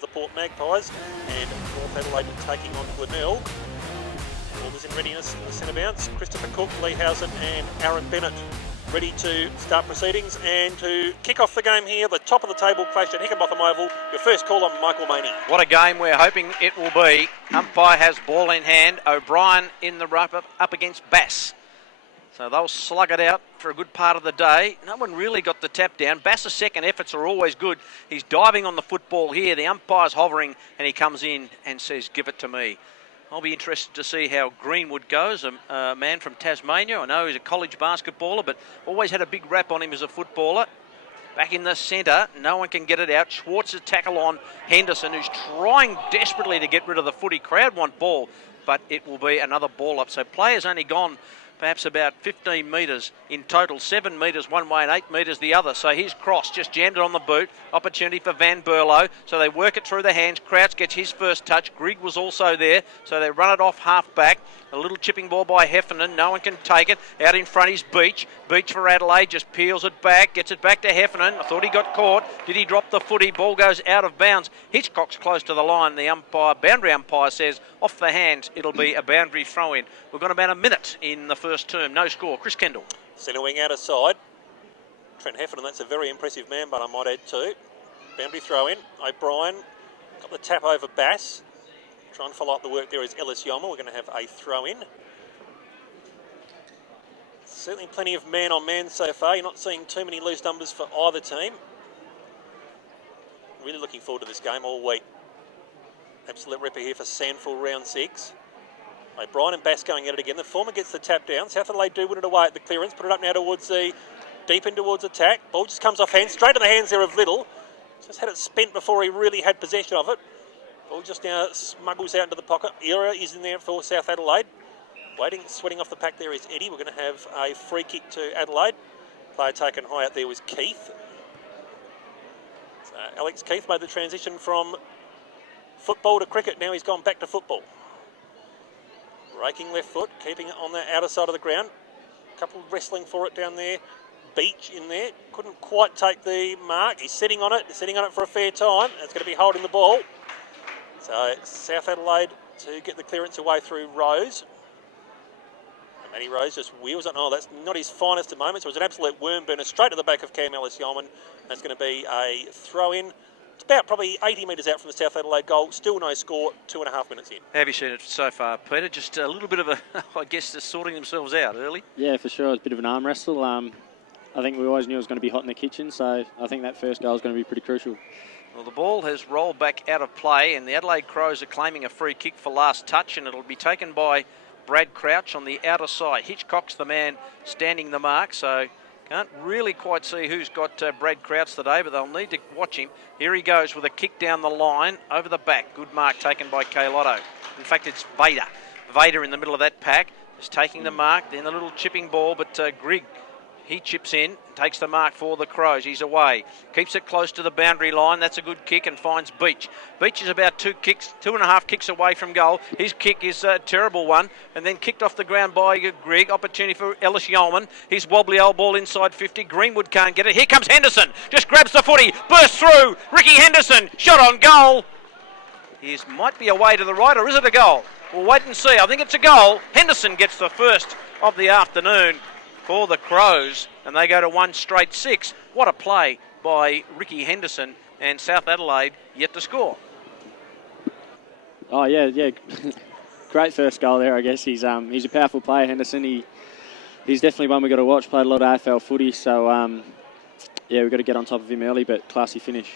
the Port Magpies, and North Adelaide taking on Glenelg. All is in readiness in the centre bounce. Christopher Cook, Lee Housen and Aaron Bennett ready to start proceedings and to kick off the game here. The top of the table clash at Hickenbotham Oval. Your first call on Michael Maney. What a game we're hoping it will be. Umpire has ball in hand. O'Brien in the rope up against Bass. So they'll slug it out for a good part of the day. No one really got the tap down. Bass's second efforts are always good. He's diving on the football here. The umpire's hovering and he comes in and says, give it to me. I'll be interested to see how Greenwood goes, a man from Tasmania. I know he's a college basketballer, but always had a big rap on him as a footballer. Back in the centre, no one can get it out. Schwartz's tackle on Henderson, who's trying desperately to get rid of the footy. Crowd want ball, but it will be another ball up. So players only gone perhaps about 15 metres in total, 7 metres one way and 8 metres the other. So here's Cross, just jammed it on the boot. Opportunity for Van Berlo. So they work it through the hands. Crouch gets his first touch. Grigg was also there. So they run it off half back. A little chipping ball by Heffernan. No one can take it. Out in front is Beach. Beach for Adelaide just peels it back. Gets it back to Heffernan. I thought he got caught. Did he drop the footy? Ball goes out of bounds. Hitchcock's close to the line. The boundary umpire says off the hands. It'll be a boundary throw in. We've got about a minute in the first term. No score. Chris Kendall. Centre wing out of side. Trent Heffernan, that's a very impressive man, but I might add too. Boundary throw in. O'Brien got the tap over Bass. Trying to follow up the work there is Ellis Yoma. We're going to have a throw in. Certainly plenty of man on man so far. You're not seeing too many loose numbers for either team. Really looking forward to this game all week. Absolute ripper here for SANFL round 6. O'Brien and Bass going at it again. The former gets the tap down. South Adelaide do win it away at the clearance. Put it up now towards the deep in towards attack. Ball just comes off hands. Straight in the hands there of Little. Just had it spent before he really had possession of it. Ball just now smuggles out into the pocket. Era is in there for South Adelaide. Waiting, sweating off the pack there is Eddie. We're going to have a free kick to Adelaide. Player taken high out there was Keith. So Alex Keith made the transition from football to cricket. Now he's gone back to football. Raking left foot, keeping it on the outer side of the ground. Couple wrestling for it down there. Beach in there. Couldn't quite take the mark. He's sitting on it for a fair time. It's going to be holding the ball. So South Adelaide to get the clearance away through Rose. And Matty Rose just wheels it. Oh, that's not his finest at moments. It was an absolute worm burner straight to the back of Cam Ellis-Yeoman. That's going to be a throw in. It's about probably 80 metres out from the South Adelaide goal. Still no score, 2.5 minutes in. Have you seen it so far, Peter? Just a little bit of a, I guess, just sorting themselves out early. Yeah, for sure. It was a bit of an arm wrestle. I think we always knew it was going to be hot in the kitchen, so I think that first goal is going to be pretty crucial. Well, the ball has rolled back out of play, and the Adelaide Crows are claiming a free kick for last touch, and it'll be taken by Brad Crouch on the outer side. Hitchcock's the man standing the mark, so can't really quite see who's got Brad Crouch today, but they'll need to watch him. Here he goes with a kick down the line, over the back. Good mark taken by Kay Lotto. In fact, it's Vader. Vader in the middle of that pack is taking the mark, then a little chipping ball, but Grigg, he chips in, takes the mark for the Crows. He's away. Keeps it close to the boundary line. That's a good kick and finds Beach. Beach is about 2.5 kicks away from goal. His kick is a terrible one and then kicked off the ground by Grigg. Opportunity for Ellis Yeoman. His wobbly old ball inside 50. Greenwood can't get it. Here comes Henderson. Just grabs the footy. Bursts through. Ricky Henderson. Shot on goal. His might be away to the right, or is it a goal? We'll wait and see. I think it's a goal. Henderson gets the first of the afternoon for the Crows, and they go to 1 straight 6. What a play by Ricky Henderson, and South Adelaide yet to score. Oh, yeah. Great first goal there, I guess. He's a powerful player, Henderson. He's definitely one we've got to watch. Played a lot of AFL footy, so, yeah, we've got to get on top of him early, but classy finish.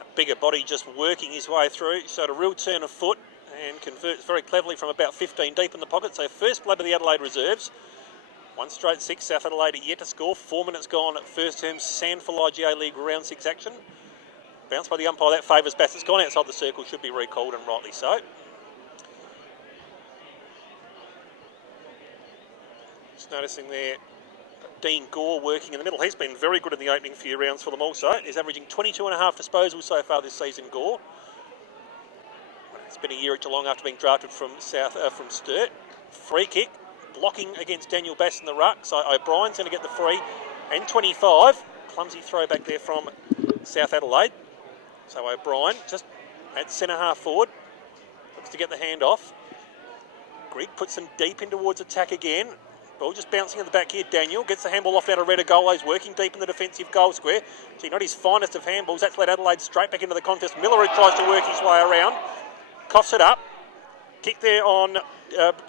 A bigger body just working his way through. Showed a real turn of foot and converts very cleverly from about 15 deep in the pocket. So first blood to the Adelaide reserves. 1 straight 6, South Adelaide yet to score. 4 minutes gone at first term SANFL IGA League round 6 action. Bounced by the umpire, that favours Bass. It's gone outside the circle, should be recalled, and rightly so. Just noticing there, Dean Gore working in the middle. He's been very good in the opening few rounds for them also. He's averaging 22.5 disposals so far this season, Gore. It's been a year at Geelong after being drafted from Sturt. Free kick. Blocking against Daniel Bass in the ruck, so O'Brien's going to get the free, and 25. Clumsy throw back there from South Adelaide. So O'Brien just at centre half forward. Looks to get the hand off. Grigg puts them deep in towards attack again. Ball just bouncing in the back here. Daniel gets the handball off out of Redagolo. He's working deep in the defensive goal square. Gee, not his finest of handballs. That's led Adelaide straight back into the contest. Miller, who tries to work his way around, coughs it up. Kick there on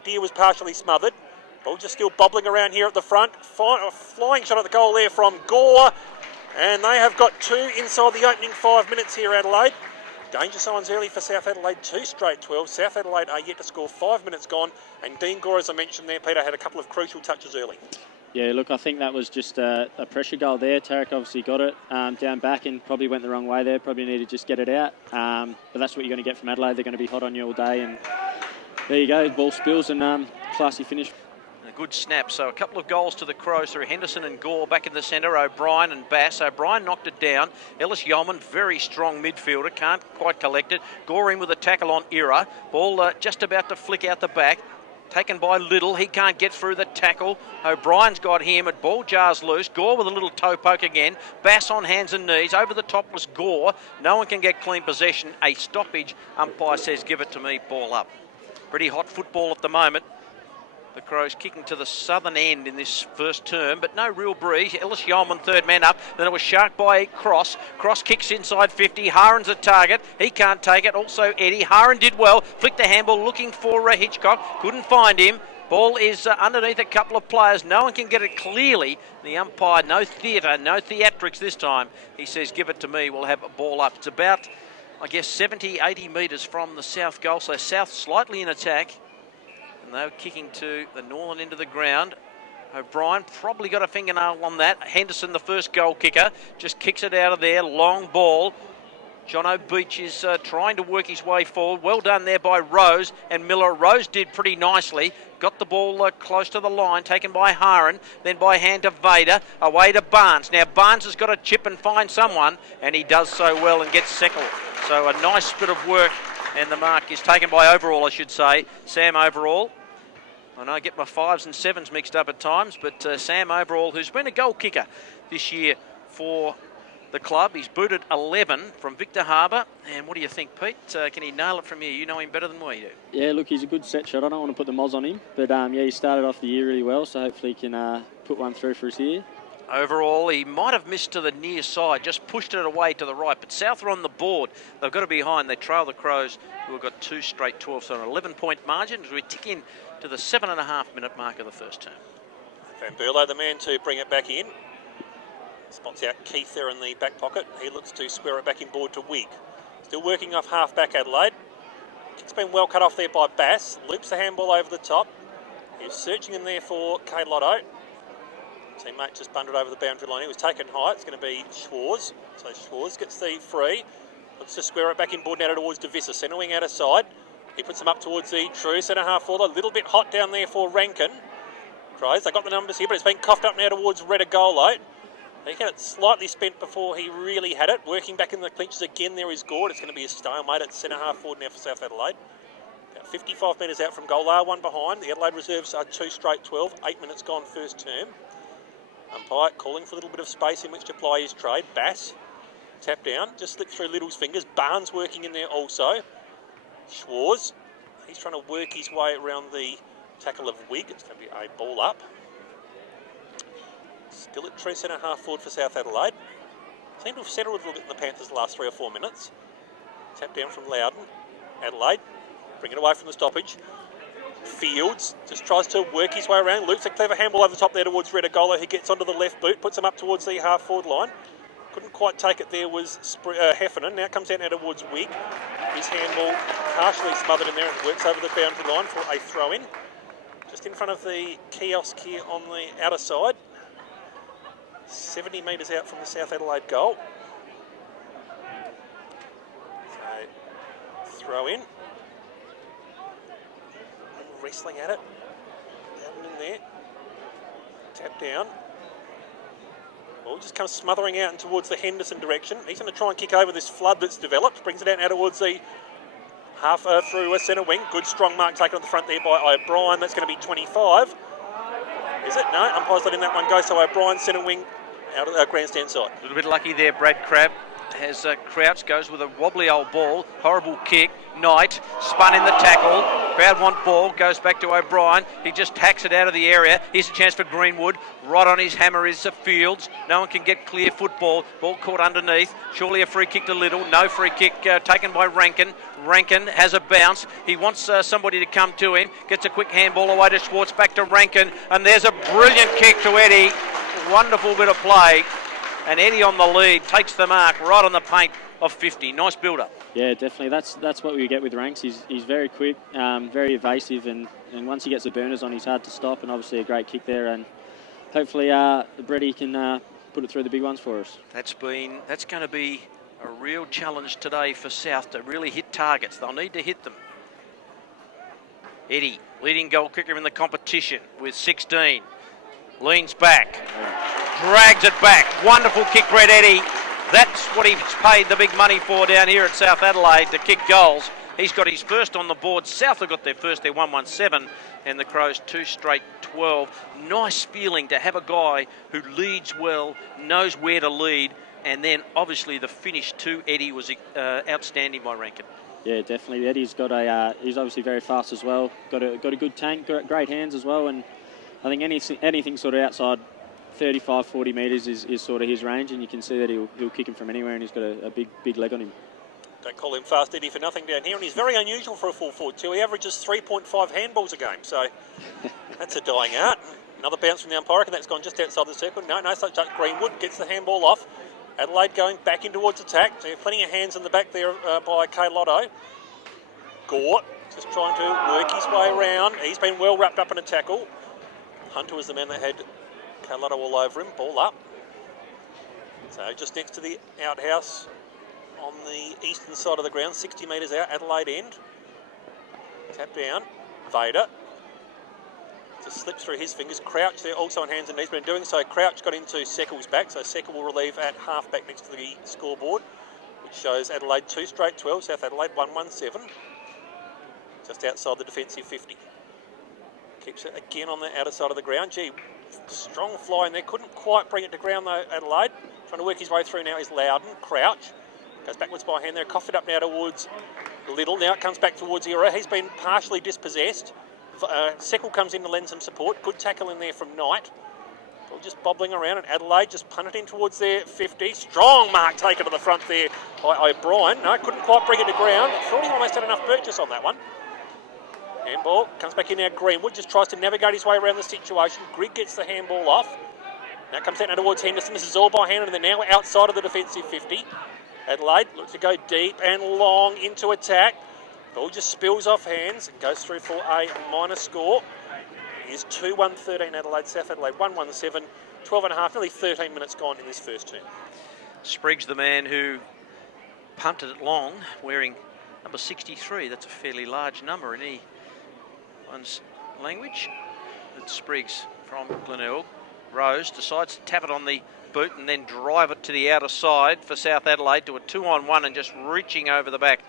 Deer was partially smothered. Ball just still bobbling around here at the front. Flying shot at the goal there from Gore. And they have got two inside the opening 5 minutes here, Adelaide. Danger signs early for South Adelaide, 2 straight 12. South Adelaide are yet to score, 5 minutes gone. And Dean Gore, as I mentioned there, Peter, had a couple of crucial touches early. Yeah, look, I think that was just a pressure goal there. Tarek obviously got it down back and probably went the wrong way there. Probably needed to just get it out. But that's what you're going to get from Adelaide. They're going to be hot on you all day. And there you go, ball spills and classy finish. A good snap. So a couple of goals to the Crows through Henderson and Gore back in the centre. O'Brien and Bass. O'Brien knocked it down. Ellis Yeoman, very strong midfielder, can't quite collect it. Gore in with a tackle on Ira. Ball just about to flick out the back. Taken by Little. He can't get through the tackle. O'Brien's got him. At ball jars loose. Gore with a little toe poke again. Bass on hands and knees. Over the top was Gore. No one can get clean possession. A stoppage. Umpire says give it to me. Ball up. Pretty hot football at the moment. The Crows kicking to the southern end in this first term, but no real breeze. Ellis Yeoman, third man up. Then it was Shark by Cross. Cross kicks inside 50. Haren's a target. He can't take it. Also Eddie. Haren did well. Flicked the handball looking for Hitchcock. Couldn't find him. Ball is underneath a couple of players. No one can get it clearly. The umpire, no theatre, no theatrics this time. He says, give it to me. We'll have a ball up. It's about, I guess, 70, 80 metres from the south goal. So South slightly in attack. And they're kicking to the northern end of the ground. O'Brien probably got a fingernail on that. Henderson, the first goal kicker, just kicks it out of there. Long ball. Jono Beach is trying to work his way forward. Well done there by Rose and Miller. Rose did pretty nicely. Got the ball close to the line, taken by Haren, then by hand to Vader, away to Barnes. Now Barnes has got to chip and find someone, and he does so well and gets second. So a nice bit of work, and the mark is taken by Overall, I should say. Sam Overall. I know I get my 5s and 7s mixed up at times, but Sam Overall, who's been a goal kicker this year for the club. He's booted 11 from Victor Harbour. And what do you think, Pete? Can he nail it from here? You know him better than we do. Yeah, look, he's a good set shot. I don't want to put the moz on him, but yeah, he started off the year really well, so hopefully he can put one through for us here. Overall, he might have missed to the near side, just pushed it away to the right. But South are on the board. They've got to be behind. They trail the Crows, who have got 2 straight 12, so an 11-point margin as we tick in to the 7.5-minute mark of the first term. Van Berlo, the man to bring it back in. Spots out Keith there in the back pocket. He looks to square it back in board to Wig. Still working off half-back Adelaide. It's been well cut off there by Bass. Loops the handball over the top. He's searching in there for K. Lotto. Teammate just bunted over the boundary line. He was taken high. It's going to be Schwarz. So Schwarz gets the free. Looks to square it back in board now towards DeVissa. Centre wing out of side. He puts them up towards the true centre half forward. A little bit hot down there for Rankin. Crows, they got the numbers here, but it's been coughed up now towards Redagolo. He had it slightly spent before he really had it. Working back in the clinches again, there is Gord. It's going to be a stalemate at centre half forward now for South Adelaide. About 55 metres out from goal. They are one behind. The Adelaide reserves are 2 straight 12. 8 minutes gone first term. Umpire calling for a little bit of space in which to apply his trade. Bass, tap down, just slipped through Little's fingers. Barnes working in there also. Schwarz, he's trying to work his way around the tackle of Wig. It's going to be a ball up. Still at true centre half forward for South Adelaide. Seem to have settled a little bit in the Panthers the last 3 or 4 minutes. Tap down from Loudon. Adelaide, bring it away from the stoppage. Fields just tries to work his way around. Loops a clever handball over the top there towards Redagolo. He gets onto the left boot, puts him up towards the half forward line. Couldn't quite take it there was Heffernan. Now comes out now towards Wig. His handball partially smothered in there and works over the boundary line for a throw in. Just in front of the kiosk here on the outer side. 70 metres out from the South Adelaide goal. So, throw in. Wrestling at it. Down in there. Tap down. Ball just comes smothering out and towards the Henderson direction. He's going to try and kick over this flood that's developed. Brings it out now towards the half through a centre wing. Good strong mark taken on the front there by O'Brien. That's going to be 25. Is it? No, umpire's letting that one go. So O'Brien centre wing out of the grandstand side. A little bit lucky there, Brad Crabb. as Crouch goes with a wobbly old ball. Horrible kick. Knight spun in the tackle. Crowd want ball. Goes back to O'Brien. He just hacks it out of the area. Here's a chance for Greenwood. Right on his hammer is Fields. No one can get clear football. Ball caught underneath. Surely a free kick to Little. No free kick taken by Rankin. Rankin has a bounce. He wants somebody to come to him. Gets a quick handball away to Schwartz. Back to Rankin. And there's a brilliant kick to Eddie. Wonderful bit of play. And Eddie on the lead takes the mark right on the paint of 50. Nice build-up. Yeah, definitely. That's what we get with Ranks. He's very quick, very evasive, and once he gets the burners on, he's hard to stop. And obviously a great kick there. And hopefully Brady can put it through the big ones for us. That's going to be a real challenge today for South to really hit targets. They'll need to hit them. Eddie, leading goal kicker in the competition with 16. Leans back. Drags it back. Wonderful kick, Brett Eddie. That's what he's paid the big money for down here at South Adelaide, to kick goals. He's got his first on the board. South have got their first, they're 1-1-7, and the Crows 2 straight 12. Nice feeling to have a guy who leads well, knows where to lead, and then obviously the finish to Eddie was outstanding by Rankin. Yeah, definitely. Eddie's got he's obviously very fast as well. Got a good tank, great hands as well, and I think anything sort of outside 35, 40 metres is sort of his range, and you can see that he'll kick him from anywhere, and he's got a big leg on him. Don't call him Fast Eddie for nothing down here, and he's very unusual for a full forward too. He averages 3.5 handballs a game, so that's a dying art. Another bounce from the umpire, and that's gone just outside the circle. No such touch. Greenwood gets the handball off. Adelaide going back in towards attack. So plenty of hands in the back there by K. Lotto. Gore just trying to work his way around. He's been well wrapped up in a tackle. Hunter was the man that had Carlotto all over him. Ball up. So just next to the outhouse on the eastern side of the ground, 60 metres out, Adelaide end. Tap down. Vader. Just slips through his fingers. Crouch there also on hands and knees, but in doing so, Crouch got into Seckle's back, so Seckle will relieve at half-back next to the scoreboard, which shows Adelaide 2 straight 12, South Adelaide 1-1-7, just outside the defensive 50. Keeps it again on the outer side of the ground. Gee, strong fly in there. Couldn't quite bring it to ground though, Adelaide. Trying to work his way through now is Loudon. Crouch. Goes backwards by hand there. Coughed it up now towards Little. Now it comes back towards Era. He's been partially dispossessed. Seckle comes in to lend some support. Good tackle in there from Knight. All just bobbling around, and Adelaide just punted in towards their 50. Strong mark taken to the front there by O'Brien. No, couldn't quite bring it to ground. Thought he almost had enough purchase on that one. Handball comes back in now. Greenwood just tries to navigate his way around the situation. Grigg gets the handball off. Now comes out now towards Henderson. This is all by hand, and they're now outside of the defensive 50. Adelaide looks to go deep and long into attack. Ball just spills off hands and goes through for a minor score. It is 2-1-13 Adelaide, South Adelaide 1-1-7, 12 and a half, nearly 13 minutes gone in this first term. Spriggs, the man who punted it long, wearing number 63. That's a fairly large number in anyone's language. It's Spriggs from Glenelg. Rose decides to tap it on the boot and then drive it to the outer side for South Adelaide to a 2-on-1 and just reaching over the back.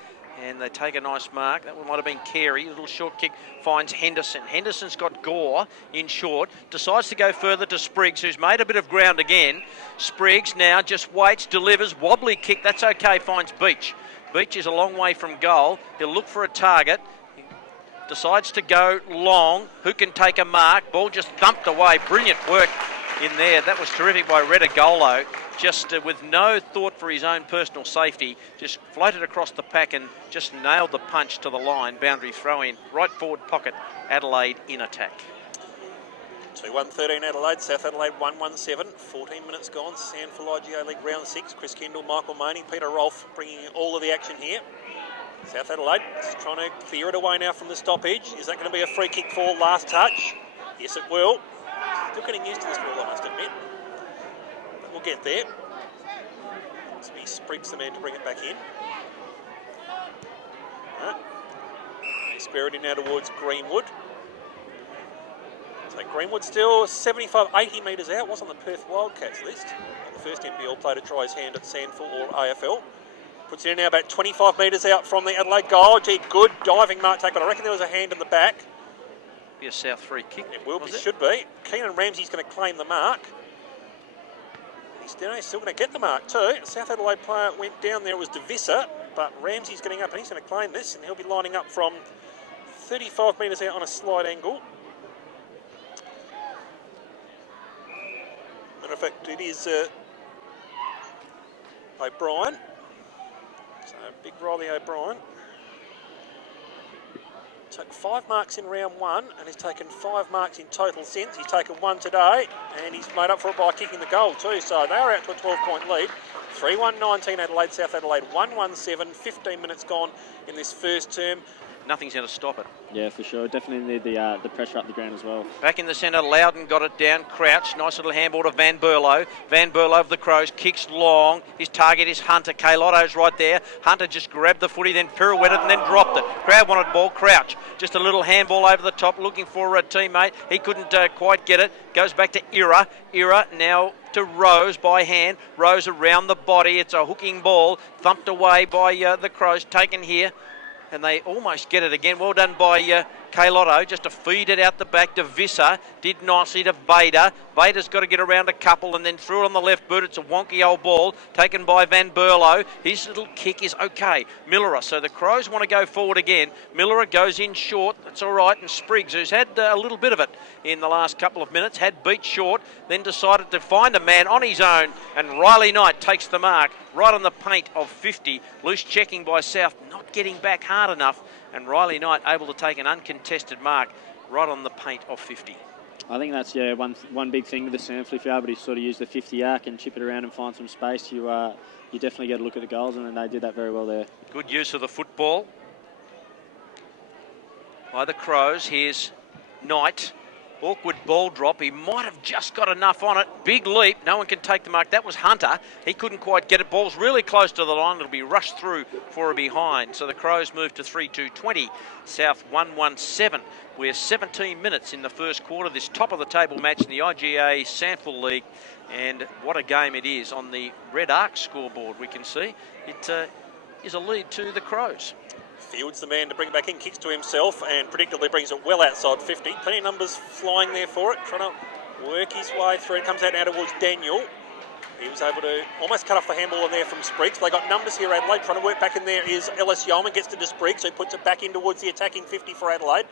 And they take a nice mark. That one might have been Carey. A little short kick finds Henderson. Henderson's got Gore in short. Decides to go further to Spriggs, who's made a bit of ground again. Spriggs now just waits, delivers. Wobbly kick. That's okay. Finds Beach. Beach is a long way from goal. He'll look for a target. He decides to go long. Who can take a mark? Ball just thumped away. Brilliant work in there. That was terrific by Redagolo. Just with no thought for his own personal safety, just floated across the pack and just nailed the punch to the line. Boundary throw in, right forward pocket, Adelaide in attack. 2-1-13 Adelaide, South Adelaide 1-1-7, 14 minutes gone. SANFL IGA League Round 6, Chris Kendall, Michael Money, Peter Rolfe bringing all of the action here. South Adelaide just trying to clear it away now from the stoppage. Is that going to be a free kick for last touch? Yes, it will. Still getting used to this rule, I must admit. We'll get there. It's be Spriggs the man to bring it back in. They square it in now towards Greenwood. So Greenwood still 75, 80 metres out. Was on the Perth Wildcats list. The first NBL player to try his hand at SANFL or AFL. Puts it in now about 25 metres out from the Adelaide goal. Gee, good diving mark taken. I reckon there was a hand in the back. Be a South free kick. It will be, should be. Keenan Ramsey's going to claim the mark. He's still going to get the mark too. South Adelaide player went down there. It was Devissa, but Ramsey's getting up and he's going to claim this, and he'll be lining up from 35 metres out on a slight angle. Matter of fact, it is O'Brien. So big Riley O'Brien. Took 5 marks in round 1 and has taken 5 marks in total since. He's taken 1 today and he's made up for it by kicking the goal too. So they are out to a 12-point lead. 3-1-19 Adelaide, South Adelaide 1-1-7. 15 minutes gone in this first term. Nothing's going to stop it. Yeah, for sure. Definitely need the pressure up the ground as well. Back in the centre, Loudon got it down. Crouch, nice little handball to Van Berlo. Van Berlo of the Crows kicks long. His target is Hunter. Kaylotto's right there. Hunter just grabbed the footy, then pirouetted and then dropped it. Crowd wanted ball. Crouch, just a little handball over the top, looking for a teammate. He couldn't quite get it. Goes back to Ira. Ira now to Rose by hand. Rose around the body. It's a hooking ball, thumped away by the Crows, taken here. And they almost get it again. Well done by Kaylotto, just to feed it out the back to Visser. Did nicely to Vader. Vader's got to get around a couple and then through it on the left boot. It's a wonky old ball taken by Van Berlo. His little kick is okay. Millera, so the Crows want to go forward again. Millera goes in short. That's all right. And Spriggs, who's had a little bit of it in the last couple of minutes, had beat short, then decided to find a man on his own. And Riley Knight takes the mark right on the paint of 50. Loose checking by South, not getting back hard enough. And Riley Knight able to take an uncontested mark right on the paint of 50. I think that's one big thing with the SANFL. If you're able to sort of use the 50 arc and chip it around and find some space, you definitely get a look at the goals, and they did that very well there. Good use of the football by the Crows. Here's Knight. Awkward ball drop. He might have just got enough on it. Big leap. No one can take the mark. That was Hunter. He couldn't quite get it. Ball's really close to the line. It'll be rushed through for a behind. So the Crows move to 3-2-20. South 1-1-7. We're 17 minutes in the first quarter. This top of the table match in the IGA SANFL League. And what a game it is. On the red arc scoreboard, we can see it is a lead to the Crows. Fields the man to bring back in, kicks to himself and predictably brings it well outside 50. Plenty of numbers flying there for it, trying to work his way through. It comes out now towards Daniel. He was able to almost cut off the handball in there from Spriggs. They got numbers here, Adelaide. Trying to work back in there is Ellis Yeoman, gets to Spriggs, who puts it back in towards the attacking 50 for Adelaide.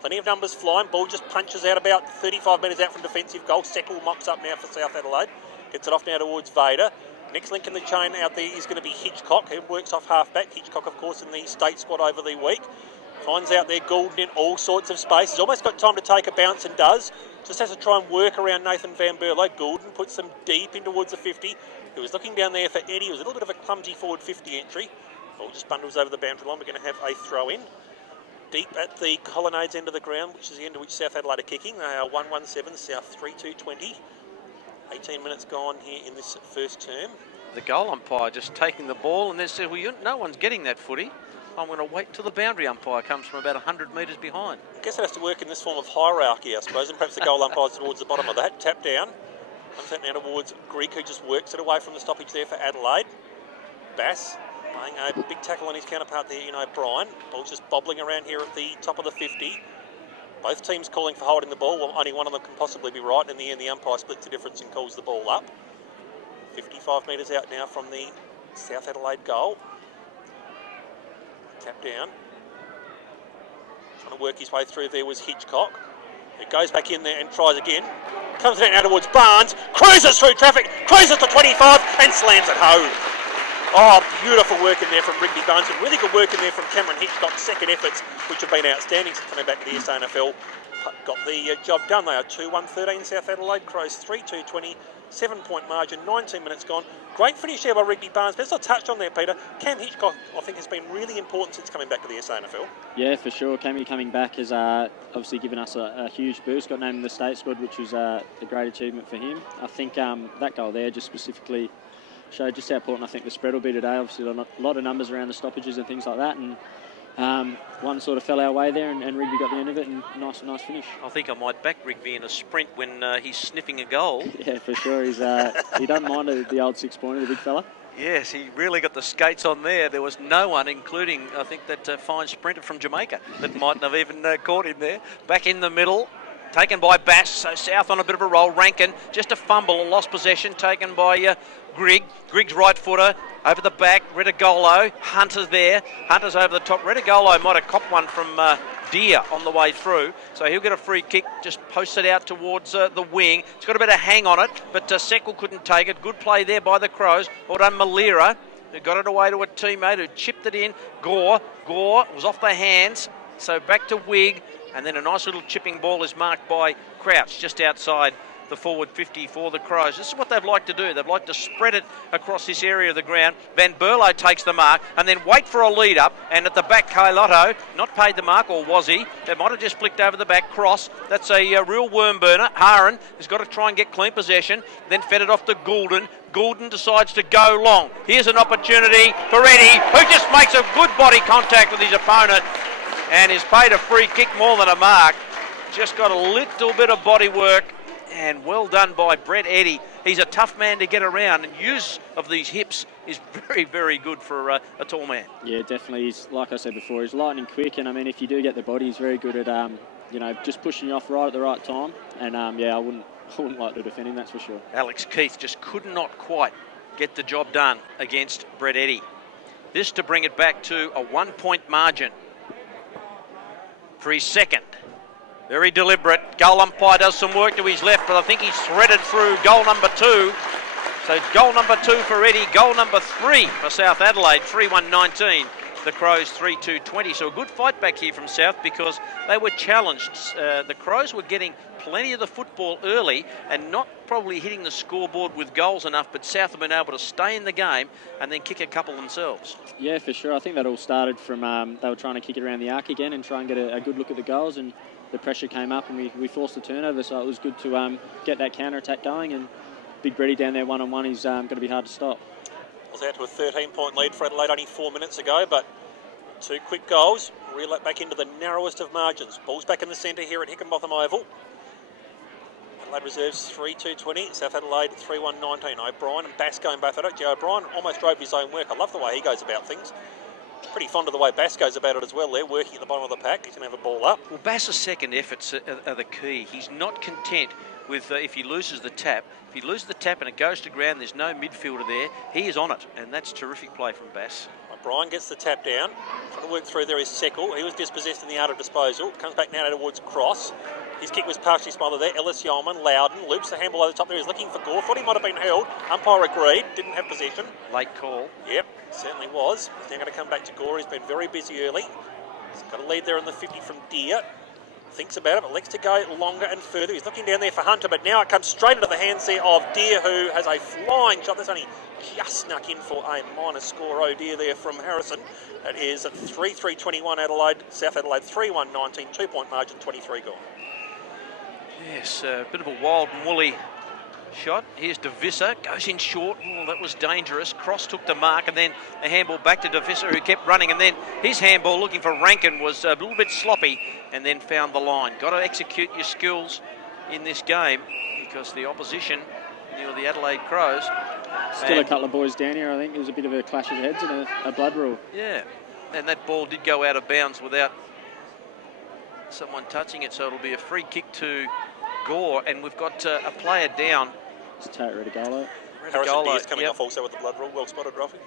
Plenty of numbers flying. Ball just punches out about 35 metres out from defensive goal. Seckle mops up now for South Adelaide. Gets it off now towards Vader. Next link in the chain out there is going to be Hitchcock, who works off half-back. Hitchcock, of course, in the state squad over the week. Finds out there Goulden in all sorts of space. He's almost got time to take a bounce and does. Just has to try and work around Nathan Van Berlo. Goulden puts them deep in towards the 50. He was looking down there for Eddie. It was a little bit of a clumsy forward 50 entry. Ball just bundles over the boundary line. We're going to have a throw in. Deep at the Colonnades end of the ground, which is the end of which South Adelaide are kicking. They are 1-1-7, South 3-2-20. 18 minutes gone here in this first term. The goal umpire just taking the ball and then said, well, no one's getting that footy. I'm going to wait till the boundary umpire comes from about 100 metres behind. I guess it has to work in this form of hierarchy, I suppose, and perhaps the goal umpire's towards the bottom of that. Tap down. Comes out now towards Greek, who just works it away from the stoppage there for Adelaide. Bass playing a big tackle on his counterpart there in O'Brien. Ball just bobbling around here at the top of the 50. Both teams calling for holding the ball. Well, only one of them can possibly be right. In the end, the umpire splits the difference and calls the ball up. 55 metres out now from the South Adelaide goal. Tap down. Trying to work his way through there was Hitchcock. It goes back in there and tries again. Comes down now towards Barnes. Cruises through traffic. Cruises to 25 and slams it home. Oh, beautiful work in there from Rigby Barnes, and really good work in there from Cameron Hitchcock's second efforts, which have been outstanding since coming back to the SANFL. Got the job done. They are 2-1-13 South Adelaide. Crows 3-2-20. 7-point margin, 19 minutes gone. Great finish there by Rigby Barnes. But as I touched on there, Peter, Cam Hitchcock, I think, has been really important since coming back to the SANFL. Yeah, for sure. Cammy coming back has obviously given us a huge boost. Got named in the state squad, which was a great achievement for him. I think that goal there just specifically showed just how important I think the spread will be today. Obviously, a lot of numbers around the stoppages and things like that. And one sort of fell our way there, and Rigby got the end of it, and nice finish. I think I might back Rigby in a sprint when he's sniffing a goal. Yeah, for sure. He doesn't mind the old 6-pointer, the big fella. Yes, he really got the skates on there. There was no one, including, I think, that fine sprinter from Jamaica that mightn't have even caught him there. Back in the middle, taken by Bass, so South on a bit of a roll. Rankin, just a fumble, a lost possession taken by Grigg. Grigg's right footer, over the back, Retigolo. Hunter's there, Hunter's over the top. Retigolo might have copped one from Deer on the way through, so he'll get a free kick, just post it out towards the wing. It's got a bit of hang on it, but Seckle couldn't take it. Good play there by the Crows. Well done, Malira, who got it away to a teammate who chipped it in. Gore was off the hands, so back to Wigg, and then a nice little chipping ball is marked by Crouch just outside the forward 50 for the Crows. This is what they've liked to do. They've liked to spread it across this area of the ground. Van Berlo takes the mark and then wait for a lead up, and at the back Kailotto not paid the mark, or was he? They might have just flicked over the back. Cross, that's a real worm burner. Haran has got to try and get clean possession, then fed it off to Goulden. Goulden decides to go long. Here's an opportunity for Eddie, who just makes a good body contact with his opponent and is paid a free kick more than a mark. Just got a little bit of body work, and well done by Brett Eddy. He's a tough man to get around, and use of these hips is very, very good for a tall man. Yeah, definitely. He's, like I said before, he's lightning quick, and I mean, if you do get the body, he's very good at, just pushing you off right at the right time. And I wouldn't like to defend him, that's for sure. Alex Keith just could not quite get the job done against Brett Eddy. This to bring it back to a 1-point margin for his second. Very deliberate. Goal umpire does some work to his left, but I think he's threaded through goal number 2. So goal number 2 for Eddie, goal number 3 for South Adelaide, 3-1-19. The Crows 3-2-20. So a good fight back here from South, because they were challenged. The Crows were getting plenty of the football early and not probably hitting the scoreboard with goals enough, but South have been able to stay in the game and then kick a couple themselves. Yeah, for sure. I think that all started from they were trying to kick it around the arc again and try and get a good look at the goals, and the pressure came up and we forced the turnover, so it was good to get that counter-attack going, and Big Brady down there one-on-one is going to be hard to stop. Was out to a 13-point lead for Adelaide only 4 minutes ago, but 2 quick goals reel it back into the narrowest of margins. Ball's back in the centre here at Hickenbotham Oval. Adelaide reserves 3-2-20, South Adelaide 3-1-19. O'Brien and Bass going both at it. Joe O'Brien almost drove his own work. I love the way he goes about things. Pretty fond of the way Bass goes about it as well there, working at the bottom of the pack. He's going to have a ball up. Well, Bass's second efforts are the key. He's not content with if he loses the tap. If he loses the tap and it goes to ground, there's no midfielder there. He is on it, and that's terrific play from Bass. O'Brien gets the tap down. Trying to work through there is Seckle. He was dispossessed in the art of disposal. Comes back now towards Cross. His kick was partially smothered there. Ellis Yeoman, Loudon, loops the handball over the top there. He's looking for Gore. Thought he might have been held. Umpire agreed. Didn't have possession. Late call. Yep, certainly was. He's now going to come back to Gore. He's been very busy early. He's got a lead there in the 50 from Deer. Thinks about it, but likes to go longer and further. He's looking down there for Hunter, but now it comes straight into the hands there of Deer, who has a flying shot. That's only just snuck in for a minor score. Oh dear there from Harrison. That is at 3-3-21 Adelaide. South Adelaide 3-1-19, 2-point margin, 23 gone. Yes, a bit of a wild and woolly shot. Here's DeVissa, goes in short. Oh, that was dangerous. Cross took the mark, and then a handball back to DeVissa, who kept running, and then his handball looking for Rankin was a little bit sloppy, and then found the line. Got to execute your skills in this game, because the opposition, the Adelaide Crows. Still a couple of boys down here. I think there was a bit of a clash of heads and a blood rule. Yeah, and that ball did go out of bounds without someone touching it, so it'll be a free kick to Gore, and we've got a player down. It's Tate Retigolo. Harrison Deer's coming off also with the blood rule. Well spotted, Ruffy.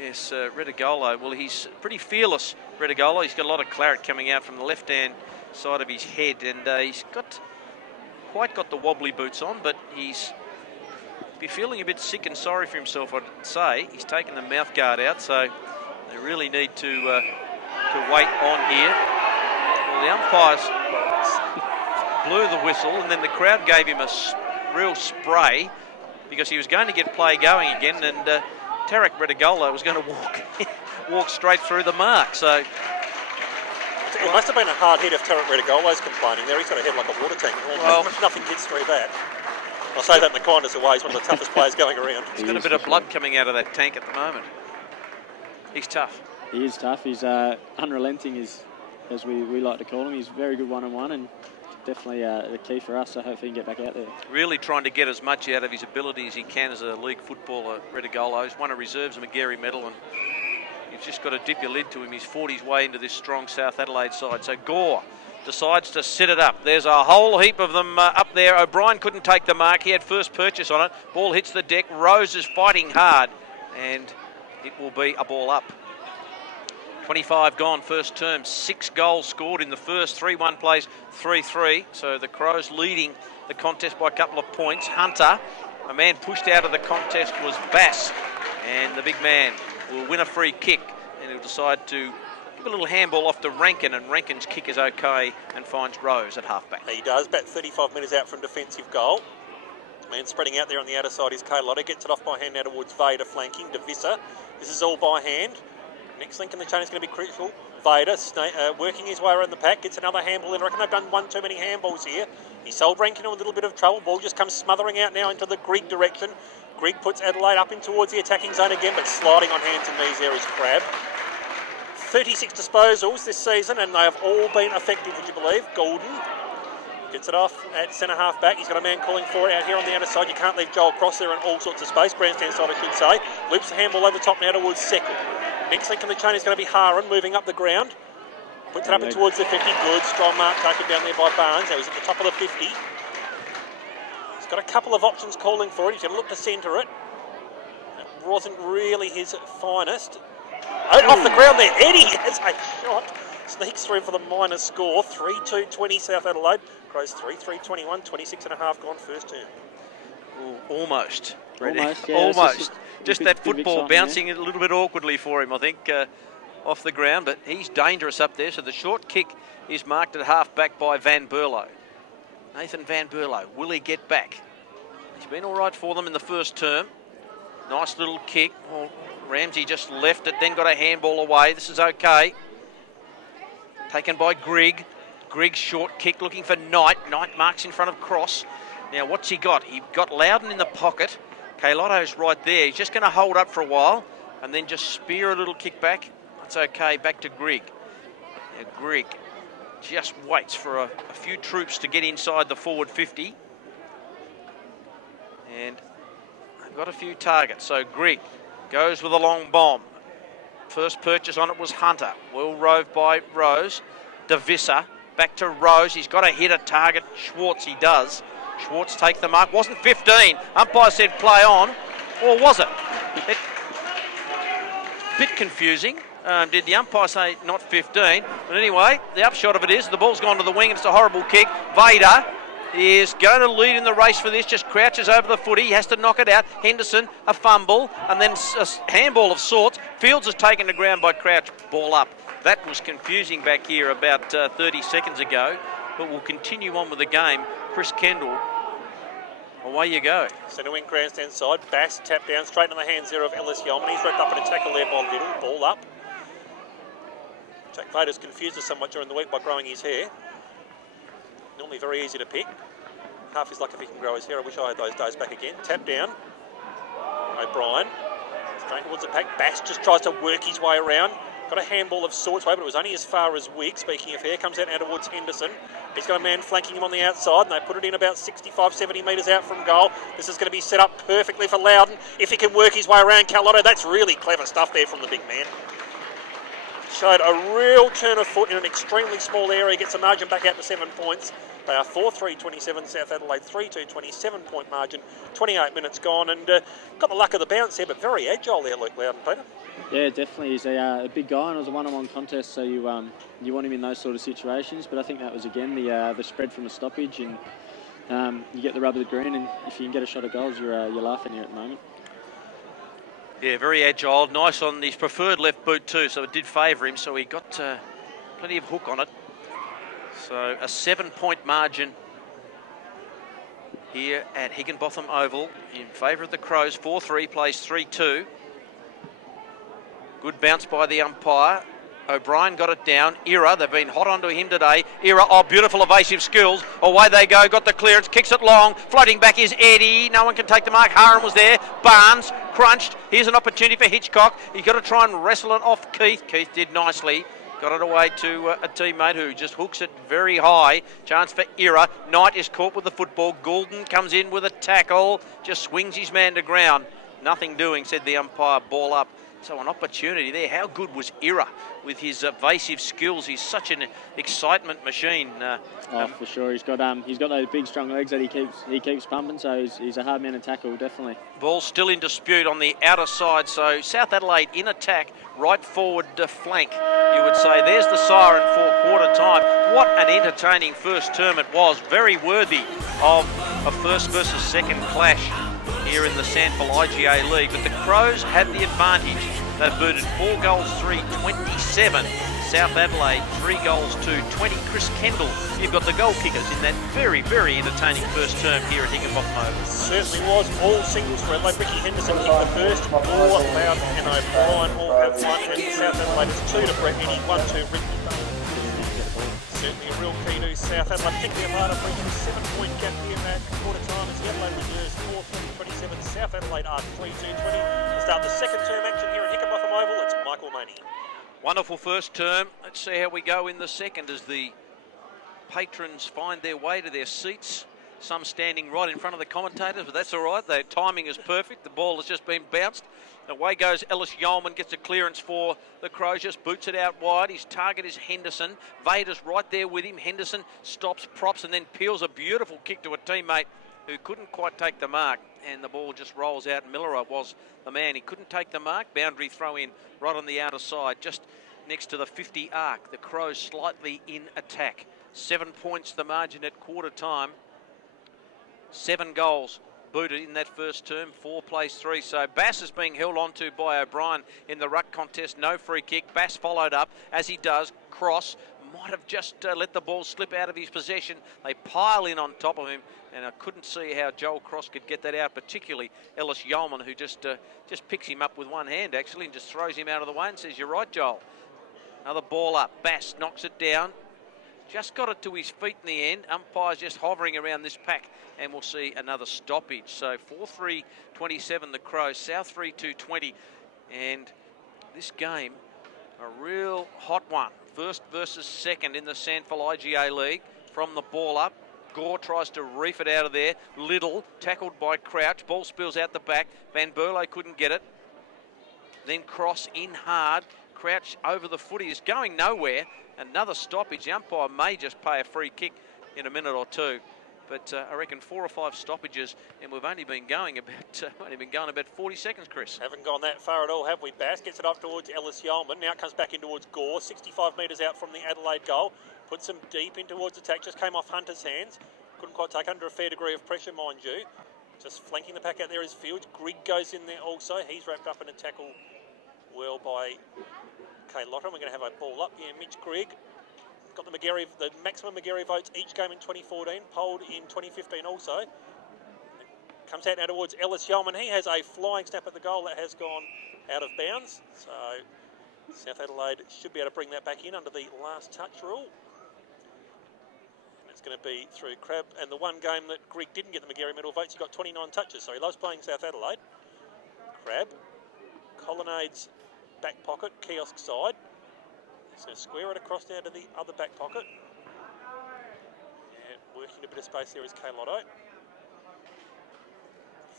Yes, Retigolo. Well, he's pretty fearless, Retigolo. He's got a lot of claret coming out from the left-hand side of his head, and he's quite got the wobbly boots on, but he's be feeling a bit sick and sorry for himself, I'd say. He's taken the mouth guard out, so they really need to wait on here. Well, the umpires blew the whistle, and then the crowd gave him a real spray because he was going to get play going again, and Tarek Retigolo was going to walk straight through the mark. So it must have been a hard hit if Tarek Retigolo's complaining there. He's got a head like a water tank. Well, nothing gets through that. I'll say that in the kindest of ways. One of the toughest players going around. He's got a bit of blood coming out of that tank at the moment. He's tough. He is tough. He's unrelenting, as we like to call him. He's very good one-on-one, and definitely the key for us, so hopefully he can get back out there. Really trying to get as much out of his ability as he can as a league footballer, Retigolo. He's won a reserves and McGarry medal, and you've just got to dip your lid to him. He's fought his way into this strong South Adelaide side. So Gore decides to sit it up. There's a whole heap of them up there. O'Brien couldn't take the mark. He had first purchase on it. Ball hits the deck. Rose is fighting hard, and it will be a ball up. 25 gone first term. 6 goals scored in the first. 3-1 plays 3-3. So the Crows leading the contest by a couple of points. Hunter, a man pushed out of the contest, was Bass, and the big man will win a free kick, and he'll decide to give a little handball off to Rankin, and Rankin's kick is okay and finds Rose at halfback. He does, about 35 metres out from defensive goal. Man spreading out there on the outer side is Carlotta, gets it off by hand now towards Vader, flanking Davissa. This is all by hand. Next link in the chain is going to be crucial. Vader working his way around the pack, gets another handball in. I reckon they've done one too many handballs here. He sold Rankin in a little bit of trouble. Ball just comes smothering out now into the Grigg direction. Grigg puts Adelaide up in towards the attacking zone again, but sliding on hands and knees there is Crab. 36 disposals this season, and they have all been effective, would you believe? Golden gets it off at centre half back. He's got a man calling for it out here on the outer side. You can't leave Joel Cross there in all sorts of space. Grandstand side, I should say. Loops the handball over the top now towards second. Next link in the chain is going to be Haran moving up the ground. Puts it up in towards the 50. Good, strong mark taken down there by Barnes. Now he's at the top of the 50. He's got a couple of options calling for it. He's going to look to centre it. It wasn't really his finest. Off the ground there, Eddie has a shot. Sneaks through for the minor score. 3-2-20 South Adelaide. Crows 3-3-21, 26 and a half gone first term. Ooh, almost. Almost, yeah. Almost. Just that bit football bouncing a little bit awkwardly for him, I think, off the ground. But he's dangerous up there. So the short kick is marked at half back by Van Berlo. Nathan Van Berlo, will he get back? He's been all right for them in the first term. Nice little kick. Well, Ramsey just left it, then got a handball away. This is okay. Taken by Grigg. Grigg's short kick looking for Knight. Knight marks in front of Cross. Now, what's he got? He got Loudon in the pocket. Kaylotto's right there. He's just going to hold up for a while and then just spear a little kick back. That's okay. Back to Grigg. Now, Grigg just waits for a few troops to get inside the forward 50. And they've got a few targets. So Grigg goes with a long bomb. First purchase on it was Hunter. Well roved by Rose. Davissa back to Rose. He's got to hit a target. Schwartz, he does. Schwartz take the mark. Wasn't 15. Umpire said play on. Or was it? Bit confusing. Did the umpire say not 15? But anyway, the upshot of it is the ball's gone to the wing and it's a horrible kick. Vader is going to lead in the race for this, just crouches over the footy. He has to knock it out. Henderson, a fumble, and then a handball of sorts. Fields is taken to ground by Crouch. Ball up. That was confusing back here about 30 seconds ago, but we'll continue on with the game. Chris Kendall, away you go. Centre wing grandstand side. Bass tap down straight in the hands there of Ellis Yeoman. He's wrapped up in a tackle there by Little. Ball up. Jack Vader's confused us somewhat during the week by growing his hair. Normally very easy to pick. Half his luck if he can grow his hair. I wish I had those days back again. Tap down. O'Brien. Straight towards the pack. Bass just tries to work his way around. Got a handball of sorts way, but it was only as far as Wigg. Speaking of hair, comes out now towards Henderson. He's got a man flanking him on the outside, and they put it in about 65, 70 metres out from goal. This is going to be set up perfectly for Loudon. If he can work his way around Carlotto, that's really clever stuff there from the big man. Showed a real turn of foot in an extremely small area. Gets the margin back out to 7 points. They are 4-3-27, South Adelaide 3-2, 27-point margin. 28 minutes gone, and got the luck of the bounce there, but very agile there, Luke Loudon, Peter. Yeah, definitely. He's a big guy, and it was a one-on-one contest, so you want him in those sort of situations. But I think that was, again, the spread from a stoppage, and you get the rub of the green, and if you can get a shot of goals, you're laughing here at the moment. Yeah, very agile. Nice on his preferred left boot too, so it did favour him, so he got plenty of hook on it. So a 7-point margin here at Higginbotham Oval in favour of the Crows. 4-3 plays 3-2. Good bounce by the umpire. O'Brien got it down. Ira, they've been hot onto him today. Ira, oh, beautiful evasive skills. Away they go, got the clearance, kicks it long. Floating back is Eddie. No one can take the mark. Haran was there. Barnes crunched. Here's an opportunity for Hitchcock. He's got to try and wrestle it off Keith. Keith did nicely. Got it away to a teammate who just hooks it very high. Chance for Ira. Knight is caught with the football. Goulden comes in with a tackle. Just swings his man to ground. Nothing doing, said the umpire. Ball up So an opportunity there. How good was Ira with his evasive skills? He's such an excitement machine. For sure. He's got those big, strong legs that he keeps pumping. So he's a hard man to tackle, definitely. Ball still in dispute on the outer side. So South Adelaide in attack, right forward flank. You would say there's the siren for quarter time. What an entertaining first term it was. Very worthy of a first versus second clash here in the SANFL IGA League, but the Crows had the advantage. They booted 4 goals 3-27. South Adelaide 3 goals to 20. Chris Kendall, you've got the goal kickers in that very, very entertaining first term here at Higginbotham Oval. Certainly was. All singles for Adelaide. Ricky Henderson kicked the first. Moore, Loud and O'Brien all have one, and South Adelaide is 2 to Brett Eddy, 1 to Ricky. Certainly a real key to South Adelaide, particularly a part of reaching a 7-point gap here at quarter time as the Adelaide Reserves 4-3-27. South Adelaide are 3-2-20. To start the second term action here at Higginbotham Oval, it's Michael Maney. Wonderful first term. Let's see how we go in the second as the patrons find their way to their seats. Some standing right in front of the commentators, but that's all right. Their timing is perfect. The ball has just been bounced. Away goes Ellis Yeoman, gets a clearance for the Crows, just boots it out wide. His target is Henderson. Vader's right there with him. Henderson stops, props, and then peels a beautiful kick to a teammate who couldn't quite take the mark. And the ball just rolls out. Miller was the man. He couldn't take the mark. Boundary throw in right on the outer side, just next to the 50 arc. The Crows slightly in attack. 7 points the margin at quarter time. 7 goals booted in that first term, 4 plays 3. So Bass is being held on to by O'Brien in the ruck contest. No free kick. Bass followed up. As he does, cross. Might have just let the ball slip out of his possession. They pile in on top of him, and I couldn't see how Joel Cross could get that out, particularly Ellis Yeoman, who just picks him up with one hand, actually, and just throws him out of the way and says, "You're right, Joel." Another ball up. Bass knocks it down. Just got it to his feet in the end. Umpire's just hovering around this pack, and we'll see another stoppage. So 4-3-27 the Crows, South 3-2-20. And this game, a real hot one. First versus second in the SANFL IGA League. From the ball up, Gore tries to reef it out of there. Little, tackled by Crouch. Ball spills out the back. Van Berlo couldn't get it. Then Cross in hard. Crouch over the footy is going nowhere. Another stoppage. The umpire may just pay a free kick in a minute or two. But I reckon 4 or 5 stoppages, and we've only been going about 40 seconds, Chris. Haven't gone that far at all, have we? Bass gets it up towards Ellis Yeoman. Now it comes back in towards Gore. 65 metres out from the Adelaide goal. Puts them deep in towards attack. Just came off Hunter's hands. Couldn't quite take under a fair degree of pressure, mind you. Just flanking the pack out there is Fields. Grigg goes in there also. He's wrapped up in a tackle well by Kay Lotter. We're going to have a ball up here. Mitch Grigg got the maximum McGarry votes each game in 2014, polled in 2015 also. Comes out now towards Ellis Yeoman. He has a flying snap at the goal that has gone out of bounds. So South Adelaide should be able to bring that back in under the last touch rule. And it's going to be through Crabb. And the one game that Grigg didn't get the McGarry medal votes, he got 29 touches. So he loves playing South Adelaide. Crabb, Colonnade's back pocket, kiosk side. So square it across now to the other back pocket. And working a bit of space there is Kay Lotto.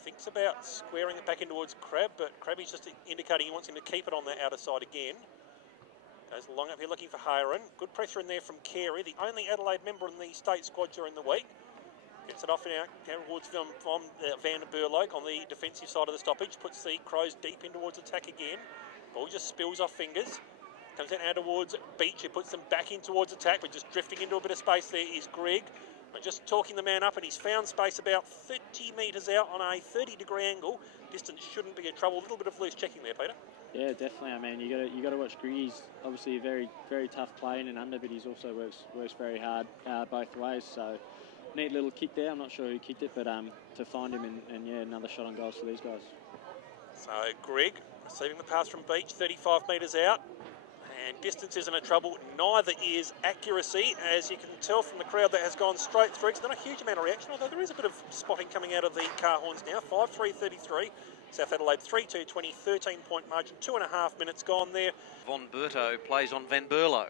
Thinks about squaring it back in towards Crabb, but Crabby's just indicating he wants him to keep it on the outer side again. Goes long up here looking for Hayron. Good pressure in there from Carey, the only Adelaide member in the state squad during the week. Gets it off now towards Van Berlo on the defensive side of the stoppage. Puts the Crows deep in towards attack again. Ball just spills off fingers. Comes out now towards Beach, who puts them back in towards attack, but just drifting into a bit of space there is Grigg. But just talking the man up, and he's found space about 30 metres out on a 30-degree angle. Distance shouldn't be in trouble. A little bit of loose checking there, Peter. Yeah, definitely. I mean, you got to watch Grigg. He's obviously a very, very tough player in and under, but he's also works very hard both ways. So neat little kick there. I'm not sure who kicked it, but to find him and yeah, another shot on goals for these guys. So Grigg receiving the pass from Beach, 35 metres out. And distance isn't a trouble, neither is accuracy, as you can tell from the crowd that has gone straight through. It's not a huge amount of reaction, although there is a bit of spotting coming out of the car horns now. 5-3-33, South Adelaide 3-2-20, 13-point margin, 2.5 minutes gone there. Von Berto plays on Van Berlo.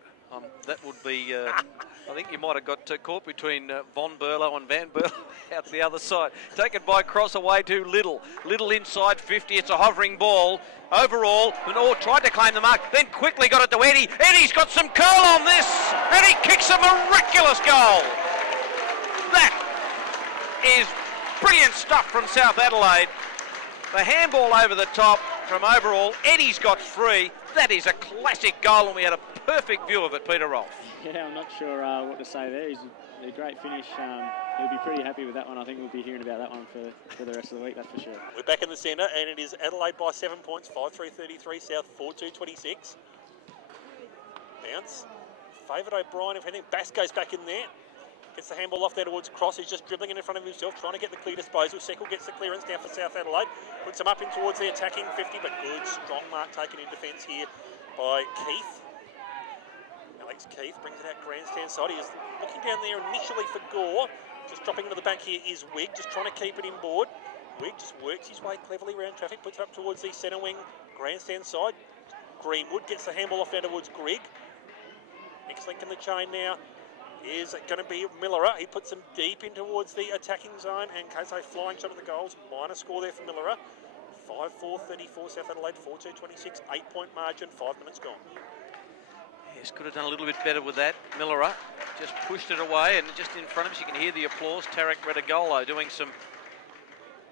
That would be, I think you might have got caught between Von Berlo and Van Berlo out the other side. Taken by Cross away to Little. Little inside 50. It's a hovering ball. Overall, Lenore tried to claim the mark, then quickly got it to Eddie. Eddie's got some curl on this, and he kicks a miraculous goal. That is brilliant stuff from South Adelaide. The handball over the top from Overall. Eddie's got three. That is a classic goal, and we had a perfect view of it, Peter Rolfe. Yeah, I'm not sure what to say there. He's a great finish. He'll be pretty happy with that one. I think we'll be hearing about that one for the rest of the week, that's for sure. We're back in the centre, and it is Adelaide by 7 points, 5-3-33, South 4-2-26. Bounce. Favoured O'Brien, if anything. Bass goes back in there. Gets the handball off there towards Cross. He's just dribbling in front of himself, trying to get the clear disposal. Seckle gets the clearance down for South Adelaide. Puts him up in towards the attacking 50, but good, strong mark taken in defence here by Keith. Alex Keith brings it out grandstand side. He is looking down there initially for Gore. Just dropping into the back here is Wigg, just trying to keep it inboard. Wigg just works his way cleverly around traffic, puts it up towards the centre wing grandstand side. Greenwood gets the handball off down towards Grigg. Next link in the chain now is going to be Millerer. He puts them deep in towards the attacking zone, and Kazo flying shot of the goals. Minor score there for Millerer. 5-4-34 South Adelaide, 4-2-26, 8-point margin, 5 minutes gone. Yes, could have done a little bit better with that. Millerer just pushed it away, and just in front of us you can hear the applause. Tarek Redagolo doing some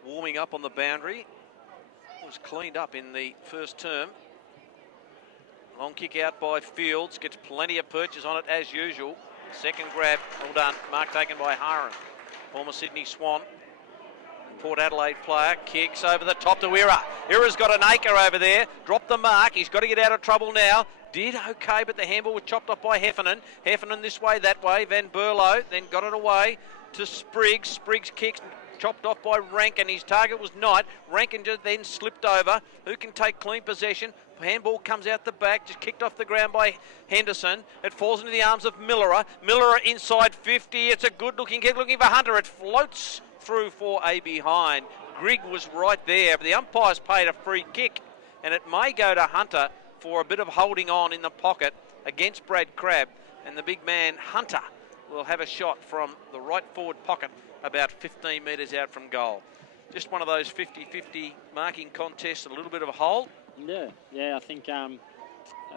warming up on the boundary. It was cleaned up in the first term. Long kick out by Fields, gets plenty of purchase on it as usual. Second grab, well done. Mark taken by Haran, former Sydney Swan. Port Adelaide player kicks over the top to Ira. Ira's got an acre over there. Dropped the mark. He's got to get out of trouble now. Did okay, but the handball was chopped off by Heffernan. Heffernan this way, that way. Van Berlo then got it away to Spriggs. Spriggs kicks, chopped off by Rankin. His target was Knight. Rankin just then slipped over. Who can take clean possession? Handball comes out the back, just kicked off the ground by Henderson. It falls into the arms of Millerer. Millerer inside 50. It's a good looking kick, looking for Hunter. It floats through for a behind. Grigg was right there, but the umpire's paid a free kick, and it may go to Hunter for a bit of holding on in the pocket against Brad Crabb, and the big man Hunter will have a shot from the right forward pocket about 15 metres out from goal. Just one of those 50-50 marking contests, a little bit of a hold. Yeah, I think,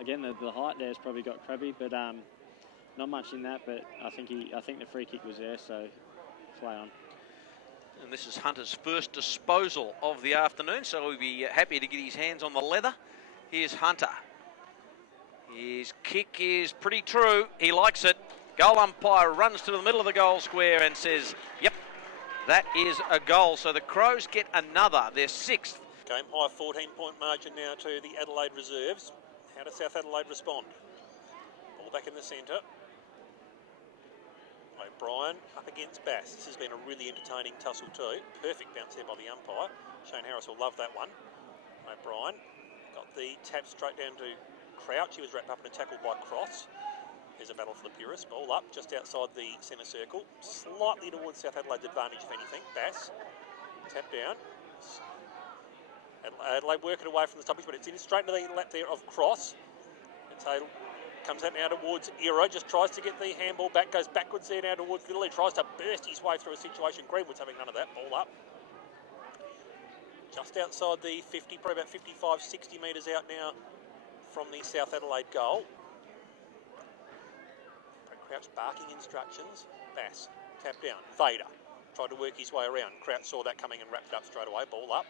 again, the height there's probably got Crabby, but not much in that, but I think the free kick was there, so play on. And this is Hunter's first disposal of the afternoon, so he'll be happy to get his hands on the leather. Here's Hunter. His kick is pretty true. He likes it. Goal umpire runs to the middle of the goal square and says, yep, that is a goal. So the Crows get another, their sixth. Game high, 14-point margin now to the Adelaide reserves. How does South Adelaide respond? Ball back in the centre. O'Brien up against Bass. This has been a really entertaining tussle too. Perfect bounce there by the umpire. Shane Harris will love that one. O'Brien got the tap straight down to Crouch. He was wrapped up in a tackle by Cross. There's a battle for the purist. Ball up just outside the centre circle. Slightly towards South Adelaide's advantage, if anything. Bass. Tap down. Adelaide working away from the stoppage, but it's in straight into the lap there of Cross. It's a comes out now towards Iro, just tries to get the handball back, goes backwards there now towards Little. He tries to burst his way through a situation. Greenwood's having none of that. Ball up. Just outside the 50, probably about 55, 60 metres out now from the South Adelaide goal. Crouch barking instructions. Bass, tap down. Vader tried to work his way around. Crouch saw that coming and wrapped it up straight away. Ball up.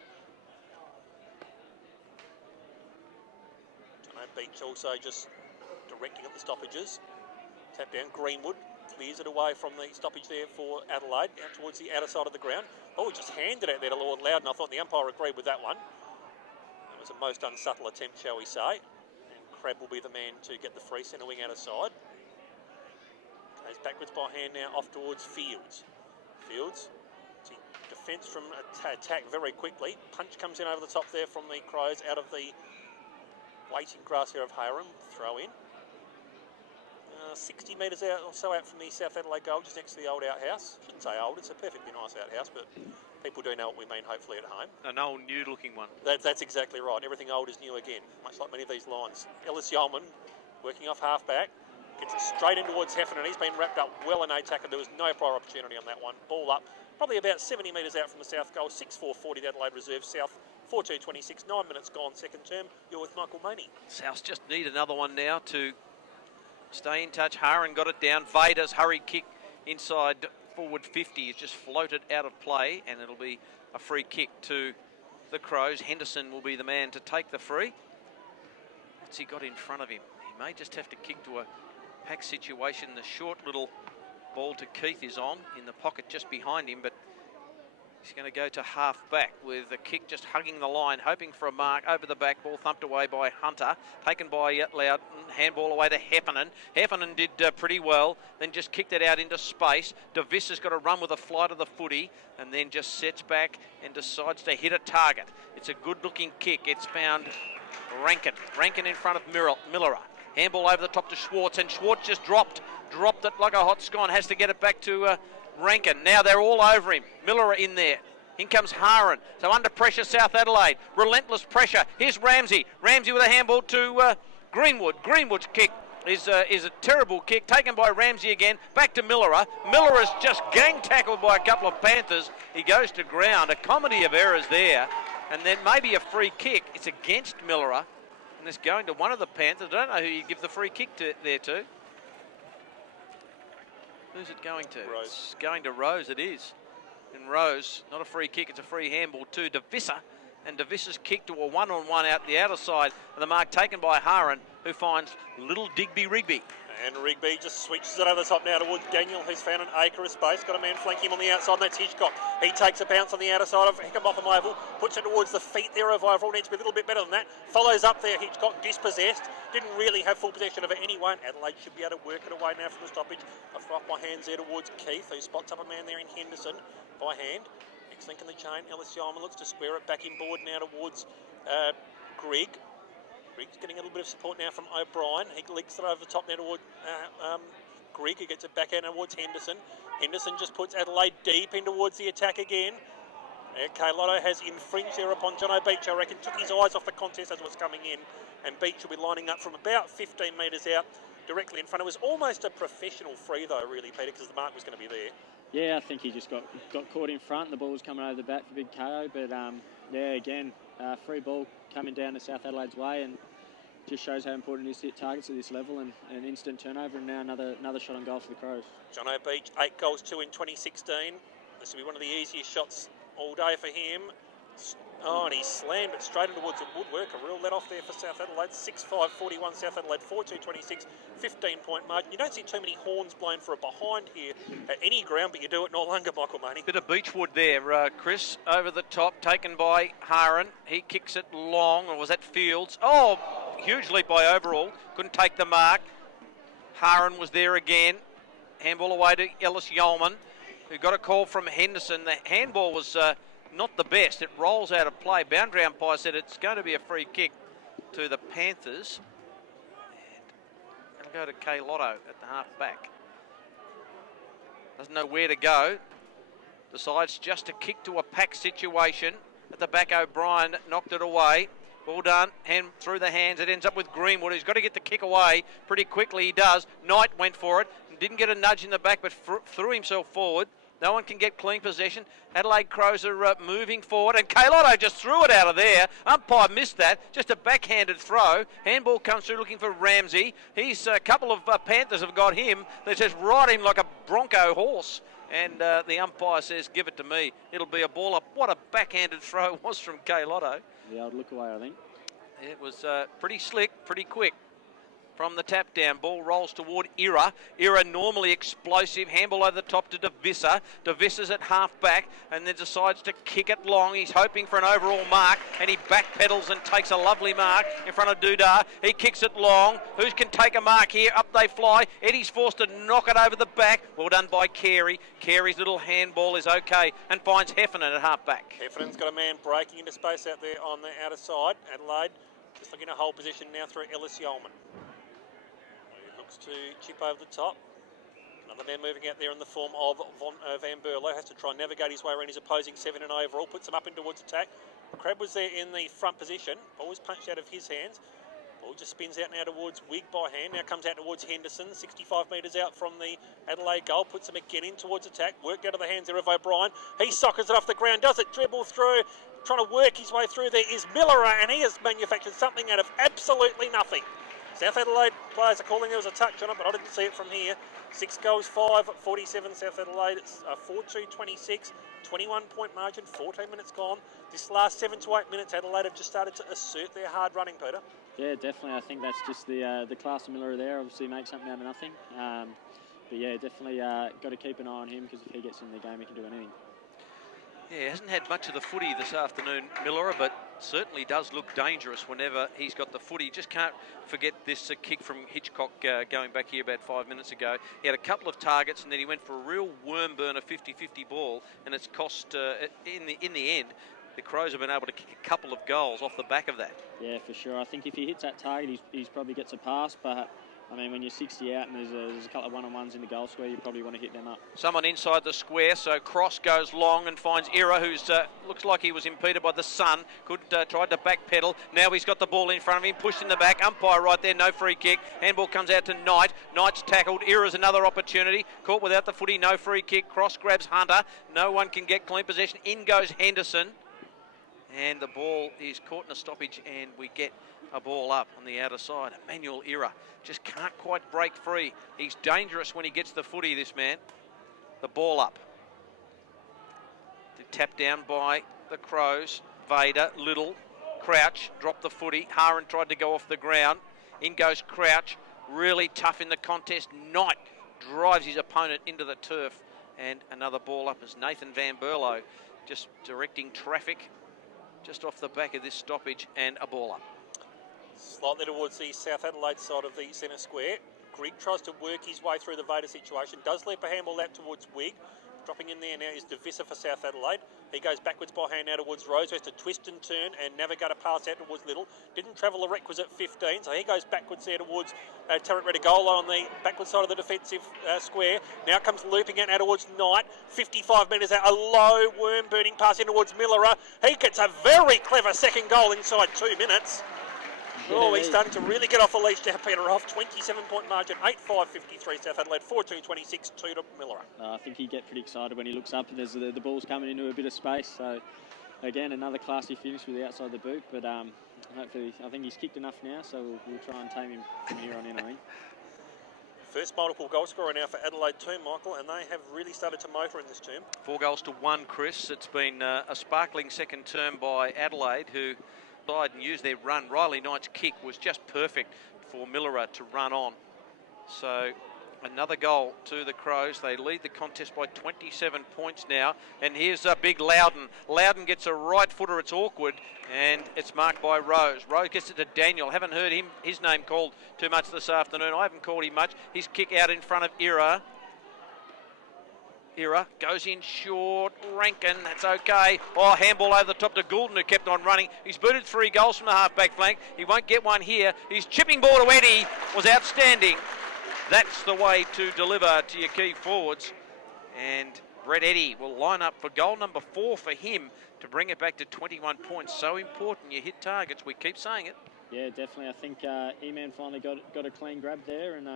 Beach also just directing at the stoppages. Tap down. Greenwood clears it away from the stoppage there for Adelaide, out towards the outer side of the ground. Oh, he just handed it there to Lord Loudon. I thought the umpire agreed with that one. It was a most unsubtle attempt, shall we say. And Crabb will be the man to get the free centre wing outer side. Goes backwards by hand now, off towards Fields. Fields, defence from attack very quickly. Punch comes in over the top there from the Crows, out of the waiting grass here of Haram. Throw in. 60 metres out or so out from the South Adelaide goal, just next to the old outhouse. Shouldn't say old, it's a perfectly nice outhouse, but people do know what we mean, hopefully, at home. An old, new-looking one. That's exactly right. Everything old is new again, much like many of these lines. Ellis Yeoman working off half-back. Gets it straight in towards Heffernan. He's been wrapped up well in a tackle. There was no prior opportunity on that one. Ball up, probably about 70 metres out from the south goal. 6-4-40, the Adelaide Reserve South. 4-2-26, 9 minutes gone, second term. You're with Michael Maney. South just need another one now to stay in touch. Haran got it down. Vader's hurried kick inside forward 50 is just floated out of play, and it'll be a free kick to the Crows. Henderson will be the man to take the free. What's he got in front of him? He may just have to kick to a pack situation. The short little ball to Keith is on in the pocket just behind him, but he's going to go to half back with a kick just hugging the line, hoping for a mark over the back. Ball thumped away by Hunter, taken by Loudon. Handball away to Heffernan. Heffernan did pretty well, then just kicked it out into space. DeVis has got to run with a flight of the footy and then just sets back and decides to hit a target. It's a good-looking kick. It's found Rankin. Rankin in front of Millerer. Handball over the top to Schwartz, and Schwartz just dropped it like a hot scone. Has to get it back to Rankin. Now they're all over him. Miller in there. In comes Haran. So under pressure, South Adelaide. Relentless pressure. Here's Ramsey. Ramsey with a handball to Greenwood. Greenwood's kick is a terrible kick. Taken by Ramsey again. Back to Millerer. Millerer is just gang tackled by a couple of Panthers. He goes to ground. A comedy of errors there. And then maybe a free kick. It's against Millerer. And it's going to one of the Panthers. I don't know who you give the free kick to there to. Who's it going to? Rose. It's going to Rose, it is. And Rose, not a free kick, it's a free handball to DeVissa. And DeVissa's kick to a one-on-one out the outer side. And the mark taken by Haran, who finds little Digby Rigby. And Rigby just switches it over the top now towards Daniel, who's found an acre of space. Got a man flanking him on the outside, and that's Hitchcock. He takes a bounce on the outer side of Hickenbotham Oval, puts it towards the feet there of Oval. Needs to be a little bit better than that. Follows up there, Hitchcock, dispossessed. Didn't really have full possession of it anyway. Adelaide should be able to work it away now from the stoppage. I throw up my hands there towards Keith, who spots up a man there in Henderson by hand. Next link in the chain, Ellis Yeoman looks to square it back inboard now towards Grigg. Grigg's getting a little bit of support now from O'Brien. He leaks it over the top now toward Grigg, who gets it back out towards Henderson. Henderson just puts Adelaide deep in towards the attack again. Lotto has infringed there upon Jono Beach, I reckon. Took his eyes off the contest as it was coming in. And Beach will be lining up from about 15 metres out, directly in front. It was almost a professional free though, really, Peter, because the mark was going to be there. Yeah, I think he just got caught in front. The ball was coming over the back for big KO. But, again, free ball coming down to South Adelaide's way, and just shows how important it is to hit targets at this level, and an instant turnover, and now another shot on goal for the Crows. Jono Beach, 8 goals, 2 in 2016. This will be one of the easiest shots all day for him. Oh, and he slammed it straight in towards the woodwork. A real let-off there for South Adelaide. 6-5-41 South Adelaide, 4-2-26, 15-point margin. You don't see too many horns blown for a behind here at any ground, but you do it no longer, Michael Maney. Bit of Beechwood there, Chris, over the top, taken by Haran. He kicks it long, or was that Fields? Oh, huge leap by Overall. Couldn't take the mark. Haran was there again. Handball away to Ellis Yeoman, who got a call from Henderson. The handball was not the best. It rolls out of play. Boundary umpire said it's going to be a free kick to the Panthers. And it'll go to K Lotto at the half back. Doesn't know where to go. Decides just to kick to a pack situation. At the back, O'Brien knocked it away. Well done. Hand through the hands. It ends up with Greenwood. He's got to get the kick away pretty quickly. He does. Knight went for it. Didn't get a nudge in the back, but threw himself forward. No one can get clean possession. Adelaide Crows are moving forward, and K-Lotto just threw it out of there. Umpire missed that. Just a backhanded throw. Handball comes through looking for Ramsey. He's a couple of Panthers have got him. They just ride him like a bronco horse. And the umpire says, give it to me. It'll be a ball up. What a backhanded throw it was from K-Lotto. The old look away, I think. It was pretty slick, pretty quick. From the tap down, ball rolls toward Ira. Ira normally explosive, handball over the top to DeVissa. DeVissa's at half back and then decides to kick it long. He's hoping for an overall mark and he backpedals and takes a lovely mark in front of Dudar. He kicks it long. Who can take a mark here? Up they fly. Eddie's forced to knock it over the back. Well done by Carey. Carey's little handball is okay and finds Heffernan at half back. Heffernan's got a man breaking into space out there on the outer side. Adelaide just looking to hold position now through Ellis Yeoman. Looks to chip over the top. Another man moving out there in the form of Van Berlo. Has to try and navigate his way around his opposing 7 and overall. Puts him up in towards attack. Crab was there in the front position. Ball was punched out of his hands. Ball just spins out now towards Wig by hand. Now comes out towards Henderson. 65 metres out from the Adelaide goal. Puts him again in towards attack. Worked out of the hands there of O'Brien. He sockers it off the ground. Does it dribble through? Trying to work his way through there is Miller, and he has manufactured something out of absolutely nothing. South Adelaide players are calling there was a touch on it, but I didn't see it from here. 6 goals, 5-47 South Adelaide. It's 4-2-26. 21-point margin, 14 minutes gone. This last 7 to 8 minutes, Adelaide have just started to assert their hard running, Peter. Yeah, definitely. I think that's just the class of Miller there. Obviously, make something out of nothing. But yeah, definitely got to keep an eye on him, because if he gets in the game, he can do anything. Yeah, he hasn't had much of the footy this afternoon, Miller, but certainly does look dangerous whenever he's got the footy. Just can't forget this kick from Hitchcock going back here about 5 minutes ago. He had a couple of targets, and then he went for a real worm burner 50-50 ball, and it's cost, in the end, the Crows have been able to kick a couple of goals off the back of that. Yeah, for sure. I think if he hits that target, he's probably gets a pass, but I mean, when you're 60 out and there's a couple of one-on-ones in the goal square, you probably want to hit them up. Someone inside the square, so Cross goes long and finds Ira, who's looks like he was impeded by the sun. Tried to backpedal. Now he's got the ball in front of him, pushed in the back. Umpire right there, no free kick. Handball comes out to Knight. Knight's tackled. Ira's another opportunity. Caught without the footy, no free kick. Cross grabs Hunter. No one can get clean possession. In goes Henderson. And the ball is caught in a stoppage, and we get a ball up on the outer side. Emmanuel Ira just can't quite break free. He's dangerous when he gets the footy, this man. The ball up. Tapped down by the Crows. Vader, Little, Crouch, dropped the footy. Haran tried to go off the ground. In goes Crouch. Really tough in the contest. Knight drives his opponent into the turf. And another ball up as Nathan Van Berlo just directing traffic just off the back of this stoppage, and a ball up. Slightly towards the South Adelaide side of the centre square. Grigg tries to work his way through the Vader situation. Does leap a handball out towards Wig. Dropping in there now is Devissa for South Adelaide. He goes backwards by hand now towards Rose. Has to twist and turn and navigate a pass out towards Little. Didn't travel the requisite 15, so he goes backwards there towards Tarrant Redigola on the backward side of the defensive square. Now comes looping out now towards Knight. 55 metres out, a low worm burning pass in towards Miller. He gets a very clever second goal inside 2 minutes. Oh, he's starting to really get off the leash now, Peter Off. 27-point margin, 8-5-53 South Adelaide, 4-2-26, 2 to Miller. I think he'd get pretty excited when he looks up and there's the ball's coming into a bit of space. So, again, another classy finish with the outside the boot. But hopefully, I think he's kicked enough now, so we'll try and tame him from here on in, I think. First multiple goal scorer now for Adelaide too, Michael, and they have really started to motor in this term. 4-1, Chris. It's been a sparkling second term by Adelaide, who and used their run. Riley Knight's kick was just perfect for Miller to run on. So another goal to the Crows. They lead the contest by 27 points now. And here's a big Loudon. Loudon gets a right footer. It's awkward, and it's marked by Rose. Rose gets it to Daniel. Haven't heard his name called too much this afternoon. I haven't called him much. His kick out in front of Ira. Ira goes in short. Rankin, that's okay. Oh, handball over the top to Goulden, who kept on running. He's booted 3 goals from the half-back flank. He won't get one here. His chipping ball to Eddie was outstanding. That's the way to deliver to your key forwards. And Brett Eddy will line up for goal number 4 for him to bring it back to 21 points. So important, you hit targets. We keep saying it. Yeah, definitely. I think E-Man finally got a clean grab there, and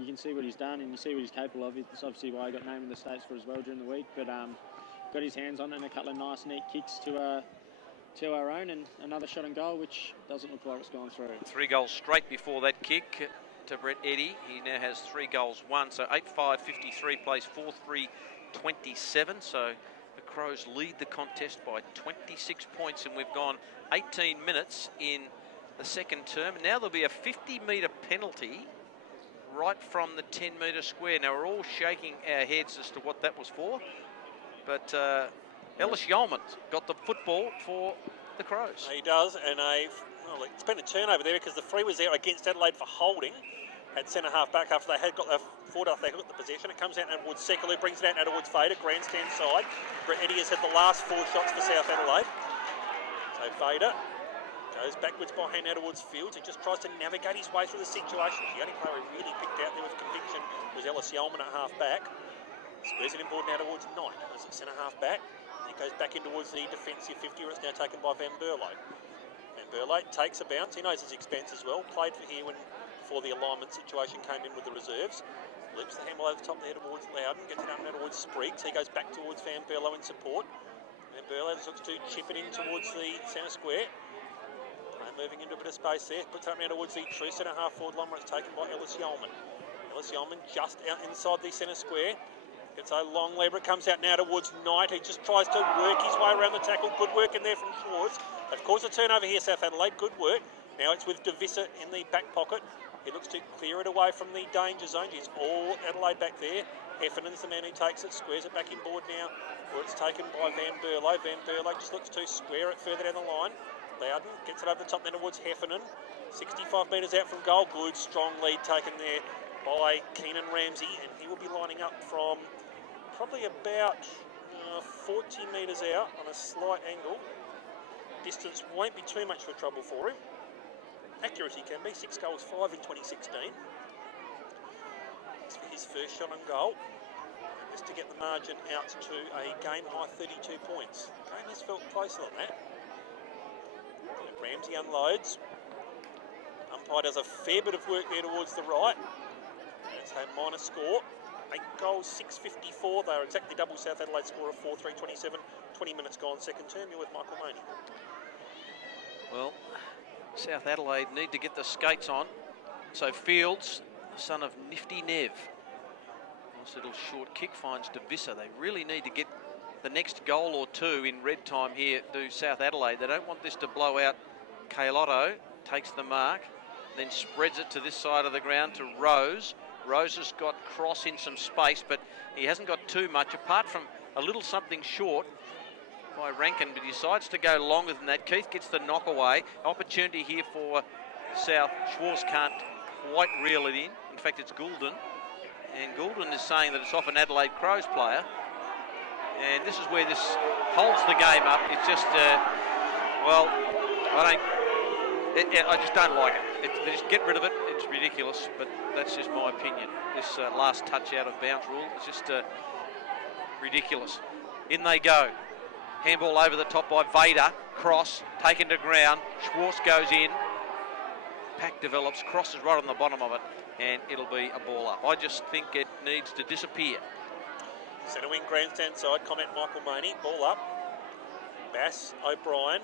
you can see what he's done and you see what he's capable of. It's obviously why he got named in the States for as well during the week, but got his hands on it and a couple of nice, neat kicks to our own, and another shot and goal, which doesn't look like it's gone through. 3 goals straight before that kick to Brett Eddy. He now has 3 goals, 1, so 8-5-53 plays 4-3-27, so the Crows lead the contest by 26 points, and we've gone 18 minutes in the second term. Now there'll be a 50-metre penalty right from the 10-metre square. Now we're all shaking our heads as to what that was for, but Ellis Yeoman's got the football for the Crows. He does, and it's been a turnover there because the free was there against Adelaide for holding at centre half back after they had got the forward after they got the possession. It comes out towards Sekalu, brings it out towards Vader, grandstand side. Brett Eddy has had the last 4 shots for South Adelaide. So Vader goes backwards behind out towards Fields and just tries to navigate his way through the situation. The only player he really picked out there with conviction was Ellis Yeoman at half back. Squares it inboard now towards Knight as at centre half back. He goes back in towards the defensive 50, where it's now taken by Van Berlo. Van Burley takes a bounce. He knows his expense as well. Played for here before the alignment situation came in with the reserves. Loops the handle over the top there towards Loudon. Gets it up now towards Spriggs. He goes back towards Van Berlo in support. Van Berlo looks to chip it in towards the centre square. Moving into a bit of space there. Puts it up now towards the true centre half forward line where it's taken by Ellis Yeoman. Ellis Yeoman just out inside the centre square. It's a long lever. It comes out now towards Knight. He just tries to work his way around the tackle. Good work in there from Schwartz. They've caused a turnover here, South Adelaide. Good work. Now it's with Devissa in the back pocket. He looks to clear it away from the danger zone. He's all Adelaide back there. Heffernan's the man who takes it. Squares it back inboard now where it's taken by Van Berlo. Van Berlo just looks to square it further down the line. Loudon gets it over the top then towards Heffernan. 65 metres out from goal. Good, strong lead taken there by Keenan Ramsey, and he will be lining up from probably about 40 metres out on a slight angle. Distance won't be too much for trouble for him. Accuracy can be. 6 goals, 5 in 2016. That's for his first shot on goal. And just to get the margin out to a game high 32 points. Game has felt closer than that. Ramsey unloads. Umpire does a fair bit of work there towards the right. That's a minor score. 8 goals, 654. They are exactly double South Adelaide score of 4-3-27. 20 minutes gone, second term. You're with Michael Maney. Well, South Adelaide need to get the skates on. So Fields, the son of Nifty Nev. Nice little short kick finds Devissa. They really need to get the next goal or two in red time here to South Adelaide. They don't want this to blow out. Kailotto takes the mark, then spreads it to this side of the ground to Rose. Rose has got Cross in some space, but he hasn't got too much, apart from a little something short by Rankin, but he decides to go longer than that. Keith gets the knock away. Opportunity here for South. Schwartz can't quite reel it in. In fact, it's Goulden. And Goulden is saying that it's off an Adelaide Crows player. And this is where this holds the game up. It's just, I just don't like it. They just get rid of it. It's ridiculous, but that's just my opinion. This last touch out of bounds rule is just ridiculous. In they go. Handball over the top by Vader. Cross, taken to ground. Schwartz goes in. Pack develops. Cross is right on the bottom of it, and it'll be a ball up. I just think it needs to disappear. Centre wing grandstand side, comment Michael Maney. Ball up. Bass, O'Brien.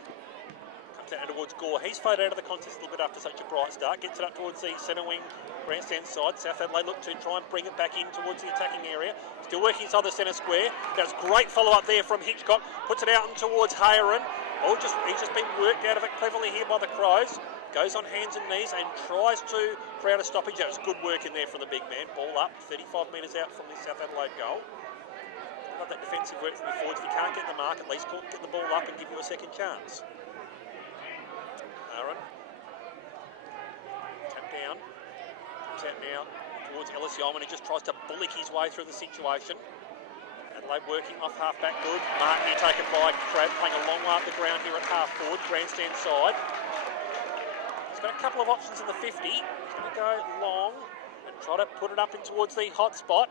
Comes out towards Gore. He's faded out of the contest a little bit after such a bright start. Gets it up towards the centre wing grandstand side. South Adelaide look to try and bring it back in towards the attacking area. Still working inside the centre square. That's great follow-up there from Hitchcock. Puts it out and towards Hayron. He's just been worked out of it cleverly here by the Crows. Goes on hands and knees and tries to create a stoppage. That was good work in there from the big man. Ball up, 35 metres out from the South Adelaide goal. Love that defensive work from the forwards. If you can't get the mark, at least get the ball up and give you a second chance. Aaron. Tap down. Tap now towards Ellis Yeoman. He just tries to bullock his way through the situation. Adelaide working off half-back good. Mark here taken by Crab, playing a long way up the ground here at half-forward. Grandstand side. He's got a couple of options in the 50. He's going to go long and try to put it up in towards the hot spot.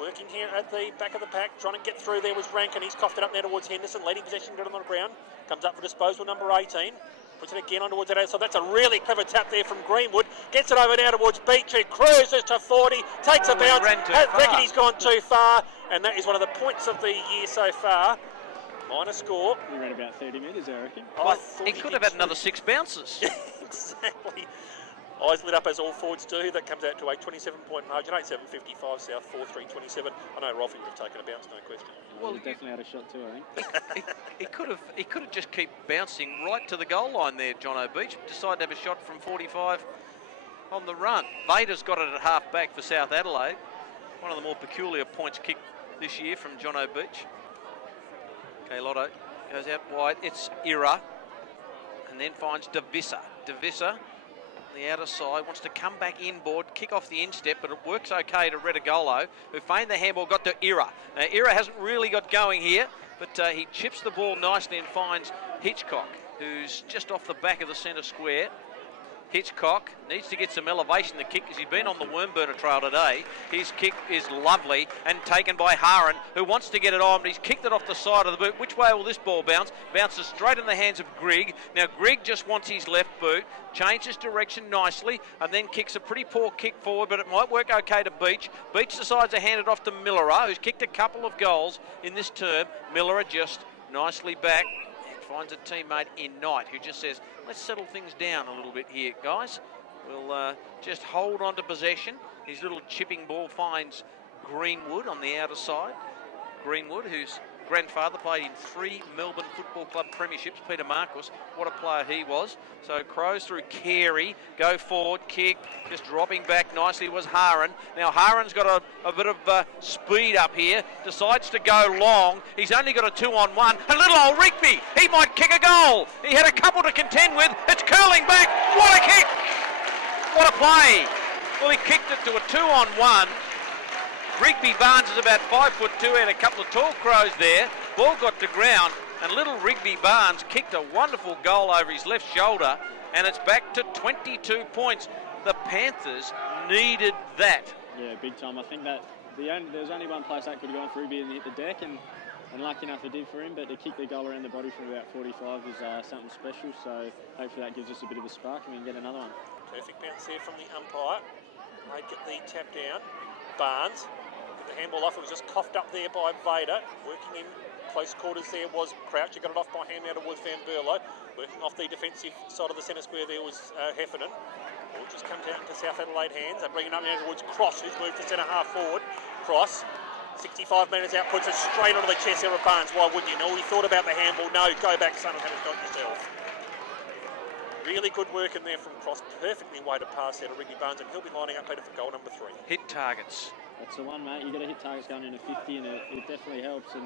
Working here at the back of the pack, trying to get through there was Rankin. He's coughed it up now towards Henderson, leading possession, got it on the ground. Comes up for disposal, number 18. Puts it again on towards that outside. That's a really clever tap there from Greenwood. Gets it over now towards Beach, who cruises to 40, takes a bounce. I reckon he's gone too far, and that is one of the points of the year so far. Minor score. We ran about 30 metres, I reckon. Well, he could have had another 6 bounces. Exactly. Eyes lit up as all forwards do. That comes out to a 27-point margin. 8-7-55 South, 4-3-27. I know Rolfie would have taken a bounce, no question. Well, he definitely had a shot too, I think. He could have just keep bouncing right to the goal line there, Jono Beach. Decided to have a shot from 45 on the run. Vader's got it at half back for South Adelaide. One of the more peculiar points kicked this year from Jono Beach. Kailotto goes out wide. It's Ira. And then finds Devissa. Devissa, the outer side, wants to come back inboard, kick off the instep, but it works okay to Retigolo, who feigned the handball, got to Ira. Now, Ira hasn't really got going here, but he chips the ball nicely and finds Hitchcock, who's just off the back of the centre square. Hitchcock needs to get some elevation in the kick because he's been on the worm burner trail today. His kick is lovely and taken by Haran, who wants to get it on, but he's kicked it off the side of the boot. Which way will this ball bounce? Bounces straight in the hands of Grigg. Now Grigg just wants his left boot, changes direction nicely, and then kicks a pretty poor kick forward, but it might work okay to Beach. Beach decides to hand it off to Millerer, who's kicked a couple of goals in this term. Millerer just nicely back. Finds a teammate in Knight who just says, let's settle things down a little bit here, guys. We'll just hold on to possession. His little chipping ball finds Greenwood on the outer side. Greenwood, whose grandfather played in 3 Melbourne Football Club premierships, Peter Marcus. What a player he was. So Crows through Carey, go forward, kick, just dropping back nicely was Haran. Now Haran's got a bit of speed up here, decides to go long. He's only got a 2-on-1. And little old Rigby, he might kick a goal. He had a couple to contend with. It's curling back. What a kick! What a play! Well, he kicked it to a 2-on-1. Rigby Barnes is about 5'2", had a couple of tall Crows there. Ball got to ground, and little Rigby Barnes kicked a wonderful goal over his left shoulder, and it's back to 22 points. The Panthers needed that. Yeah, big time. I think that there's only one place that could have gone for Rigby and hit the deck, and lucky enough it did for him, but to kick the goal around the body from about 45 is something special, so hopefully that gives us a bit of a spark and we can get another one. Perfect bounce there from the umpire. They get the tap down. Barnes, get the handball off. It was just coughed up there by Vader. Working in close quarters there was Crouch. He got it off by hand now towards Van Berlo. Working off the defensive side of the centre square there was Heffernan. Ball just comes out into South Adelaide hands. They're bringing it up now towards Cross, who's moved to centre half forward. Cross, 65 metres out, puts it straight onto the chest there of Barnes. Why wouldn't you? No, he thought about the handball. No, go back, son, and have a shot yourself. Really good work in there from Cross. Perfectly weighted pass there to Ricky Barnes, and he'll be lining up, Peter, for goal number 3. Hit targets. That's the one, mate. You've got to hit targets going into 50, and it definitely helps. And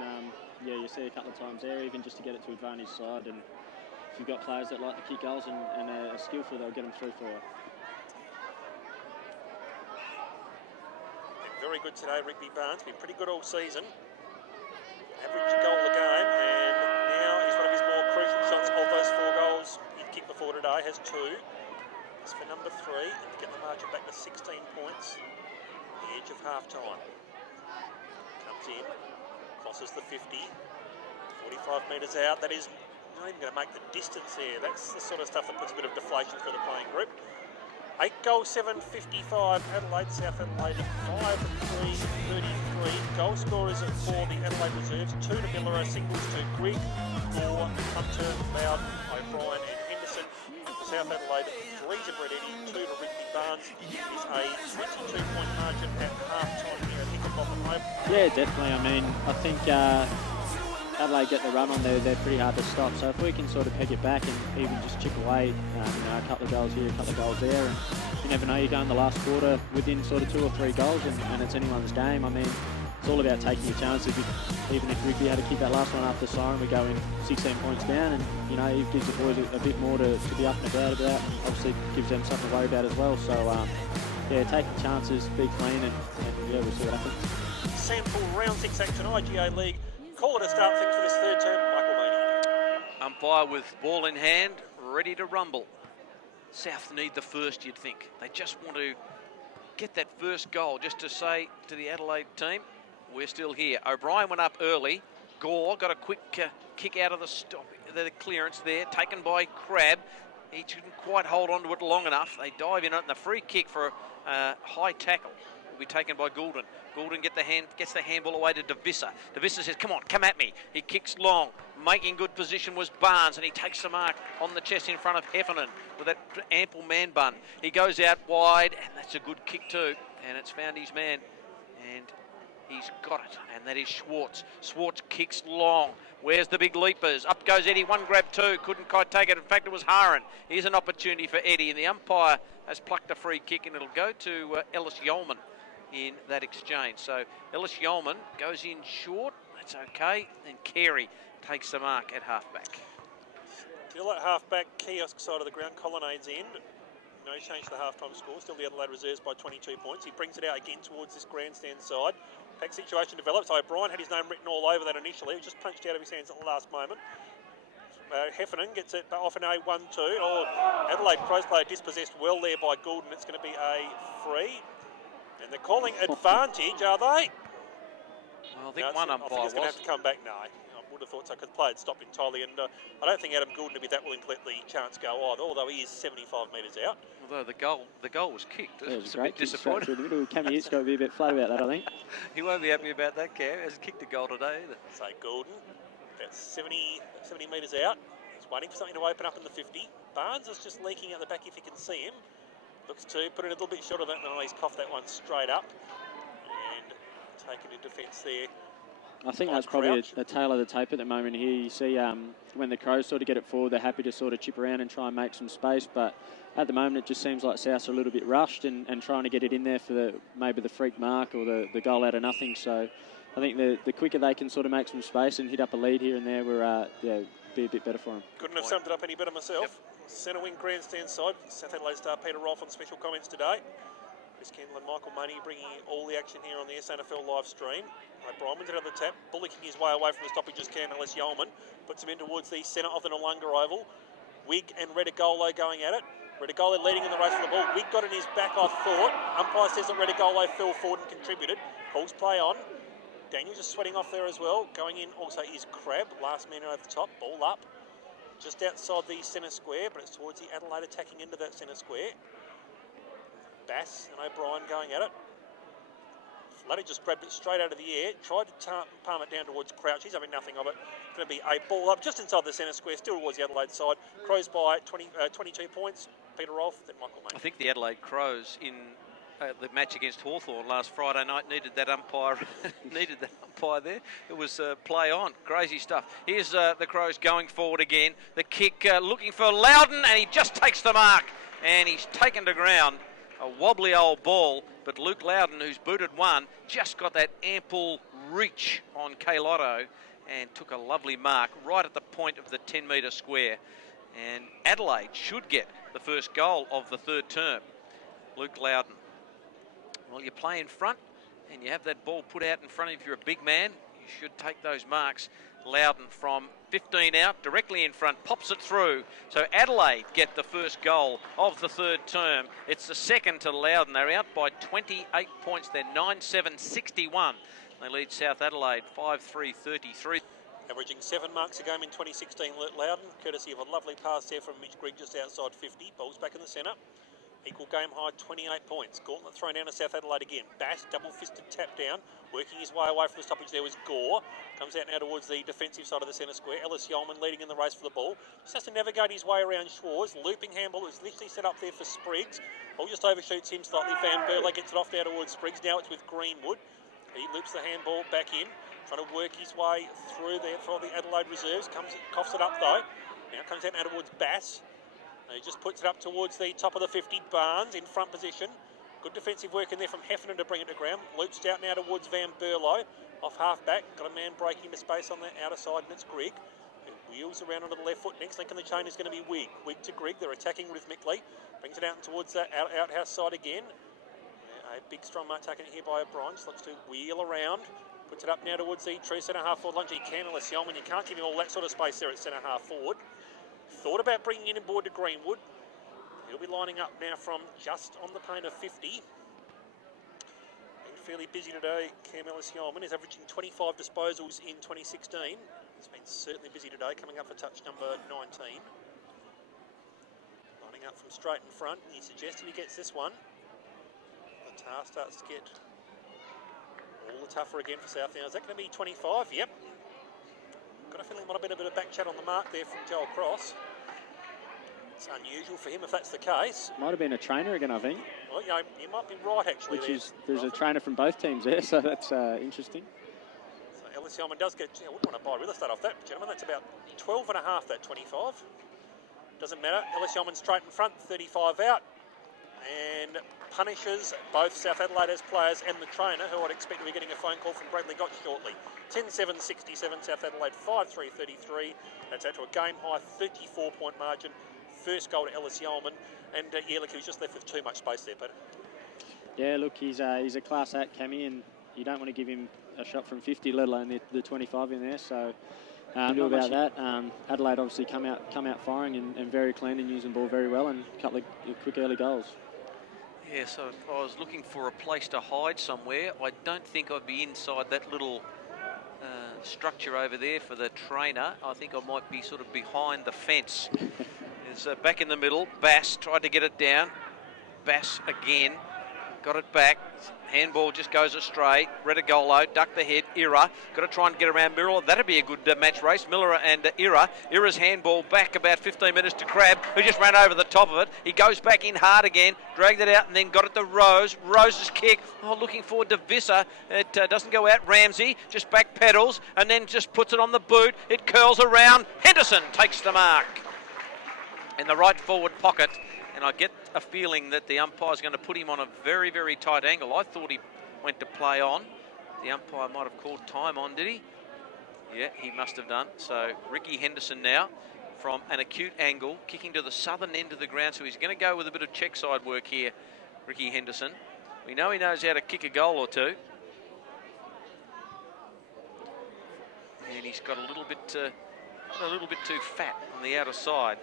yeah, you see a couple of times there, even just to get it to advantage side. And if you've got players that like to kick goals and are skillful, they'll get them through for you. Been very good today, Rigby Barnes. Been pretty good all season. Average goal a game, and now he's one of his more crucial shots of those 4 goals. Kick before today has 2. It's for number 3, and to get the margin back to 16 points. The edge of half time. Comes in, crosses the 50, 45 metres out. That is not even going to make the distance there. That's the sort of stuff that puts a bit of deflation through the playing group. 8 goals, 7.55. Adelaide, South Adelaide, 5 and 3, 33. Goal scorers are for the Adelaide reserves. 2 to Miller, singles to Grigg, Gore, Hunter, Loudon, O'Brien, and Henderson. South Adelaide, 3 to Brett Eddy, 2 to Rigby Barnes. Is a 22-point margin at half-time here at Hickenbotham Home. Yeah, definitely. I mean, I think Adelaide get the run on there, they're pretty hard to stop. So if we can sort of peg it back and even just chip away, a couple of goals here, a couple of goals there, and you never know, you go in the last quarter within sort of 2 or 3 goals, and it's anyone's game. I mean, it's all about taking your chances. Even if Rigby had to kick that last one after siren, we go in 16 points down, and it gives the boys a bit more to be up and about, and obviously gives them something to worry about as well. So yeah, take your chances, be clean, and yeah, we'll see what happens. SANFL round 6 action, IGA League. Call it a start things for this third term, Michael Maney. Umpire with ball in hand, ready to rumble. South need the first, you'd think. They just want to get that first goal, just to say to the Adelaide team, we're still here. O'Brien went up early. Gore got a quick kick out of the clearance there, taken by Crabb. He couldn't quite hold on to it long enough. They dive in it, and the free kick for a high tackle will be taken by Goulden. Goulden gets the handball away to Devissa. Devissa says, come on, come at me. He kicks long. Making good position was Barnes, and he takes the mark on the chest in front of Heffernan with that ample man bun. He goes out wide, and that's a good kick too. And it's found his man, and he's got it, and that is Schwartz. Schwartz kicks long. Where's the big leapers? Up goes Eddie, 1 grab 2, couldn't quite take it. In fact, it was Haran. Here's an opportunity for Eddie, and the umpire has plucked a free kick, and it'll go to Ellis Yeoman in that exchange. So Ellis Yeoman goes in short, that's okay, and Carey takes the mark at halfback. Still at halfback, kiosk side of the ground, Colonnades end. No change to the half-time score, still the Adelaide reserves by 22 points. He brings it out again towards this grandstand side. Pack situation develops. O'Brien had his name written all over that initially. It was just punched out of his hands at the last moment. Heffernan gets it off an A 1-2. Oh, Adelaide Crows player dispossessed well there by Goulden. It's going to be a free. And they're calling advantage, are they? Well, I think one umpire I think it's going to have to come back. No, I would have thought so, because play had stopped entirely. And I don't think Adam Goulden would be that willing to let the chance go either, although he is 75 metres out. Although the goal was kicked. Yeah, it was a bit disappointed. Through the middle. Cammy Hit's got to be a bit flat about that, I think. He won't be happy about that, Cam. He hasn't kicked a goal today either. So Goulden, about 70 metres out. He's waiting for something to open up in the 50. Barnes is just leaking out the back if you can see him. Looks to put it a little bit short of that. No, he's coughed that one straight up. And taken in defence there. I think that's probably a tail of the tape at the moment here. You see when the Crows sort of get it forward, they're happy to sort of chip around and try and make some space. But at the moment, it just seems like South are a little bit rushed and trying to get it in there for maybe the freak mark or the goal out of nothing. So I think the quicker they can sort of make some space and hit up a lead here and there, we'll be a bit better for them. Couldn't have summed it up any better myself. Yep. Centre wing grandstand side. South Adelaide star Peter Rolfe on special comments today. Chris Kendall and Michael Money bringing all the action here on the SANFL live stream. O'Brien wins it out of the tap, bullocking his way away from the stoppages can. Ellis Yeoman puts him in towards the centre of the Noongar Oval. Wig and Redigolo going at it. Redigolo leading in the race for the ball. Wig got in his back, I thought. Umpire says that Redigolo fell forward and contributed. Calls play on. Daniel just sweating off there as well. Going in also is Crab. Last man over the top. Ball up. Just outside the centre square, but it's towards the Adelaide attacking into that centre square. Bass and O'Brien going at it. Flutter just grabbed it straight out of the air, tried to palm it down towards Crouch. He's having nothing of it. It's going to be a ball up just inside the centre square, still towards the Adelaide side. Crows by 22 points. Peter Rolfe, then Michael May. I think the Adelaide Crows in the match against Hawthorn last Friday night needed that umpire there. It was play on. Crazy stuff. Here's the Crows going forward again. The kick looking for Loudon, and he just takes the mark. And he's taken to ground. A wobbly old ball, but Luke Loudon, who's booted one, just got that ample reach on K-Lotto and took a lovely mark right at the point of the 10-metre square. And Adelaide should get the first goal of the third term. Luke Loudon. Well, you play in front and you have that ball put out in front of you. If you're a big man, you should take those marks. Loudon from 15 out, directly in front, pops it through. So Adelaide get the first goal of the third term. It's the second to Loudon. They're out by 28 points. They're 9-7-61. They lead South Adelaide 5-3-33. Averaging 7 marks a game in 2016, Loudon, courtesy of a lovely pass there from Mitch Grigg just outside 50. Ball's back in the centre. Equal game high, 28 points. Gauntlet thrown down to South Adelaide again. Bass, double-fisted tap down. Working his way away from the stoppage there was Gore. Comes out now towards the defensive side of the centre square. Ellis Yeoman leading in the race for the ball. Just has to navigate his way around Schwarz. Looping handball is literally set up there for Spriggs. Ball just overshoots him slightly. Van Berle gets it off now towards Spriggs. Now it's with Greenwood. He loops the handball back in. Trying to work his way through there for the Adelaide reserves. Coughs it up though. Now comes out now towards Bass. He just puts it up towards the top of the 50. Barnes in front position. Good defensive work in there from Heffernan to bring it to ground. Loops out now towards Van Berlo. Off half back. Got a man breaking into space on the outer side, and it's Grigg. It wheels around onto the left foot. Next link in the chain is going to be Wig. Wig to Grigg. They're attacking rhythmically. Brings it out towards that outhouse side again. A big strong mark taken here by O'Brien. Just looks to wheel around. Puts it up now towards the true centre half forward lunge. He can, Ellis Yeoman. You can't give him all that sort of space there at centre half forward. Thought about bringing it in board to Greenwood. He'll be lining up now from just on the paint of 50. Been fairly busy today. Cam Ellis Yeoman is averaging 25 disposals in 2016. He's been certainly busy today, coming up for touch number 19. Lining up from straight in front. He suggested he gets this one. The task starts to get all the tougher again for South. Now, is that going to be 25? Yep. Got a feeling might have been a bit of back chat on the mark there from Joel Cross. It's unusual for him if that's the case. Might have been a trainer again, I think. Well, you might be right actually. There's a trainer from both teams there, so that's interesting. So Ellis Yeoman does get. I wouldn't want to buy real estate off that, gentlemen. That's about 12 and a half. That 25. Doesn't matter. Ellis Yeoman straight in front, 35 out, and punishes both South Adelaide's players and the trainer, who I'd expect to be getting a phone call from Bradley Gotch shortly. 10-7-67, South Adelaide 5-3-33. That's out to a game high 34-point margin. First goal to Ellis Yeoman, and he was just left with too much space there, Peter. Yeah, look, he's a class act, Cammy, and you don't want to give him a shot from 50, let alone the 25 in there. So do about that. Adelaide obviously come out firing and very clean and using the ball very well, and a couple of quick early goals. Yeah, so if I was looking for a place to hide somewhere, I don't think I'd be inside that little structure over there for the trainer. I think I might be sort of behind the fence. It's back in the middle. Bass tried to get it down. Bass again. Got it back. Handball just goes astray. Retigolo ducked the head. Ira got to try and get around Miller. That'd be a good match race. Miller and Ira. Ira's handball back about 15 minutes to Crab, who just ran over the top of it. He goes back in hard again, dragged it out, and then got it to Rose. Rose's kick. Oh, looking forward to Visser. It doesn't go out. Ramsey just back pedals and then just puts it on the boot. It curls around. Henderson takes the mark in the right forward pocket. And I get a feeling that the umpire's going to put him on a very, very tight angle. I thought he went to play on. The umpire might have called time on, did he? Yeah, he must have done. So Ricky Henderson now from an acute angle, kicking to the southern end of the ground. So he's going to go with a bit of check side work here, Ricky Henderson. We know he knows how to kick a goal or two. And he's got a little bit too fat on the outer side.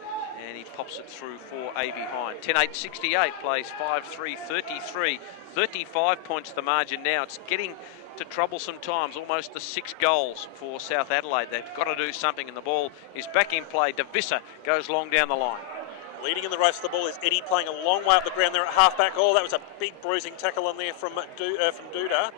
And he pops it through for A behind. 10-8-68, plays 5-3-33. 35 points the margin now. It's getting to troublesome times, almost the 6 goals for South Adelaide. They've got to do something, and the ball is back in play. DeVissa goes long down the line. Leading in the race for the ball is Eddie, playing a long way up the ground there at half-back. Oh, that was a big bruising tackle on there from Duda.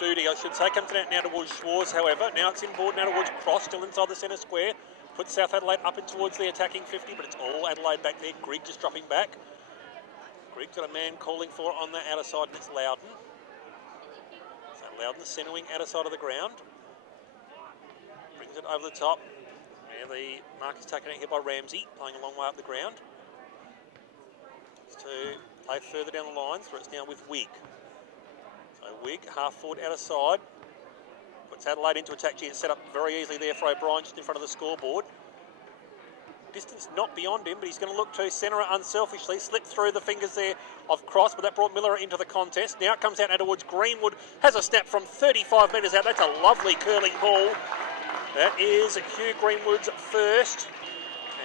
Doody, I should say. Comes out now towards Schwarz, however. Now it's inboard, now towards Cross, still inside the centre square. Puts South Adelaide up and towards the attacking 50, but it's all Adelaide back there. Grigg just dropping back. Grigg's got a man calling for it on the outer side, and it's Loudon. So Loudon centering outer side of the ground. Brings it over the top. And the mark is taken out here by Ramsey, playing a long way up the ground. To play further down the lines, where it's now with Wigg. So Wigg, half forward outer side. Puts Adelaide into attack. Gee, it's set up very easily there for O'Brien, just in front of the scoreboard. Distance not beyond him, but he's going to look to centre it unselfishly. Slipped through the fingers there of Cross, but that brought Miller into the contest. Now it comes out towards Greenwood. Has a snap from 35 metres out. That's a lovely curling ball. That is Hugh Greenwood's first.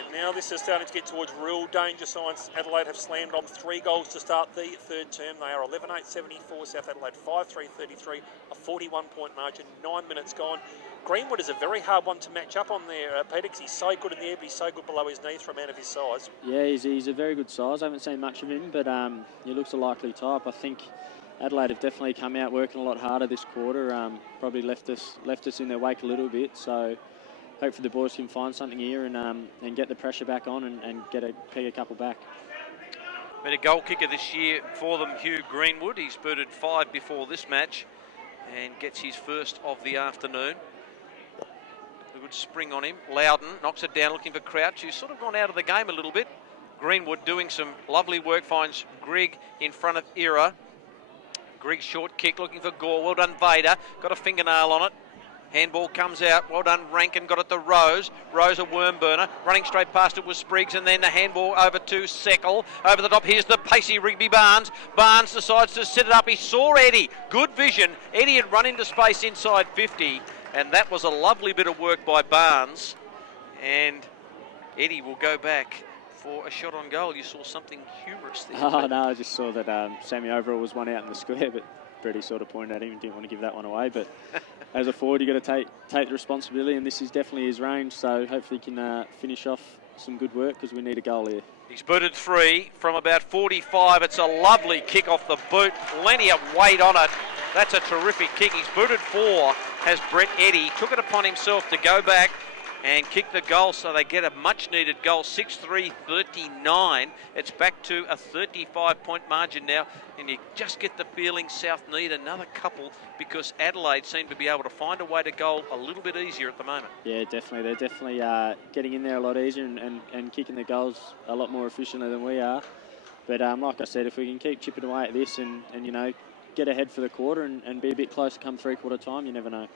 And now this is starting to get towards real danger signs. Adelaide have slammed on 3 goals to start the third term. They are 11-8-74, South Adelaide 5-3-33, a 41-point margin, 9 minutes gone. Greenwood is a very hard one to match up on there, Peter, because he's so good in the air, but he's so good below his knees for a man of his size. Yeah, he's a very good size. I haven't seen much of him, but he looks a likely type. I think Adelaide have definitely come out working a lot harder this quarter. Probably left us in their wake a little bit, so hopefully the boys can find something here and get the pressure back on and peg a couple back. Been a goal kicker this year for them, Hugh Greenwood. He's booted 5 before this match and gets his first of the afternoon. A good spring on him. Loudon knocks it down, looking for Crouch, who's sort of gone out of the game a little bit. Greenwood doing some lovely work, finds Grigg in front of Ira. Grigg's short kick, looking for Gore. Well done, Vader. Got a fingernail on it. Handball comes out. Well done, Rankin. Got it to Rose. Rose, a worm burner. Running straight past it was Spriggs, and then the handball over to Seckle. Over the top, here's the pacey Rigby Barnes. Barnes decides to set it up. He saw Eddie. Good vision. Eddie had run into space inside 50, and that was a lovely bit of work by Barnes. And Eddie will go back for a shot on goal. You saw something humorous there. Oh, no, I just saw that Sammy Overall was one out in the square, but Brady sort of pointed at him and didn't want to give that one away. But as a forward, you've got to take the responsibility, and this is definitely his range, so hopefully he can finish off some good work, because we need a goal here. He's booted 3 from about 45. It's a lovely kick off the boot. Plenty of weight on it. That's a terrific kick. He's booted 4, has Brett Eddy. Took it upon himself to go back and kick the goal, so they get a much-needed goal, 6-3-39. It's back to a 35-point margin now, and you just get the feeling South need another couple, because Adelaide seem to be able to find a way to goal a little bit easier at the moment. Yeah, definitely. They're definitely getting in there a lot easier and kicking the goals a lot more efficiently than we are. But like I said, if we can keep chipping away at this and you know, get ahead for the quarter and be a bit closer come three-quarter time, you never know.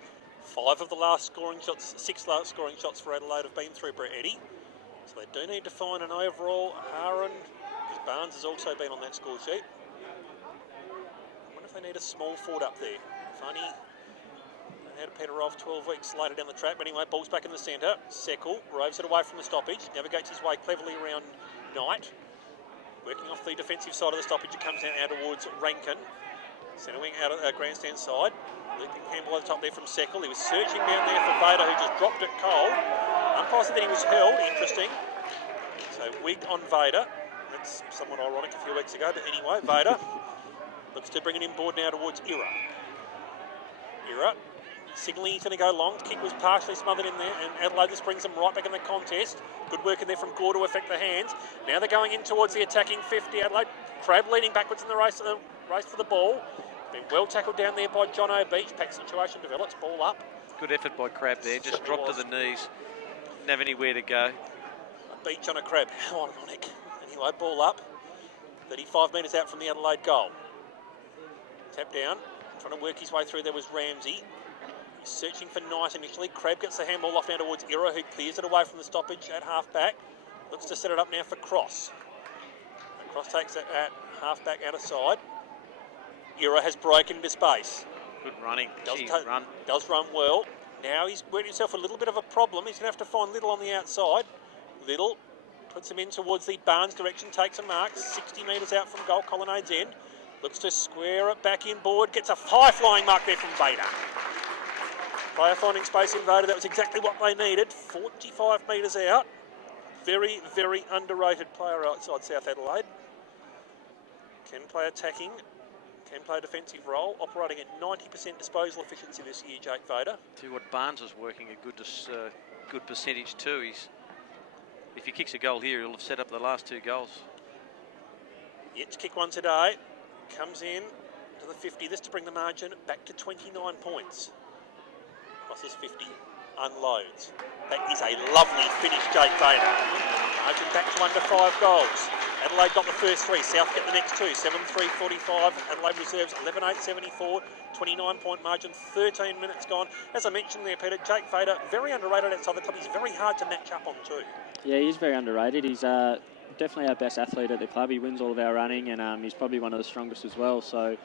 5 of the last scoring shots, 6 last scoring shots for Adelaide have been through Brett Eddy. So they do need to find an overall. Haran, because Barnes has also been on that score sheet. I wonder if they need a small forward up there. Funny, Had to peter off 12 weeks later down the track. But anyway, ball's back in the centre. Seckle roves it away from the stoppage. Navigates his way cleverly around Knight. Working off the defensive side of the stoppage. It comes out towards Rankin. Centre wing out of grandstand side. Looping handball over the top there from Seckle. He was searching down there for Vader, who just dropped it cold. Umpire said that he was held. Interesting. So wigged on Vader. That's somewhat ironic a few weeks ago. But anyway, Vader looks to bring it inboard now towards Ira. Ira signalling he's going to go long. The kick was partially smothered in there, and Adelaide just brings them right back in the contest. Good work in there from Gore to affect the hands. Now they're going in towards the attacking 50. Adelaide. Crab leading backwards in the race for the ball. Been well tackled down there by John O'Beach. Pack situation develops. Ball up. Good effort by Crab there. Just dropped to the knees. Didn't have anywhere to go. A beach on a Crab. How ironic. Anyway, ball up. 35 metres out from the Adelaide goal. Tap down. Trying to work his way through there was Ramsey. He's searching for Knight initially. Crab gets the handball off now towards Ira, who clears it away from the stoppage at half-back. Looks to set it up now for Cross. And Cross takes it at half-back out of side. Ira has broken into space. Good running. Does run well. Now he's worked himself a little bit of a problem. He's going to have to find Little on the outside. Little puts him in towards the Barnes direction, takes a mark, 60 metres out from goal, Colonnades end. Looks to square it back inboard, gets a high-flying mark there from Vader. Player finding space in Vader, that was exactly what they needed. 45 metres out. Very, very underrated player outside South Adelaide. Can play attacking, can play a defensive role, operating at 90% disposal efficiency this year, Jake Vader. See what Barnes is working a good percentage too. If he kicks a goal here, he'll have set up the last two goals. Yet to kick one today. Comes in to the 50, this to bring the margin back to 29 points. Crosses 50, unloads. That is a lovely finish, Jake Vader. Margin back to under 5 goals. Adelaide got the first 3, South get the next 2. 7-3-45, Adelaide reserves 11-8-74, 29-point margin, 13 minutes gone. As I mentioned there, Peter, Jake Vader, very underrated outside the club. He's very hard to match up on too. Yeah, he's very underrated. He's definitely our best athlete at the club. He wins all of our running, and he's probably one of the strongest as well. So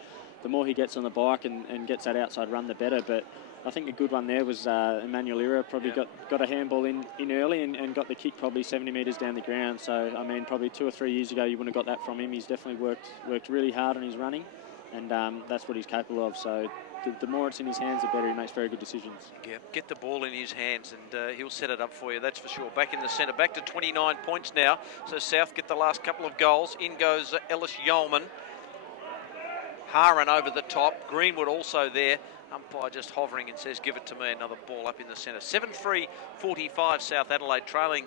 the more he gets on the bike and gets that outside run, the better. But I think a good one there was Emmanuel Ira probably got a handball in early and got the kick probably 70 metres down the ground. So, I mean, probably 2 or 3 years ago you wouldn't have got that from him. He's definitely worked really hard on his running, and that's what he's capable of. So the more it's in his hands, the better. He makes very good decisions. Yeah, get the ball in his hands and he'll set it up for you, that's for sure. Back in the centre, back to 29 points now. So South get the last couple of goals. In goes Ellis Yeoman. Haran over the top. Greenwood also there. Umpire just hovering and says, give it to me. Another ball up in the centre. 7-3-45 South Adelaide, trailing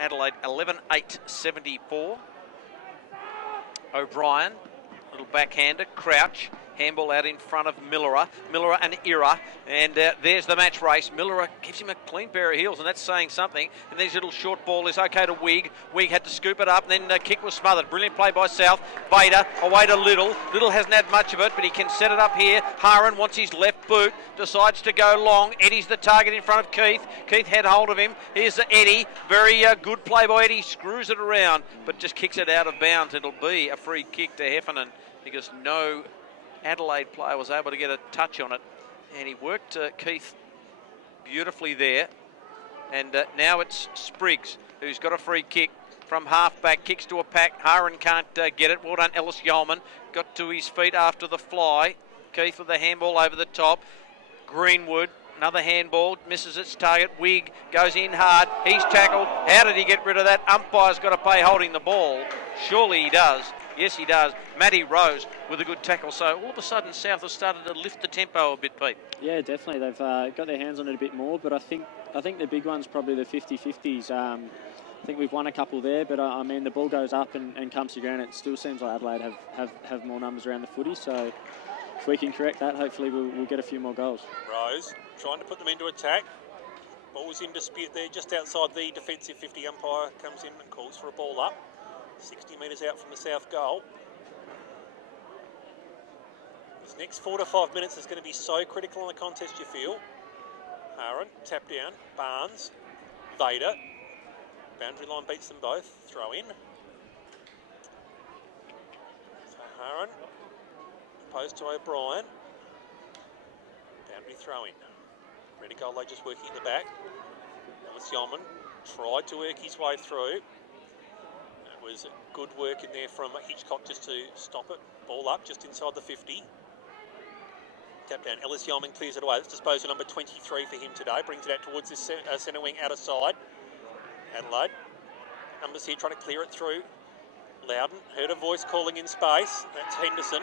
Adelaide 11-8-74. O'Brien, little backhander, Crouch. Handball out in front of Millera and Ira, and there's the match race. Millera gives him a clean pair of heels, and that's saying something. And this little short ball is okay to Wigg. Wigg had to scoop it up, and then the kick was smothered. Brilliant play by South. Vader away to Little. Little hasn't had much of it, but he can set it up here. Haran wants his left boot, decides to go long. Eddie's the target in front of Keith. Keith had hold of him. Here's Eddie. Very good play by Eddie. Screws it around, but just kicks it out of bounds. It'll be a free kick to Heffernan because no Adelaide player was able to get a touch on it, and he worked Keith beautifully there. And now it's Spriggs who's got a free kick from half-back, kicks to a pack. Haran can't get it. Well done, Ellis Yeoman. Got to his feet after the fly. Keith with a handball over the top. Greenwood, another handball, misses its target. Wigg goes in hard. He's tackled. How did he get rid of that? Umpire's got to pay holding the ball. Surely he does. Yes, he does. Matty Rose with a good tackle. So all of a sudden, South has started to lift the tempo a bit, Pete. Yeah, definitely. They've got their hands on it a bit more, but I think the big one's probably the 50-50s. I think we've won a couple there, but I mean, the ball goes up and comes to ground. It still seems like Adelaide have more numbers around the footy. So if we can correct that, hopefully we'll get a few more goals. Rose trying to put them into attack. Ball's in dispute there, just outside the defensive 50. Umpire comes in and calls for a ball up. 60 metres out from the South goal. This next 4 to 5 minutes is going to be so critical in the contest, you feel. Haran, tap down, Barnes, Vader. Boundary line beats them both. Throw in. So Haran, opposed to O'Brien. Boundary throw in. Ready Goldo just working in the back. Ellis Yeoman tried to work his way through. It was good work in there from Hitchcock just to stop it. Ball up just inside the 50. Tap down. Ellis Yeoman clears it away. That's disposal number 23 for him today. Brings it out towards this centre wing outer side. Adelaide. Numbers here trying to clear it through. Loudon. Heard a voice calling in space. That's Henderson.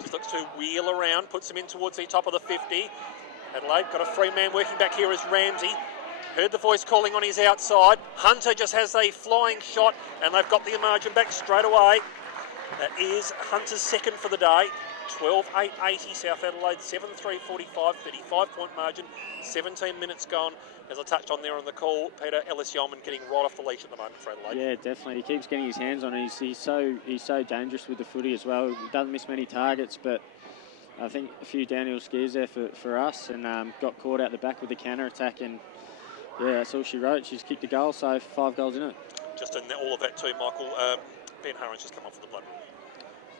Just looks to wheel around. Puts him in towards the top of the 50. Adelaide got a free man working back here as Ramsey. Heard the voice calling on his outside. Hunter just has a flying shot and they've got the margin back straight away. That is Hunter's second for the day. 12.880 South Adelaide, 7.345, 35-point margin, 17 minutes gone. As I touched on there on the call, Peter, Ellis Yeoman getting right off the leash at the moment for Adelaide. Yeah, definitely. He keeps getting his hands on it. He's so dangerous with the footy as well. He doesn't miss many targets, but I think a few downhill skiers there for us, and got caught out the back with the counter attack, and yeah, that's all she wrote. She's kicked a goal, so 5 goals in it. Just in all of that too, Michael. Ben Harron's just come off for the blood.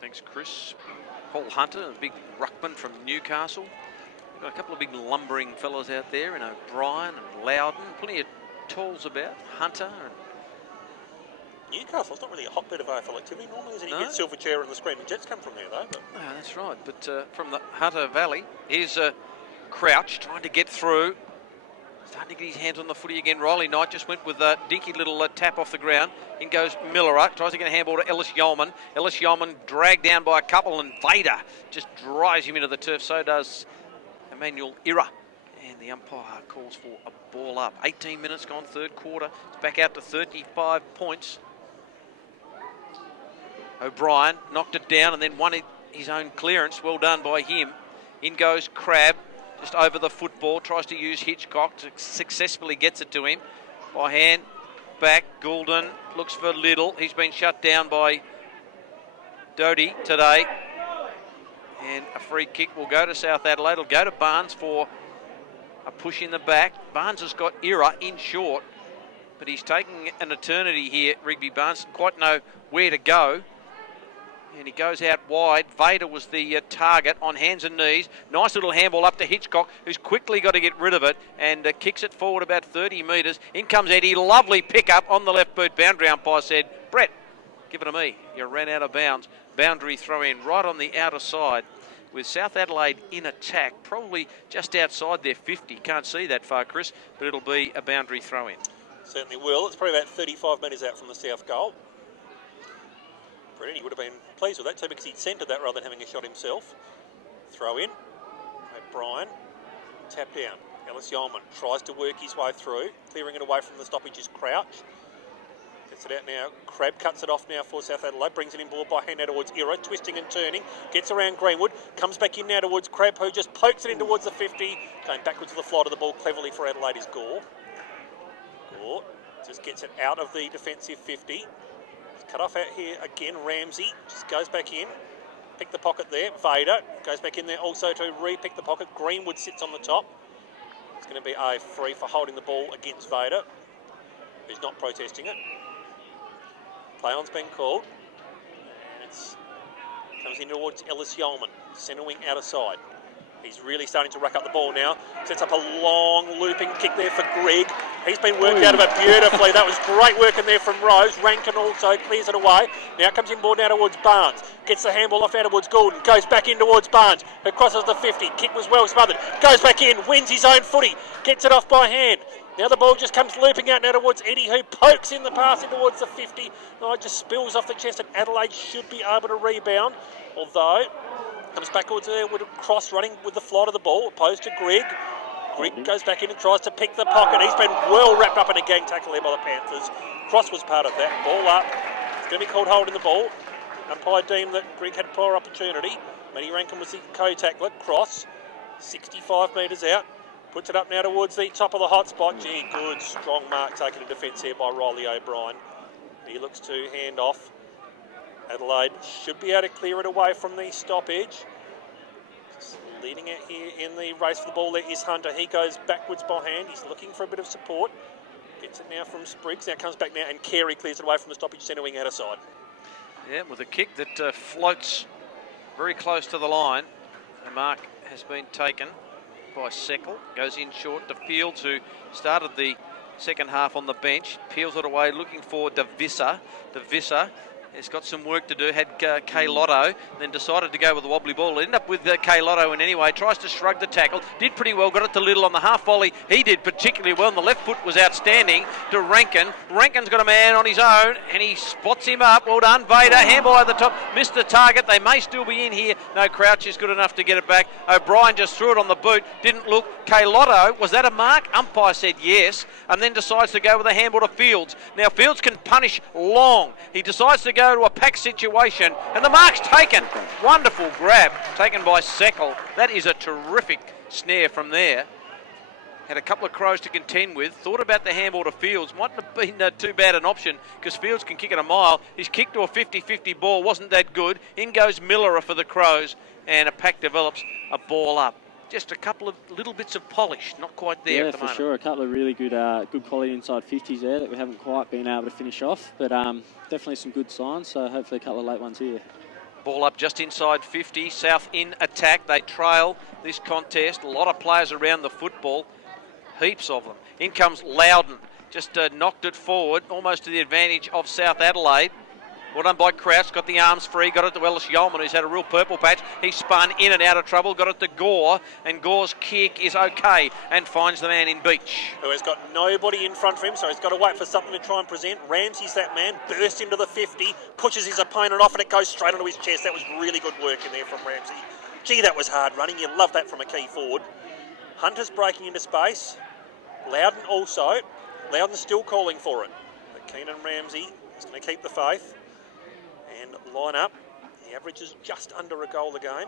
Thanks, Chris. Paul Hunter, a big ruckman from Newcastle. We've got a couple of big lumbering fellas out there, and O'Brien and Loudon. Plenty of talls about. Hunter. Newcastle's not really a hotbed of AFL activity. Normally, isn't it? You get Silver Chair and the Screaming Jets come from there, though. But. No, that's right. But from the Hunter Valley, here's Crouch trying to get through. Starting to get his hands on the footy again. Riley Knight just went with a dinky little tap off the ground. In goes Millerup. Tries to get a handball to Ellis Yeoman. Ellis Yeoman dragged down by a couple, and Vader just drives him into the turf. So does Emmanuel Ira. And the umpire calls for a ball up. 18 minutes gone, third quarter. It's back out to 35 points. O'Brien knocked it down and then won his own clearance. Well done by him. In goes Crabb. Just over the football, tries to use Hitchcock, successfully gets it to him. By hand, back, Goulden looks for Little. He's been shut down by Doty today. And a free kick will go to South Adelaide. It'll go to Barnes for a push in the back. Barnes has got Ira in short, but he's taking an eternity here. Rigby Barnes doesn't quite know where to go. And he goes out wide. Vader was the target on hands and knees. Nice little handball up to Hitchcock, who's quickly got to get rid of it and kicks it forward about 30 metres. In comes Eddie. Lovely pick up on the left boot. Boundary umpire said, Brett, give it to me. You ran out of bounds. Boundary throw in right on the outer side with South Adelaide in attack, probably just outside their 50. Can't see that far, Chris, but it'll be a boundary throw in. Certainly will. It's probably about 35 metres out from the south goal. He would have been pleased with that too because he'd centred that rather than having a shot himself. Throw in. O'Brien. Tap down. Ellis Yeoman tries to work his way through. Clearing it away from the stoppage is Crouch. Gets it out now. Crabb cuts it off now for South Adelaide. Brings it in ball by hand now towards Ira. Twisting and turning. Gets around Greenwood. Comes back in now towards Crabb, who just pokes it in towards the 50. Going backwards to the flight of the ball cleverly for Adelaide is Gore. Gore just gets it out of the defensive 50. Cut off out here again. Ramsey just goes back in. Pick the pocket there. Vader goes back in there also to re-pick the pocket. Greenwood sits on the top. It's going to be a free for holding the ball against Vader, who's not protesting it. Play on's been called. And comes in towards Ellis Yeoman. Centre wing outer side. He's really starting to rack up the ball now. Sets up a long looping kick there for Greg. He's been worked out of it beautifully. That was great work in there from Rose. Rankin also clears it away. Now comes in ball now towards Barnes. Gets the handball off out towards Goulden. Goes back in towards Barnes, who crosses the 50. Kick was well smothered. Goes back in. Wins his own footy. Gets it off by hand. Now the ball just comes looping out now towards Eddie, who pokes in the pass in towards the 50. Oh, it just spills off the chest, and Adelaide should be able to rebound. Although, comes backwards there with a cross running with the flight of the ball, opposed to Greg. Greg goes back in and tries to pick the pocket. He's been well wrapped up in a gang tackle there by the Panthers. Cross was part of that. Ball up. It's going to be called holding the ball. Umpire deemed that Greg had prior opportunity. Matty Rankin was the co-tackler. Cross, 65 metres out. Puts it up now towards the top of the hot spot. Gee, good, strong mark taken in defence here by Riley O'Brien. He looks to hand off. Adelaide should be able to clear it away from the stoppage. Just leading out here in the race for the ball there is Hunter. He goes backwards by hand. He's looking for a bit of support. Gets it now from Spriggs. Now comes back now and Carey clears it away from the stoppage, centre wing outer side. Yeah, with a kick that floats very close to the line. The mark has been taken. by Seckle. Goes in short to Fields, who started the second half on the bench. Peels it away, looking for DeVissa. DeVissa has got some work to do. Had K Lotto, then decided to go with the wobbly ball. Ended up with K Lotto in anyway. Tries to shrug the tackle. Did pretty well. Got it to Little on the half volley. He did particularly well. And the left foot was outstanding to Rankin. Rankin's got a man on his own, and he spots him up. Well done, Vader. Handball over the top. Missed the target. They may still be in here. No, Crouch is good enough to get it back. O'Brien just threw it on the boot. Didn't look. K Lotto, was that a mark? Umpire said yes, and then decides to go with a handball to Fields. Now, Fields can punish long. He decides to go to a pack situation, and the mark's taken. Wonderful grab taken by Seckle. That is a terrific snare from there. Had a couple of crows to contend with. Thought about the handball to Fields. Mightn't have been too bad an option, because Fields can kick it a mile. He's kicked to a 50-50 ball. Wasn't that good. In goes Miller for the Crows, and a pack develops a ball up. Just a couple of little bits of polish, not quite there at the moment. Yeah, for sure. A couple of really good quality inside 50s there that we haven't quite been able to finish off, but definitely some good signs, so hopefully a couple of late ones here. Ball up just inside 50, South in attack. They trail this contest. A lot of players around the football, heaps of them. In comes Loudon, just knocked it forward, almost to the advantage of South Adelaide. Well done by Crouch, got the arms free, got it to Ellis Yeoman, who's had a real purple patch. He spun in and out of trouble, got it to Gore, and Gore's kick is okay and finds the man in Beach. Who has got nobody in front of him, so he's got to wait for something to try and present. Ramsey's that man, bursts into the 50, pushes his opponent off, and it goes straight onto his chest. That was really good work in there from Ramsey. Gee, that was hard running. You love that from a key forward. Hunter's breaking into space. Loudon also. Loudon's still calling for it. But Keenan Ramsey is going to keep the faith and line up. The average is just under a goal a game.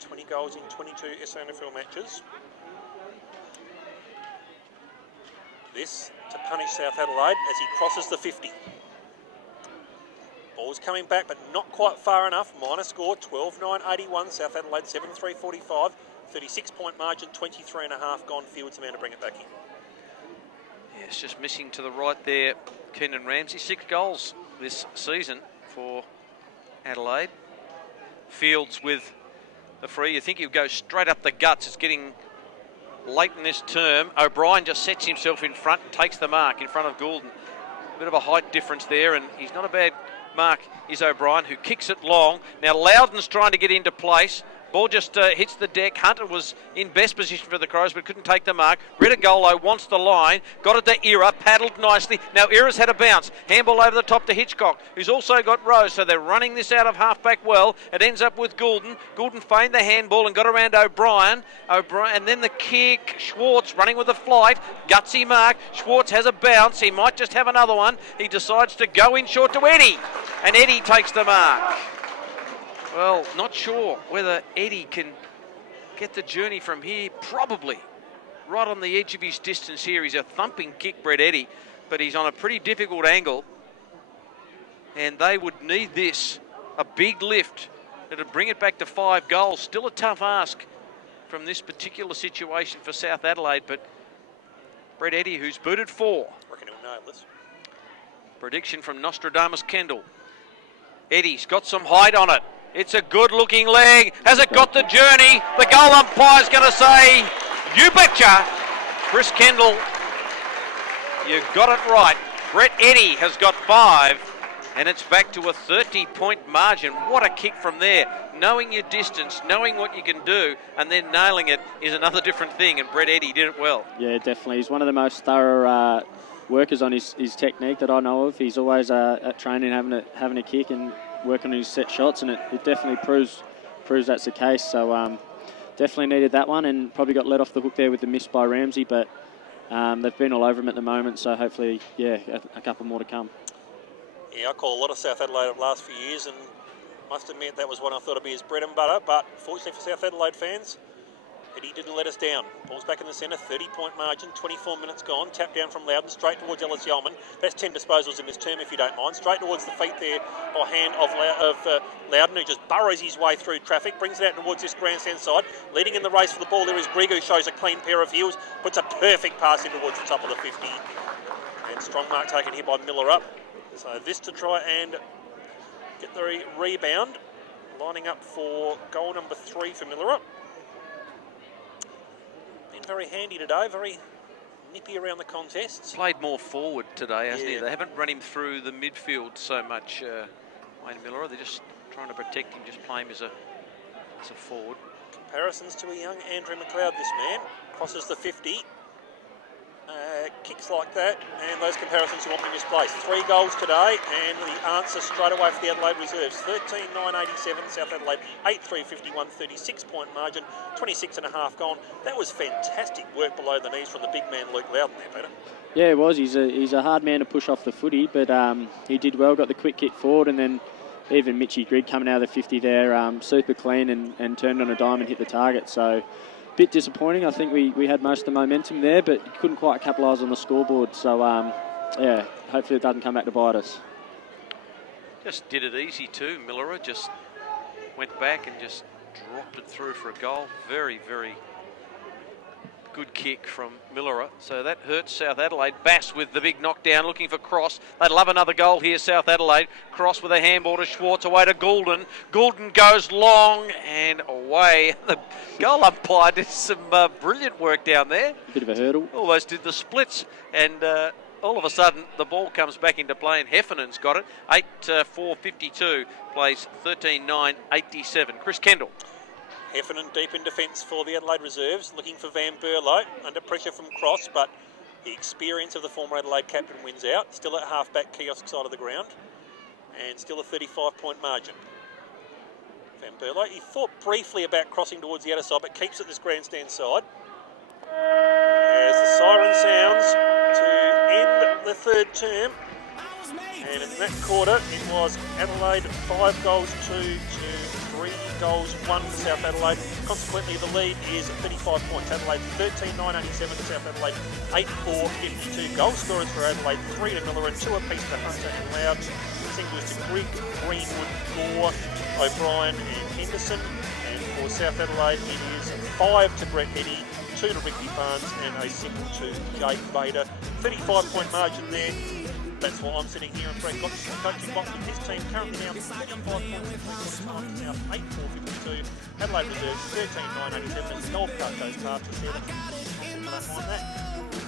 20 goals in 22 SANFL matches. This to punish South Adelaide as he crosses the 50. Ball's coming back, but not quite far enough. Minor score, 12-9-81. South Adelaide, 7-3-45. 36-point margin, 23.5 gone. Fields a man to bring it back in. Yeah, it's just missing to the right there, Keenan Ramsey. 6 goals this season for Adelaide. Fields with the free. You think he'll go straight up the guts. It's getting late in this term. O'Brien just sets himself in front and takes the mark in front of Goulden. A bit of a height difference there, and he's not a bad mark, is O'Brien, who kicks it long. Now Loudon's trying to get into place. Ball just hits the deck. Hunter was in best position for the Crows, but couldn't take the mark. Redagolo wants the line. Got it to Era. Paddled nicely. Now Era's had a bounce. Handball over the top to Hitchcock, who's also got Rose. So they're running this out of halfback well. It ends up with Goulden. Goulden feigned the handball and got around O'Brien. And then the kick. Schwartz running with the flight. Gutsy mark. Schwartz has a bounce. He might just have another one. He decides to go in short to Eddie. And Eddie takes the mark. Well, not sure whether Eddie can get the journey from here. Probably right on the edge of his distance here. He's a thumping kick, Brett Eddie, but he's on a pretty difficult angle. And they would need this, a big lift, to bring it back to 5 goals. Still a tough ask from this particular situation for South Adelaide, but Brett Eddie, who's booted 4. Reckon he'll nail this. Prediction from Nostradamus Kendall. Eddie's got some height on it. It's a good-looking leg. Has it got the journey? The goal umpire's going to say, you betcha. Chris Kendall, you got it right. Brett Eddie has got 5, and it's back to a 30-point margin. What a kick from there. Knowing your distance, knowing what you can do, and then nailing it is another different thing, and Brett Eddie did it well. Yeah, definitely. He's one of the most thorough workers on his technique that I know of. He's always at training having a kick and working on his set shots, and it definitely proves that's the case. So definitely needed that one, and probably got let off the hook there with the miss by Ramsey, but they've been all over him at the moment, so hopefully, yeah, a couple more to come. Yeah, I call a lot of South Adelaide over the last few years, and must admit that was one I thought would be his bread and butter, but fortunately for South Adelaide fans, Eddie didn't let us down. Ball's back in the centre, 30-point margin, 24 minutes gone. Tap down from Loudon, straight towards Ellis Yeoman. That's 10 disposals in this term, if you don't mind. Straight towards the feet there by hand of Loudon, who just burrows his way through traffic, brings it out towards this grandstand side. Leading in the race for the ball there is Greg, who shows a clean pair of heels, puts a perfect pass in towards the top of the 50. And strong mark taken here by Miller up. So this to try and get the rebound. Lining up for goal number 3 for Miller up. very handy today, very nippy around the contests. Played more forward today, hasn't he? Yeah. They haven't run him through the midfield so much, Wayne Miller. They're just trying to protect him, just play him as a forward. Comparisons to a young Andrew McLeod, this man. Crosses the 50. Kicks like that, and those comparisons you won't be misplaced. 3 goals today, and the answer straight away for the Adelaide reserves. 13-9-87, South Adelaide 8-3-51, 36-point margin, 26.5 gone. That was fantastic work below the knees from the big man Luke Loudon there, Peter. Yeah, it was. He's a hard man to push off the footy, but he did well, got the quick kick forward, and then even Mitchy Grigg coming out of the 50 there, super clean and turned on a dime and hit the target. So bit disappointing. I think we had most of the momentum there, but couldn't quite capitalise on the scoreboard. So, yeah, hopefully it doesn't come back to bite us. Just did it easy too. Miller just went back and just dropped it through for a goal. Very, very good kick from Miller. So that hurts South Adelaide. Bass with the big knockdown, looking for Cross. They'd love another goal here, South Adelaide. Cross with a handball to Schwartz, away to Goulden. Goulden goes long and away. The goal umpire did some brilliant work down there. Bit of a hurdle. Almost did the splits, and all of a sudden the ball comes back into play, and Heffernan's got it. 8-4-52, plays 13-9-87. Chris Kendall. Heffernan deep in defence for the Adelaide reserves, looking for Van Berlo, under pressure from Cross, but the experience of the former Adelaide captain wins out. Still at half-back kiosk side of the ground, and still a 35-point margin. Van Berlo, he thought briefly about crossing towards the outer side, but keeps it this grandstand side. As the siren sounds to end the third term, and in that quarter it was Adelaide 5 goals 2 to 3 goals 1 for South Adelaide. Consequently, the lead is 35 points. Adelaide 13-9-87 to South Adelaide 8-4-52. Goal scorers for Adelaide 3 to Miller and 2 apiece to Hunter and Loud. Singles to Grigg, Greenwood, Gore, O'Brien and Henderson. And for South Adelaide, it is 5 to Brett Eddy, 2 to Ricky Barnes and a single to Jake Bader. 35-point margin there. That's why I'm sitting here, and Brett got the coaching box with his team currently now 35 points, now 8-4-52. Adelaide reserves 13-9-87 as the golf cart goes past us here. On that.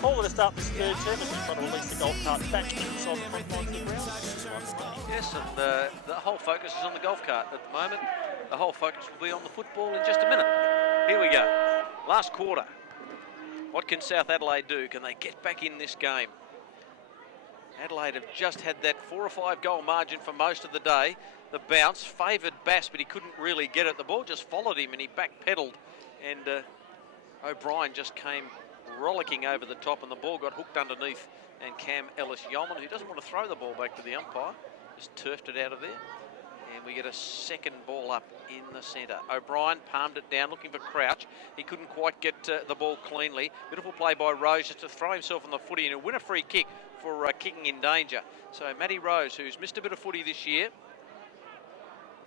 Call it to start this third term as we try to release the golf cart back inside the front lines of the ground. Yes, and the whole focus is on the golf cart at the moment. The whole focus will be on the football in just a minute. Here we go. Last quarter. What can South Adelaide do? Can they get back in this game? Adelaide have just had that 4 or 5 goal margin for most of the day. The bounce favoured Bass, but he couldn't really get it. The ball just followed him and he backpedalled. And O'Brien just came rollicking over the top, and the ball got hooked underneath. And Cam Ellis-Yeoman, who doesn't want to throw the ball back to the umpire, just turfed it out of there. And we get a second ball up in the centre. O'Brien palmed it down, looking for Crouch. He couldn't quite get the ball cleanly. Beautiful play by Rose just to throw himself on the footy and win a free kick for kicking in danger. So Matty Rose, who's missed a bit of footy this year,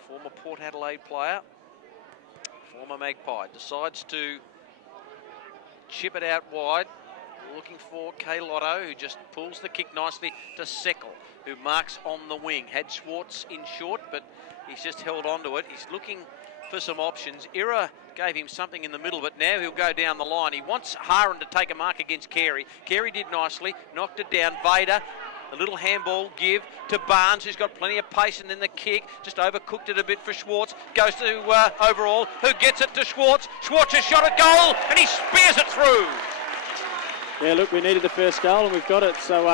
former Port Adelaide player, former Magpie, decides to chip it out wide, looking for Kay Lotto, who just pulls the kick nicely to Seckle, who marks on the wing. Had Schwartz in short, but he's just held on to it. He's looking for some options. Ira gave him something in the middle, but now he'll go down the line. He wants Haran to take a mark against Carey. Carey did nicely, knocked it down. Vader, a little handball give to Barnes, who's got plenty of pace, and then the kick, just overcooked it a bit for Schwartz. Goes to Overall, who gets it to Schwartz. Schwartz has shot at goal, and he spears it through. Yeah, look, we needed the first goal and we've got it. So,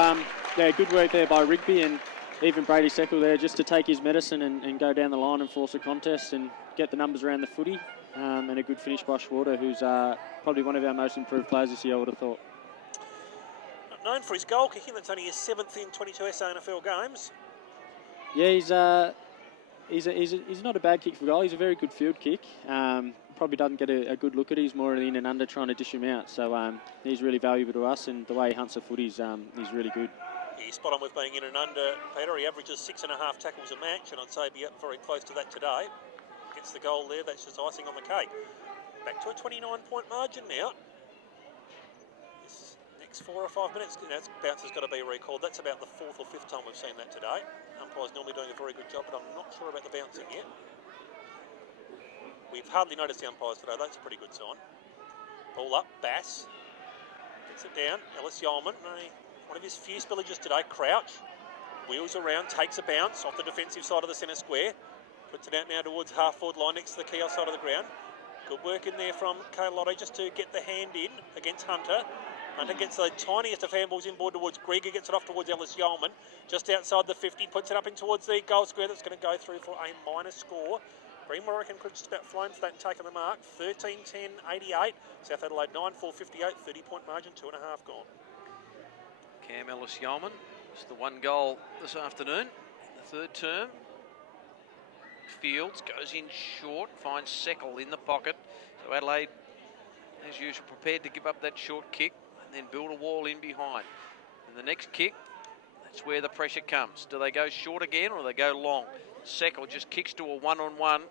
yeah, good work there by Rigby and even Brady Seckle there just to take his medicine and go down the line and force a contest and get the numbers around the footy. And a good finish by Schwarter, who's probably one of our most improved players this year, I would have thought. Not known for his goal kicking, that's only his 7th in 22 SANFL games. Yeah, he's not a bad kick for goal. He's a very good field kick. Probably doesn't get a good look at it. He's more in and under trying to dish him out. So he's really valuable to us, and the way he hunts the footy is really good. He's spot on with being in and under, Peter. He averages 6.5 tackles a match, and I'd say be up very close to that today. Gets the goal there, that's just icing on the cake. Back to a 29-point margin now. This next 4 or 5 minutes, that bounce has got to be recalled. That's about the 4th or 5th time we've seen that today. Umpire's normally doing a very good job, but I'm not sure about the bouncing yet. We've hardly noticed the umpires today. That's a pretty good sign. Ball up, Bass. Gets it down, Ellis Yeoman. One of his few spillages today, Crouch. Wheels around, takes a bounce off the defensive side of the centre square. Puts it out now towards half-forward line next to the key side of the ground. Good work in there from Carlotta just to get the hand in against Hunter. Hunter gets the tiniest of handballs inboard towards Greg, who gets it off towards Ellis Yeoman. Just outside the 50, puts it up in towards the goal square. That's going to go through for a minor score. Greenwood, I reckon, could just about flown for that and taken the mark. 13-10-88. South Adelaide 9-4-58. 30-point margin, 2.5 gone. Cam Ellis Yeoman is the one goal this afternoon in the third term. Fields goes in short, finds Seckle in the pocket. So Adelaide, as usual, prepared to give up that short kick and then build a wall in behind. And the next kick, that's where the pressure comes. Do they go short again or do they go long? Seckle just kicks to a one-on-one,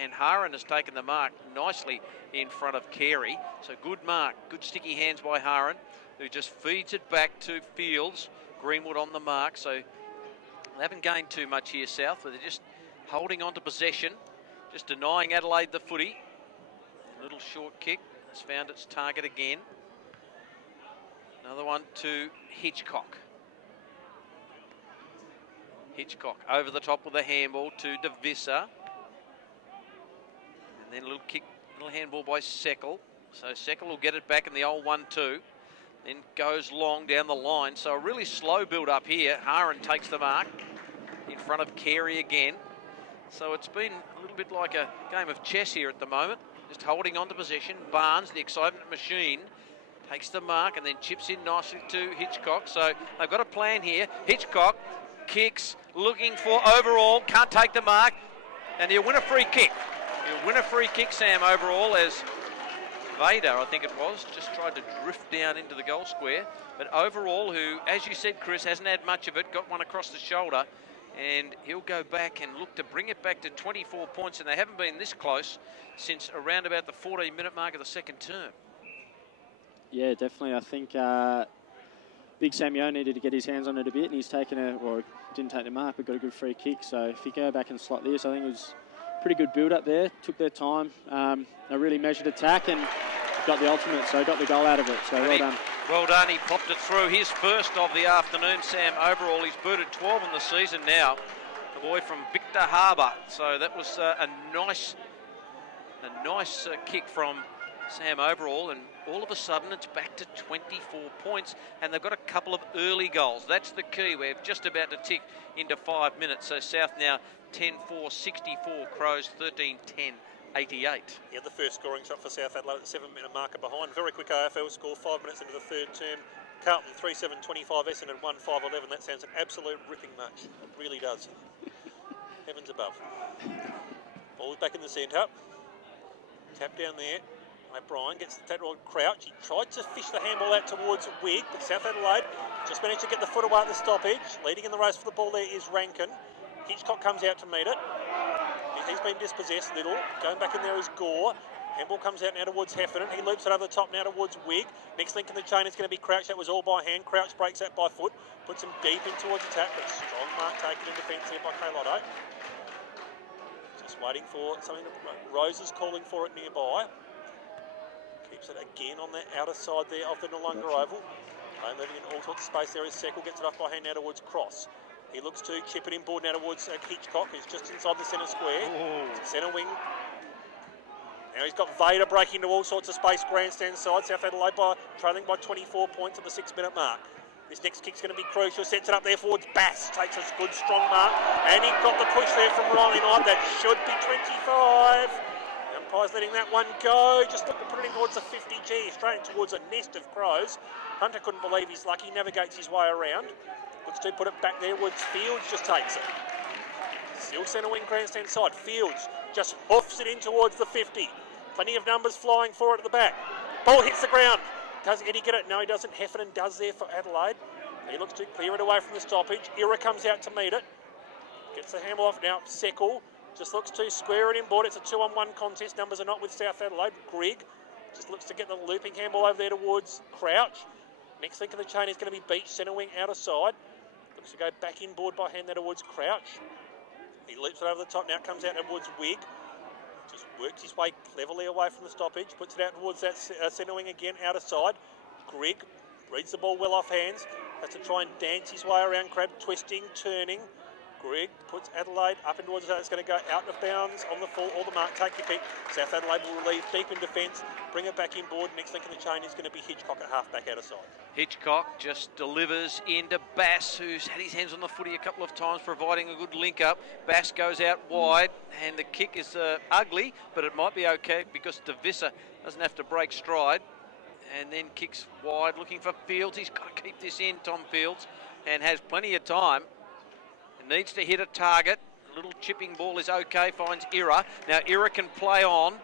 and Haran has taken the mark nicely in front of Carey. So good mark, good sticky hands by Haran, who just feeds it back to Fields. Greenwood on the mark, so they haven't gained too much here, South, but they're just holding on to possession, just denying Adelaide the footy. A little short kick has found its target again. Another one to Hitchcock. Hitchcock over the top with a handball to Devissa. And then a little kick, little handball by Seckle. So Seckle will get it back in the old 1-2. Then goes long down the line. So a really slow build up here. Haran takes the mark in front of Carey again. So it's been a little bit like a game of chess here at the moment. Just holding on to possession. Barnes, the excitement machine, takes the mark and then chips in nicely to Hitchcock. So they've got a plan here. Hitchcock kicks, looking for overall, can't take the mark, and he'll win a free kick. He'll win a free kick, Sam, overall, as Vader, I think it was, just tried to drift down into the goal square. But overall, who, as you said, Chris, hasn't had much of it, got one across the shoulder, and he'll go back and look to bring it back to 24 points, and they haven't been this close since around about the 14-minute mark of the second term. Yeah, definitely. I think Big Samuel needed to get his hands on it a bit, and he's taken didn't take the mark, but got a good free kick. So if you go back and slot this, I think it was a pretty good build up there. Took their time, a really measured attack, and got the ultimate, so got the goal out of it. So well done. Well done. He popped it through. His first of the afternoon, Sam, overall. He's booted 12 in the season now. The boy from Victor Harbour. So that was a nice kick from Sam overall, and all of a sudden it's back to 24 points, and they've got a couple of early goals. That's the key. We're just about to tick into 5 minutes. So South now 10-4-64, Crows 13-10-88. Yeah, the first scoring shot for South Adelaide at the 7-minute marker behind. Very quick AFL score, 5 minutes into the third term. Carlton 3-7-25, Essendon 1-5-11. That sounds an absolute ripping match. It really does. Heavens above. Ball's back in the centre. Tap down there. O'Brien gets that on Crouch. He tried to fish the handball out towards Wigg, but South Adelaide just managed to get the foot away at the stoppage. Leading in the race for the ball there is Rankin. Hitchcock comes out to meet it. He's been dispossessed little. Going back in there is Gore. Handball comes out now towards Heffernan. He loops it over the top now towards Wigg. Next link in the chain is going to be Crouch. That was all by hand. Crouch breaks that by foot. Puts him deep in towards attack, but strong mark taken in defence here by Carlotto. Just waiting for something. Rose is calling for it nearby. Keeps it again on the outer side there of the Noongar Oval. Leaving in all sorts of space there is Seckle. Gets it off by hand now towards Cross. He looks to chip it inboard now towards Hitchcock, who's just inside the centre square. Centre wing. Now he's got Vader breaking into all sorts of space, grandstand side. South Adelaide trailing by 24 points at the 6-minute mark. This next kick's going to be crucial. Sets it up there towards Bass. Takes a good strong mark. And he got the push there from Riley Knight. That should be 25. Umpire's letting that one go. Just look to put it in towards the 50G, straight towards a nest of Crows. Hunter couldn't believe his luck. He navigates his way around. Looks to put it back there. Woods Fields just takes it. Still centre wing grandstand side. Fields just hoofs it in towards the 50. Plenty of numbers flying for it at the back. Ball hits the ground. Does Eddie get it? No, he doesn't. Heffernan does there for Adelaide. He looks to clear it away from the stoppage. Ira comes out to meet it. Gets the handle off now. Seckle just looks to square it inboard. It's a 2-on-1 contest. Numbers are not with South Adelaide. Grigg just looks to get the looping handball over there towards Crouch. Next link in the chain is going to be Beach, centre wing, outer side. Looks to go back inboard by hand there towards Crouch. He leaps it over the top now, comes out towards Wigg. Just Works his way cleverly away from the stoppage, puts it out towards that centre wing again, out of side. Grigg reads the ball well off hands, has to try and dance his way around Crab, twisting, turning. Grigg puts Adelaide up and towards it. It's going to go out of bounds on the full or the mark. Take your pick. South Adelaide will relieve deep in defence, bring it back inboard. Next link in the chain is going to be Hitchcock at half-back out of side. Hitchcock just delivers into Bass, who's had his hands on the footy a couple of times, providing a good link-up. Bass goes out wide, and the kick is ugly, but it might be okay because Devissa doesn't have to break stride, and then kicks wide, looking for Fields. He's got to keep this in, Tom Fields, and has plenty of time. Needs to hit a target. A little chipping ball is okay, finds Ira. Now Ira can play on,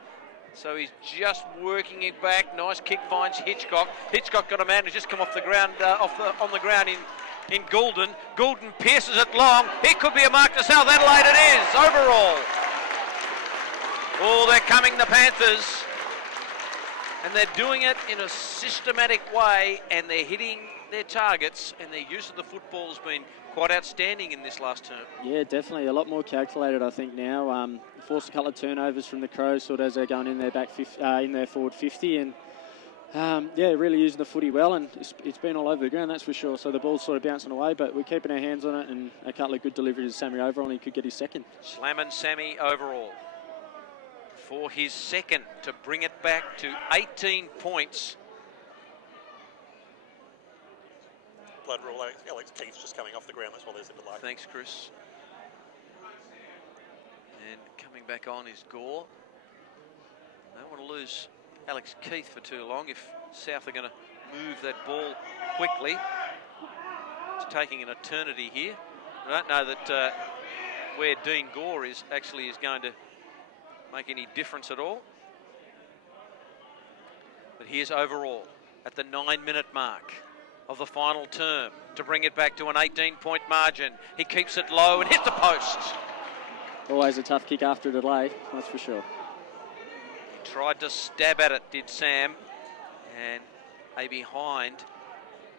so he's just working it back. Nice kick, finds Hitchcock. Hitchcock got a man who's just come off the ground, on the ground in Goulden. Goulden pierces it long. It could be a mark to South Adelaide. It is, overall. Oh, they're coming, the Panthers. And they're doing it in a systematic way, and they're hitting their targets, and their use of the football has been quite outstanding in this last term. Yeah, definitely. A lot more calculated, I think, now. Forced a couple of turnovers from the Crows sort of as they're going in their in their forward 50, and yeah, really using the footy well, and it's been all over the ground, that's for sure. So the ball's sort of bouncing away, but we're keeping our hands on it, and a couple of good deliveries to Sammy Overall, and he could get his second. Slamming Sammy Overall for his second to bring it back to 18 points. Blood rule, Alex Keith's just coming off the ground, that's why there's a delay. Thanks, Chris. And coming back on is Gore. Don't want to lose Alex Keith for too long if South are going to move that ball quickly. It's taking an eternity here. I don't know that where Dean Gore is actually is going to make any difference at all. But here's Overall at the 9-minute mark of the final term to bring it back to an 18-point margin. He keeps it low and hits the post. Always a tough kick after a delay, that's for sure. He tried to stab at it, did Sam, and a behind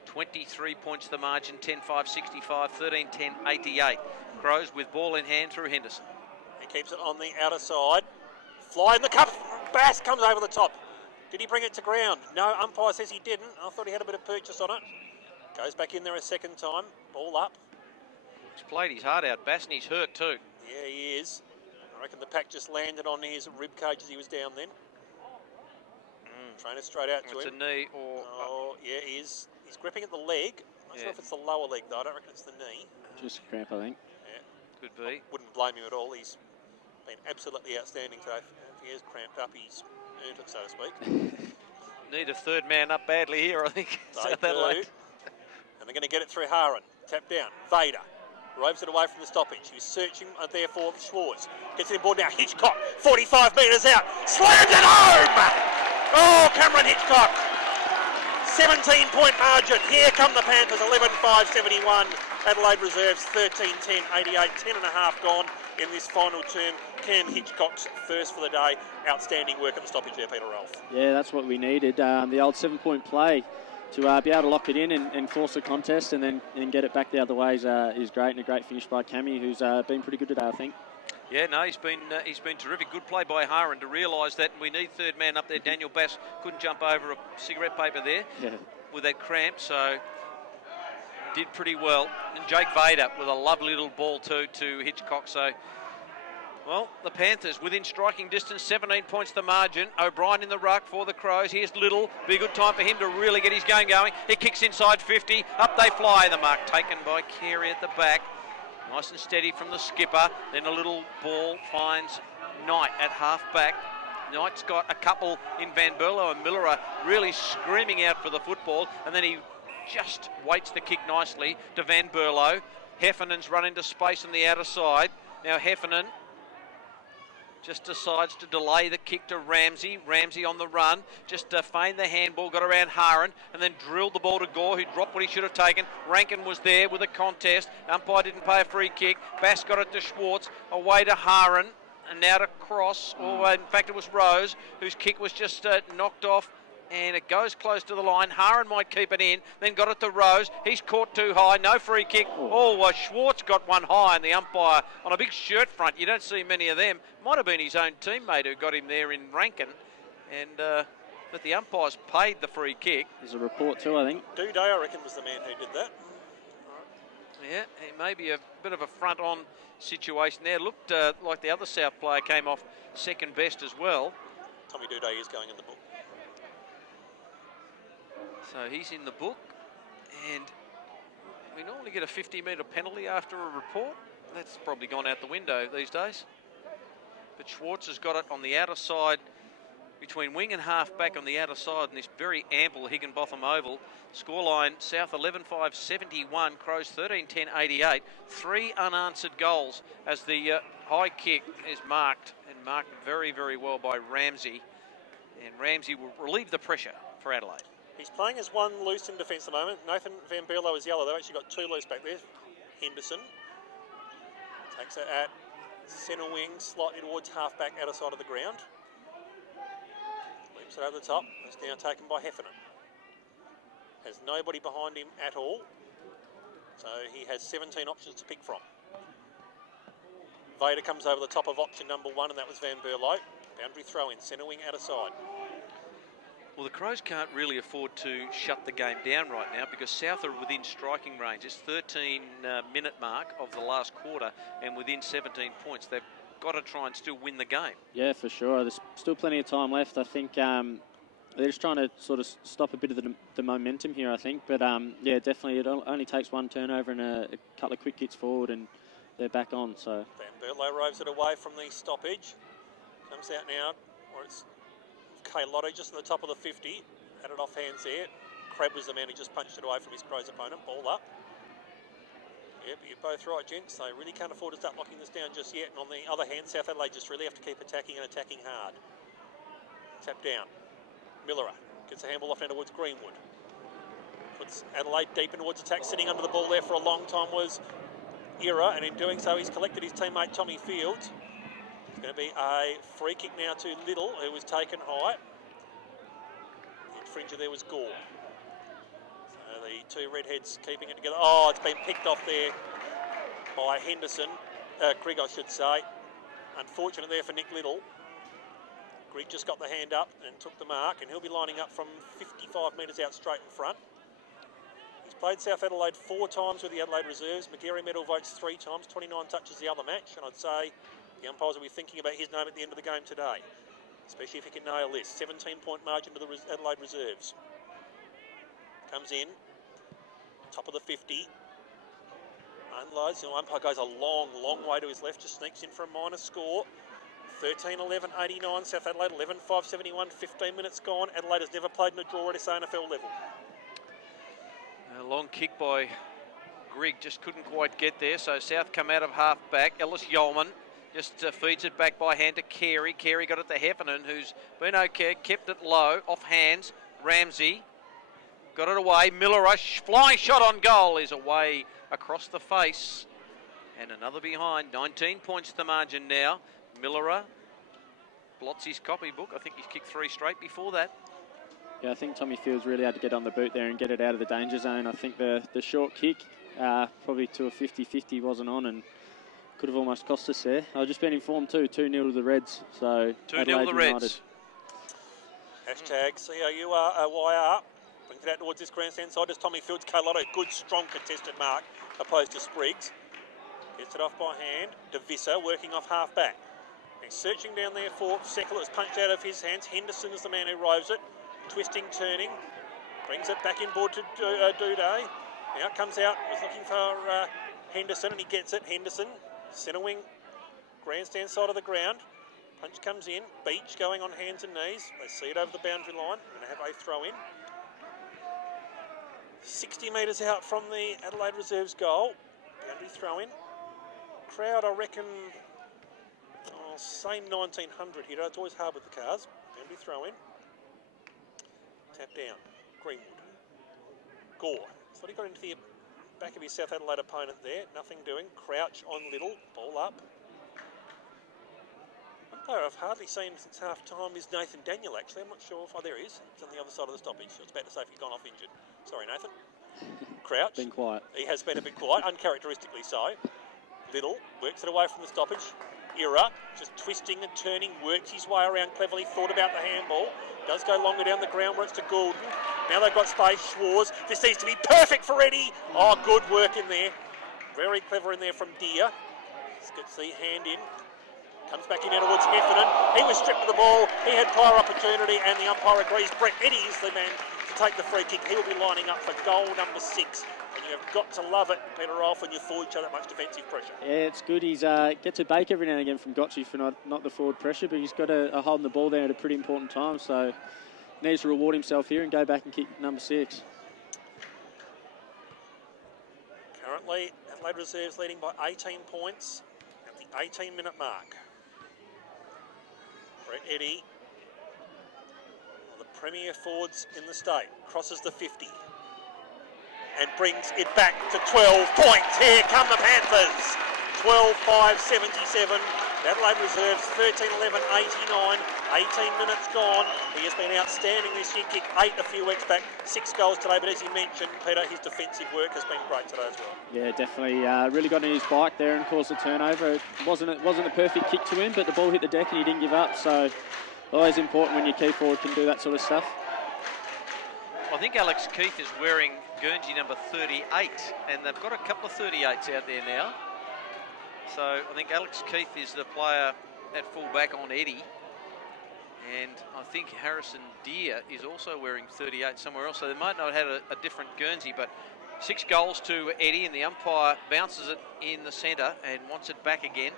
23 points the margin, 10-5, 65, 13-10, 88. Crows with ball in hand through Henderson. He keeps it on the outer side. Fly in the cup. Bass comes over the top. Did he bring it to ground? No, umpire says he didn't. I thought he had a bit of purchase on it. Goes back in there a second time. Ball up. He's played his heart out. Bass, and he's hurt too. Yeah, he is. I reckon the pack just landed on his rib cage as he was down then. Trainer straight out to him. It's a knee or... Oh, yeah, he is. He's gripping at the leg. I'm not sure if it's the lower leg, though. I don't reckon it's the knee. Just a cramp, I think. Yeah. Could be. Wouldn't blame him at all. He's been absolutely outstanding today. If he is cramped up, he's earned it, so to speak. Need a third man up badly here, I think. They do. And they're going to get it through Haran. Tap down. Vader roves it away from the stoppage. He's searching there for Schwartz. Gets it in board now. Hitchcock, 45 metres out. Slams it home! Oh, Cameron Hitchcock. 17-point margin. Here come the Panthers. 11-5, 71. Adelaide Reserves 13-10, 88. 10.5 gone in this final term. Cam Hitchcock's first for the day. Outstanding work at the stoppage there, Peter Ralph. Yeah, that's what we needed. The old 7-point play to be able to lock it in and force a contest and then get it back the other way is great, and a great finish by Cammy, who's been pretty good today, I think. Yeah, no, he's been terrific. Good play by Haran to realise that we need third man up there. Daniel Bass couldn't jump over a cigarette paper there with that cramp, so did pretty well. And Jake Vader with a lovely little ball too to Hitchcock. So, well, the Panthers within striking distance, 17 points the margin. O'Brien in the ruck for the Crows. Here's Little. Be a good time for him to really get his game going. He kicks inside 50. Up they fly. The mark taken by Carey at the back. Nice and steady from the skipper. Then a little ball finds Knight at half-back. Knight's got a couple in Van Berlo, and Miller are really screaming out for the football. And then he just waits the kick nicely to Van Berlo. Heffernan's run into space on the outer side. Now Heffernan just decides to delay the kick to Ramsey. Ramsey on the run, just to feign the handball, got around Haran, and then drilled the ball to Gore, who dropped what he should have taken. Rankin was there with a contest. Umpire didn't pay a free kick. Bass got it to Schwartz, away to Haran, and now to Cross. Or in fact, it was Rose, whose kick was just knocked off And it goes close to the line. Haran might keep it in. Then got it to Rose. He's caught too high. No free kick. Oh, well, Schwartz got one high, and the umpire on a big shirt front. You don't see many of them. Might have been his own teammate who got him there in Rankin. And but the umpires paid the free kick. There's a report too, I think. Duday, I reckon, was the man who did that. Yeah, it may be a bit of a front-on situation there. Looked like the other South player came off second best as well. Tommy Duday is going in the book. So he's in the book, and we normally get a 50-metre penalty after a report. That's probably gone out the window these days. But Schwartz has got it on the outer side, between wing and half back on the outer side in this very ample Higginbotham Oval. Scoreline, South 11-5-71, Crows 13-10-88. 3 unanswered goals as the high kick is marked, and marked very, very well by Ramsey. And Ramsey will relieve the pressure for Adelaide. He's playing as one loose in defence at the moment. Nathan Van Berlo is yellow. They've actually got 2 loose back there. Henderson takes it at centre wing, slightly towards half back, outer side of the ground. Leaps it over the top. It's now taken by Heffernan. Has nobody behind him at all. So he has 17 options to pick from. Vader comes over the top of option number 1, and that was Van Berlo. Boundary throw in, centre wing, outer side. Well, the Crows can't really afford to shut the game down right now because South are within striking range. It's 13-minute mark of the last quarter and within 17 points. They've got to try and still win the game. Yeah, for sure. There's still plenty of time left. I think they're just trying to sort of stop a bit of the momentum here, I think. But, yeah, definitely it only takes one turnover and a couple of quick hits forward and they're back on. So Van Berlo roves it away from the stoppage. Comes out now, or it's Kay Lotto just on the top of the 50. Had it off hands there. Crab was the man who just punched it away from his Crows opponent. Ball up. Yep, you're both right, gents. They really can't afford to start locking this down just yet. And on the other hand, South Adelaide just really have to keep attacking and attacking hard. Tap down. Millera gets a handball off now towards Greenwood. Puts Adelaide deep in towards attack. Sitting under the ball there for a long time was Era, and in doing so, he's collected his teammate Tommy Fields. It's going to be a free kick now to Little, who was taken high. The infringer there was Gore. So the 2 redheads keeping it together. Oh, it's been picked off there by Henderson. Grigg, I should say. Unfortunate there for Nick Little. Grigg just got the hand up and took the mark, and he'll be lining up from 55 metres out straight in front. He's played South Adelaide 4 times with the Adelaide Reserves. McGarry Medal votes 3 times, 29 touches the other match, and I'd say the umpires will be thinking about his name at the end of the game today, especially if he can nail this. 17-point margin to the Adelaide Reserves. Comes in, top of the 50. Unloads. The umpire goes a long way to his left, just sneaks in for a minor score. 13-11-89, South Adelaide 11-5-71, 15 minutes gone. Adelaide has never played in a draw at SANFL level. A long kick by Grigg, just couldn't quite get there. So South come out of half back. Ellis Yeoman just feeds it back by hand to Carey. Carey got it to Heffernan, who's been okay, kept it low, off hands. Ramsey got it away. Miller, flying shot on goal, is away across the face. And another behind. 19 points to the margin now. Millera blots his copybook. I think he's kicked 3 straight before that. yeah, I think Tommy Fields really had to get on the boot there and get it out of the danger zone. I think the short kick, probably to a 50-50, wasn't on and could have almost cost us there. I've just been informed too, 2-0 to the Reds. So 2-0 the Reds. Hashtag COURYR. Brings it out towards this grandstand side. As Tommy Fields, Carlotto, good strong contested mark opposed to Spriggs. Gets it off by hand. DeVissa working off half back. He's searching down there for Seckle. It's punched out of his hands. Henderson is the man who roves it. Twisting, turning. Brings it back inboard to Duday. Now it comes out. Was looking for Henderson and he gets it. Henderson, centre wing, grandstand side of the ground. Punch comes in. Beach going on hands and knees. They see it over the boundary line and have a throw in. 60 metres out from the Adelaide Reserves goal. Boundary throw in. Crowd, I reckon, I'll say 1900 here. It's always hard with the cars. Boundary throw in. Tap down. Greenwood. Gore. Thought he got into the back of his South Adelaide opponent there. Nothing doing. Crouch on Little. Ball up. player I've hardly seen since half time is Nathan Daniel, actually. I'm not sure if... Oh, there he is. He's on the other side of the stoppage. I was about to say if he'd gone off injured. Sorry, Nathan. Crouch. Been quiet. He has been a bit quiet, uncharacteristically so. Little works it away from the stoppage. Era just twisting and turning, works his way around cleverly, thought about the handball. Does go longer down the ground where it's to Goulden. Now they've got space. Schwarz. This needs to be perfect for Eddie. Oh, good work in there. Very clever in there from Deere. Gets the hand in. Comes back in towards Heffernan. He was stripped of the ball. He had prior opportunity and the umpire agrees. Brett Eddie is the man to take the free kick. He will be lining up for goal number 6. And you have got to love it, Peter Rolfe, when you forward each other that much defensive pressure. Yeah, it's good. He's gets a bake every now and again from Gotchi for not the forward pressure, but he's got a holding the ball there at a pretty important time. So needs to reward himself here and go back and kick number 6. Currently, Adelaide Reserves leading by 18 points at the 18-minute mark. Brett Eddie, one of the premier forwards in the state, crosses the 50 and brings it back to 12 points. Here come the Panthers. 12-5-77. Adelaide Reserves 13-11-89. 18 minutes gone. He has been outstanding this year. Kicked 8 a few weeks back. 6 goals today. But as he mentioned, Peter, his defensive work has been great today as well. Yeah, definitely. Really got in his bike there and caused a turnover. It wasn't a perfect kick to him, but the ball hit the deck and he didn't give up. So always important when your key forward can do that sort of stuff. I think Alex Keith is wearing Guernsey number 38, and they've got a couple of 38s out there now. So I think Alex Keith is the player at full-back on Eddie. And I think Harrison Deere is also wearing 38 somewhere else. So they might not have had a different Guernsey, but 6 goals to Eddie, and the umpire bounces it in the centre and wants it back again.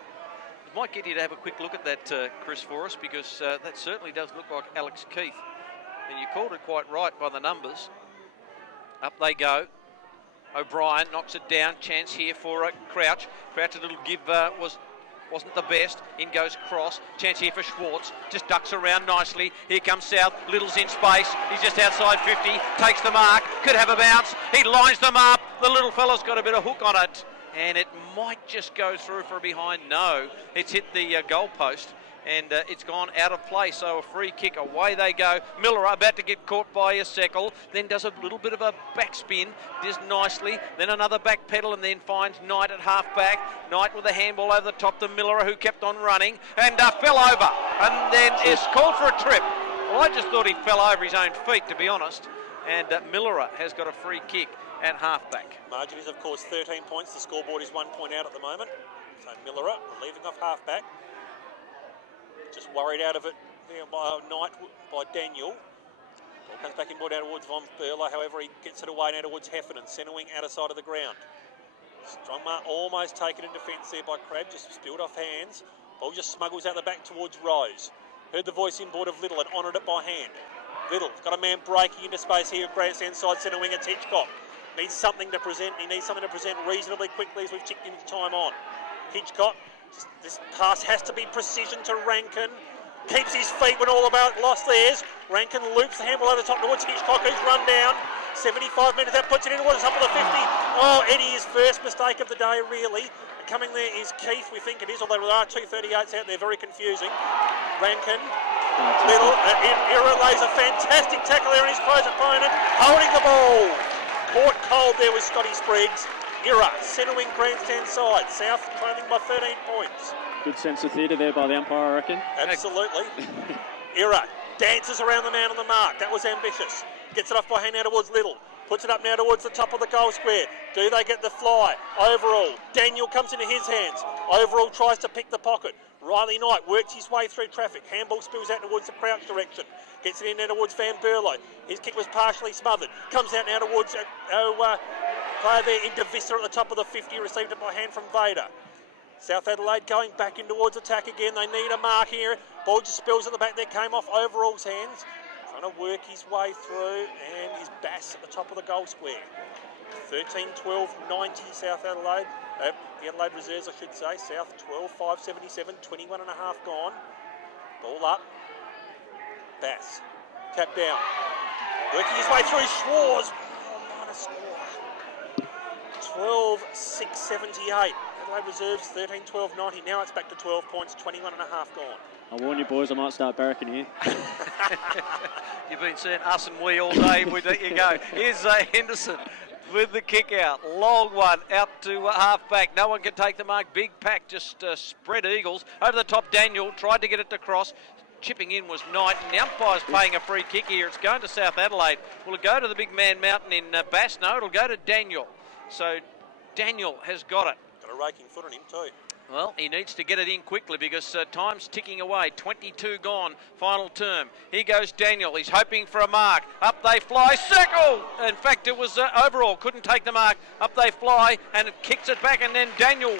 It might get you to have a quick look at that, Chris, for us, because that certainly does look like Alex Keith. And you called it quite right by the numbers. Up they go. O'Brien knocks it down. Chance here for Crouch. Crouch, a little give wasn't the best. In goes Cross. Chance here for Schwartz. Just ducks around nicely. Here comes South. Little's in space. He's just outside 50. Takes the mark. Could have a bounce. He lines them up. The little fella's got a bit of hook on it. And it might just go through for a behind. No, it's hit the goal post. And it's gone out of play, so a free kick. Away they go. Miller about to get caught by a Seckle, then does a little bit of a backspin, does nicely, then another back pedal, and then finds Knight at half-back. Knight with a handball over the top to Miller, who kept on running, and fell over, and then is called for a trip. Well, I just thought he fell over his own feet, to be honest, and Miller has got a free kick at half-back. Margin is, of course, 13 points. The scoreboard is 1 point out at the moment. So Miller leaving off half-back. Just worried out of it by Knight, by Daniel. Ball comes back in board out towards Von Berla. However, he gets it away now towards Heffernan, centre wing outer side of the ground. Strongmar almost taken in defence there by Crab, just spilled off hands. Ball just smuggles out the back towards Rose. Heard the voice in board of Little and honoured it by hand. Little's got a man breaking into space here. Grandstand side centre wing, it's Hitchcock. Needs something to present. He needs something to present reasonably quickly as we've chipped into time on. Hitchcock. This pass has to be precision to Rankin. Keeps his feet when all about lost theirs. Rankin loops the handball over the top towards Hitchcock, who's run down. 75 metres, that puts it in towards the top of the 50. Oh, Eddie's first mistake of the day, really. And coming there is Keith, we think it is, although there are 2 38s out there, very confusing. Rankin, Little, Era lays a fantastic tackle there on his close opponent, holding the ball. Caught cold there with Scotty Spriggs. Era, centre wing grandstand side. South trailing by 13 points. Good sense of theatre there by the umpire, I reckon. Absolutely. Era dances around the man on the mark. That was ambitious. Gets it off by hand now towards Little. Puts it up now towards the top of the goal square. Do they get the fly? Overall, Daniel comes into his hands. Overall tries to pick the pocket. Riley Knight works his way through traffic. Handball spills out towards the Crouch direction. Gets it in now towards Van Berlo. His kick was partially smothered. Comes out now towards player there into Vista at the top of the 50. Received it by hand from Vader. South Adelaide going back in towards attack again. They need a mark here. Ball just spills at the back there. Came off Overall's hands. Trying to work his way through, and is Bass at the top of the goal square. 13-12-90 South Adelaide. The Adelaide Reserves, I should say. South 12-5-77, 21 and a half gone. Ball up. Bass. Tap down. Working his way through Schwarz. Minus score. 12-6-78. Adelaide Reserves 13-12-90. Now it's back to 12 points, 21 and a half gone. I warn you, boys, I might start barracking here. You've been saying us and we all day. We let you go. Here's Henderson with the kick out. Long one out to half-back. No one can take the mark. Big pack, just spread eagles. Over the top, Daniel tried to get it to cross. Chipping in was Knight, and the umpire's paying a free kick here. It's going to South Adelaide. Will it go to the big man Mountain in Bass? No, it'll go to Daniel. So Daniel has got it. Got a raking foot on him too. Well, he needs to get it in quickly because time's ticking away. 22 gone, final term. Here goes Daniel. He's hoping for a mark. Up they fly. Circle! In fact, it was overall. Couldn't take the mark. Up they fly, and it kicks it back, and then Daniel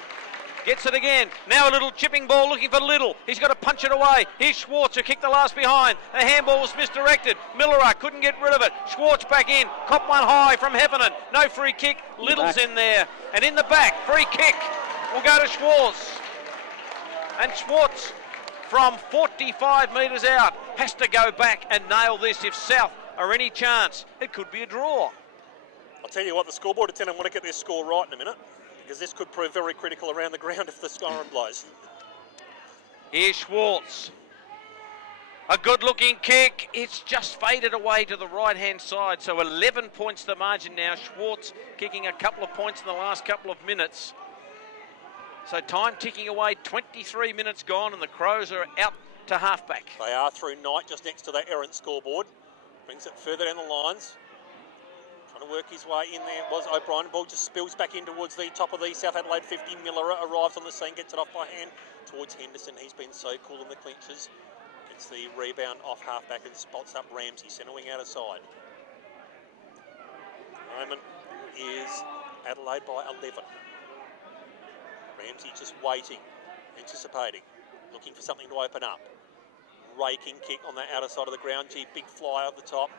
gets it again. Now a little chipping ball looking for Little. He's got to punch it away. Here's Schwartz who kicked the last behind. The handball was misdirected. Millerer couldn't get rid of it. Schwartz back in. Cop one high from Heffernan. No free kick. Little's in there. And in the back, free kick will go to Schwartz. And Schwartz from 45 metres out has to go back and nail this if South are any chance. It could be a draw. I'll tell you what, the scoreboard attendant want to get this score right in a minute, because this could prove very critical around the ground if the siren blows. Here's Schwartz. A good-looking kick. It's just faded away to the right-hand side. So 11 points the margin now. Schwartz kicking a couple of points in the last couple of minutes. So time ticking away, 23 minutes gone, and the Crows are out to halfback. They are through Knight just next to that errant scoreboard. Brings it further down the lines. Trying to work his way in there was O'Brien. Ball just spills back in towards the top of the South Adelaide 50. Miller arrives on the scene, gets it off by hand towards Henderson. He's been so cool in the clinches. Gets the rebound off halfback and spots up Ramsey, centre wing out of side. The moment is Adelaide by 11. Ramsey just waiting, anticipating, looking for something to open up. Raking kick on that outer side of the ground. Gee, big fly over the top.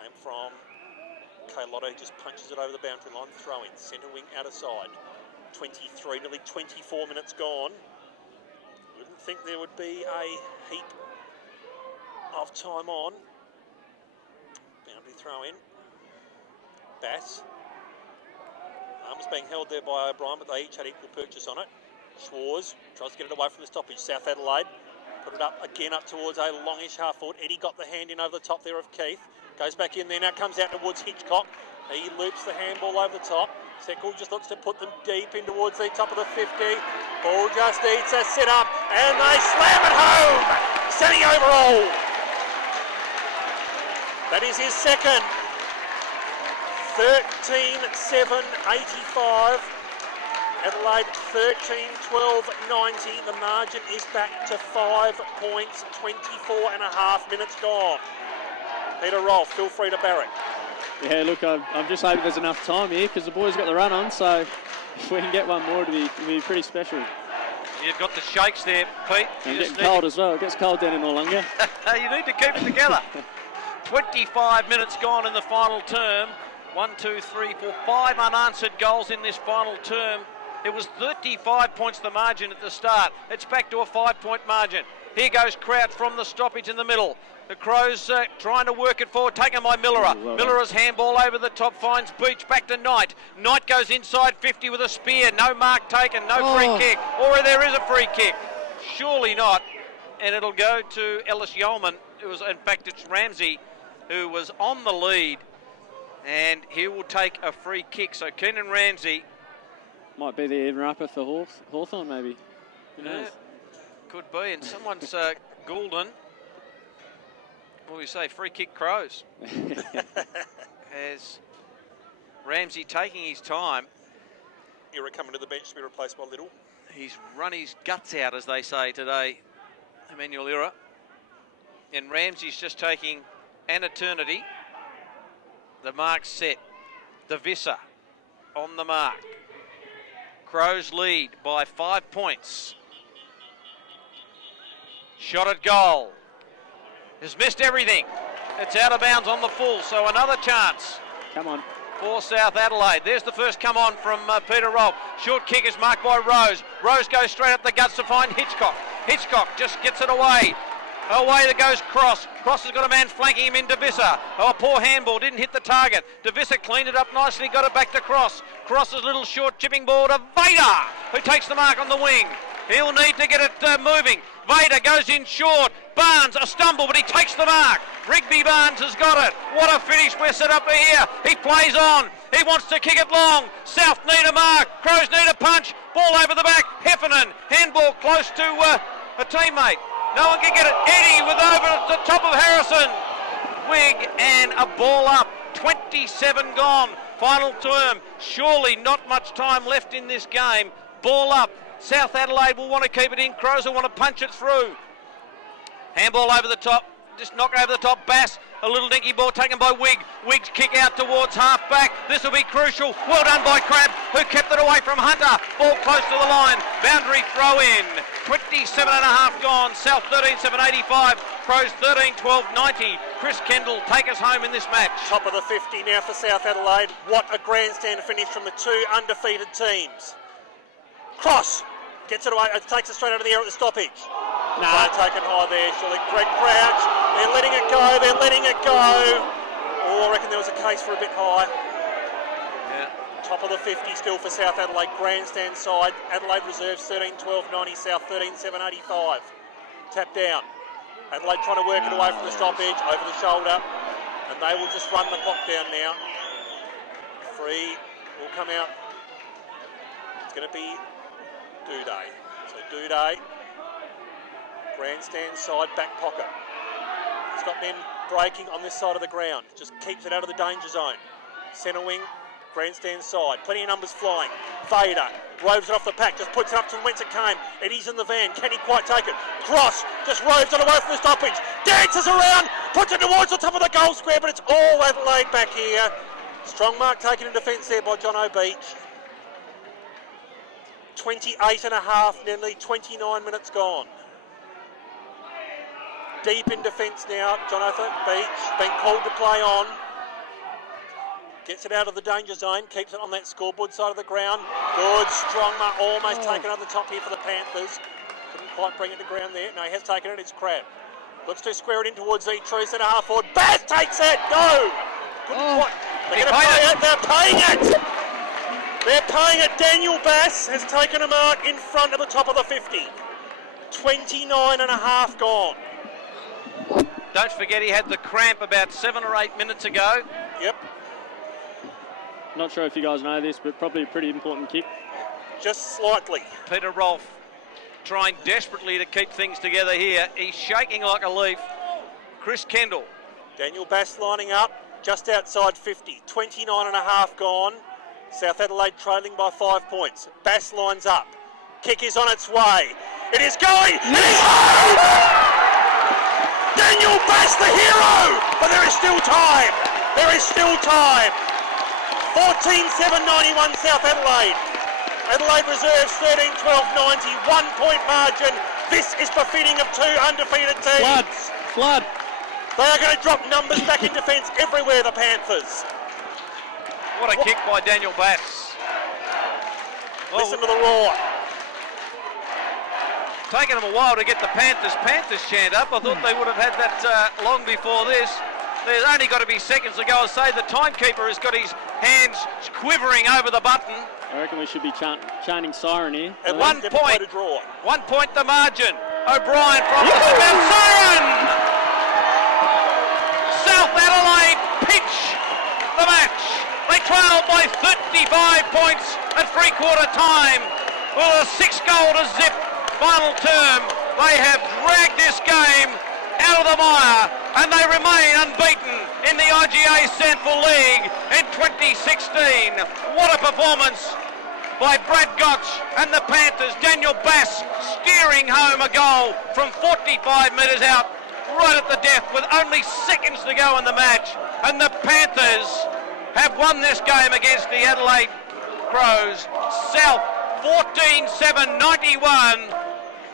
Came from Lotto, just punches it over the boundary line, throw in, centre wing out of side. 23, nearly 24 minutes gone. Wouldn't think there would be a heap of time on. Boundary throw in. Bass. Arms being held there by O'Brien, but they each had equal purchase on it. Schwartz tries to get it away from the stoppage. South Adelaide put it up again up towards a longish half foot. Eddie got the hand in over the top there of Keith. Goes back in there, now comes out towards Hitchcock. He loops the handball over the top. Seckle just looks to put them deep in towards the top of the 50. Ball just eats a sit up, and they slam it home. Sunny overall. That is his second. 13-7-85. Adelaide 13-12-90. The margin is back to 5 points, 24 and a half minutes gone. Peter Rolfe, feel free to barrack. Yeah, look, I'm just hoping there's enough time here because the boys got the run on, so if we can get one more, it'll be pretty special. You've got the shakes there, Pete. And getting cold as well. It gets cold down in Wollonga. You need to keep it together. 25 minutes gone in the final term. 1, 2, 3, 4, 5 unanswered goals in this final term. It was 35 points the margin at the start. It's back to a 5-point margin. Here goes Crouch from the stoppage in the middle. The Crows trying to work it forward, taken by Millerer. Millerer's handball over the top, finds Beach, back to Knight. Knight goes inside 50 with a spear. No mark taken, no free kick. Or there is a free kick. Surely not. And it'll go to Ellis Yeoman. In fact, it's Ramsey who was on the lead. And he will take a free kick. So Keenan Ramsey. Might be the even-upper for Hawthorn, maybe. Who knows? Could be. And someone's Goulden. What do we say? Free kick Crows. Has Ramsey taking his time. Era coming to the bench to be replaced by Little. He's run his guts out, as they say today, Emmanuel Era. And Ramsey's just taking an eternity. The mark's set. Davissa on the mark. Crows lead by 5 points. Shot at goal. Has missed everything. It's out of bounds on the full, so another chance. Come on. For South Adelaide. There's the first come on from Peter Rolfe. Short kick is marked by Rose. Rose goes straight up the guts to find Hitchcock. Hitchcock just gets it away. Away there goes Cross. Cross has got a man flanking him in Davissa. Oh, a poor handball, didn't hit the target. Davissa cleaned it up nicely, got it back to Cross. Cross's little short chipping ball to Vader, who takes the mark on the wing. He'll need to get it moving. Vader goes in short. Barnes, a stumble, but he takes the mark. Rigby Barnes has got it. What a finish we're set up here. He plays on. He wants to kick it long. South need a mark. Crows need a punch. Ball over the back. Heffernan. Handball close to a teammate. No one can get it. Eddie with over at the top of Harrison. Wig and a ball up. 27 gone. Final term. Surely not much time left in this game. Ball up. South Adelaide will want to keep it in. Crows will want to punch it through. Handball over the top. Just knock it over the top. Bass, a little dinky ball taken by Wigg. Wigg's kick out towards half back. This will be crucial. Well done by Crabb, who kept it away from Hunter. Ball close to the line. Boundary throw in. 27 and a half gone. South 13-7-85. Crows 13-12-90. Chris Kendall take us home in this match. Top of the 50 now for South Adelaide. What a grandstand finish from the two undefeated teams. Cross. Gets it away. It takes it straight out of the air at the stoppage. No, taken high there, surely. Greg Crouch. They're letting it go. They're letting it go. Oh, I reckon there was a case for a bit high. Yeah. Top of the 50 still for South Adelaide. Grandstand side. Adelaide reserves 13-12-90. South 13-7-85. Tap down. Adelaide trying to work it away from the stoppage. Over the shoulder. And they will just run the clock down now. Free will come out. It's going to be Duday. So Duday. Grandstand side, back pocket. He's got men breaking on this side of the ground. Just keeps it out of the danger zone. Centre wing, grandstand side. Plenty of numbers flying. Vader roves it off the pack. Just puts it up to whence it came. Eddie's in the van. Can he quite take it? Cross just roves it away from the stoppage. Dances around. Puts it towards the top of the goal square, but it's all Adelaide back here. Strong mark taken in defence there by John O'Beach. 28 and a half, nearly 29 minutes gone. Deep in defence now, Jonathan Beach, been called to play on. Gets it out of the danger zone, keeps it on that scoreboard side of the ground. Good, strong mark, almost taken on the top here for the Panthers. Couldn't quite bring it to ground there. No, he has taken it, it's Crabb. Looks to square it in towards the true centre half forward. Bass takes it, go! Couldn't quite. They're going to pay it, they're paying it! They're paying it. Daniel Bass has taken a mark in front of the top of the 50. 29 and a half gone. Don't forget he had the cramp about 7 or 8 minutes ago. Yep. Not sure if you guys know this, but probably a pretty important kick. Just slightly. Peter Rolfe trying desperately to keep things together here. He's shaking like a leaf. Chris Kendall. Daniel Bass lining up just outside 50. 29 and a half gone. South Adelaide trailing by 5 points. Bass lines up. Kick is on its way. It is going. It is home! Daniel Bass, the hero! But there is still time. There is still time. 14-7-91 South Adelaide. Adelaide reserves 13-12-90. 1 point margin. This is befitting of two undefeated teams. Flood. They are going to drop numbers back in defence everywhere, the Panthers. What a kick by Daniel Bass. Listen to the roar. Taken them a while to get the Panthers chant up. I thought they would have had that long before this. There's only got to be seconds to go. I say the timekeeper has got his hands quivering over the button. I reckon we should be chanting siren here. At 1 point. 1 point the margin. O'Brien from the siren. South Adelaide pitch the match. They trail by 35 points at three-quarter time. Well, a 6-goal to zip. Final term, they have dragged this game out of the mire and they remain unbeaten in the IGA SANFL League in 2016. What a performance by Brad Gotch and the Panthers. Daniel Bass steering home a goal from 45 metres out, right at the death with only seconds to go in the match. And the Panthers have won this game against the Adelaide Crows. South 14-7-91.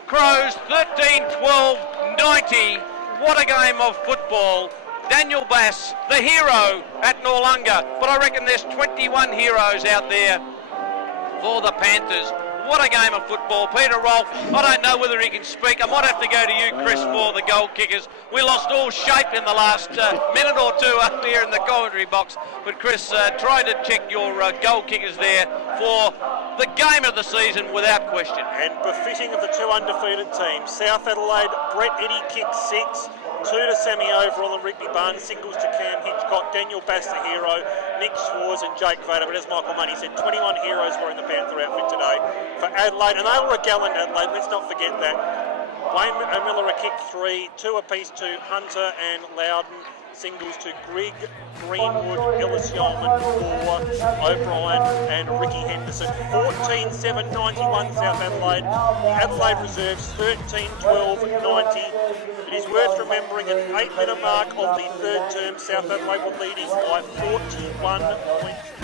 Crows 13-12-90. What a game of football. Daniel Bass, the hero at Noarlunga. But I reckon there's 21 heroes out there for the Panthers. What a game of football. Peter Rolfe, I don't know whether he can speak. I might have to go to you, Chris, for the goal kickers. We lost all shape in the last minute or two up here in the commentary box. But Chris, trying to check your goal kickers there for the game of the season without question. And befitting of the two undefeated teams. South Adelaide, Brett Eddy kicked 6, 2 to Sammy Overall and Rigby Barnes, singles to Cam Hitchcock, Daniel Bass the hero, Nick Schwarz and Jake Vader. But as Michael Money said, 21 heroes were in the Panther outfit today for Adelaide, and they were a gallant Adelaide, let's not forget that. Wayne O'Miller a kick 3, 2 apiece to Hunter and Loudon, singles to Grigg, Greenwood, Ellis Yeoman, Moore, O'Brien and Ricky Henderson. 14-7-91 South Adelaide. Adelaide reserves 13-12-90. It is worth remembering at the 8-minute mark of the third term, South Adelaide were leading by 41 points.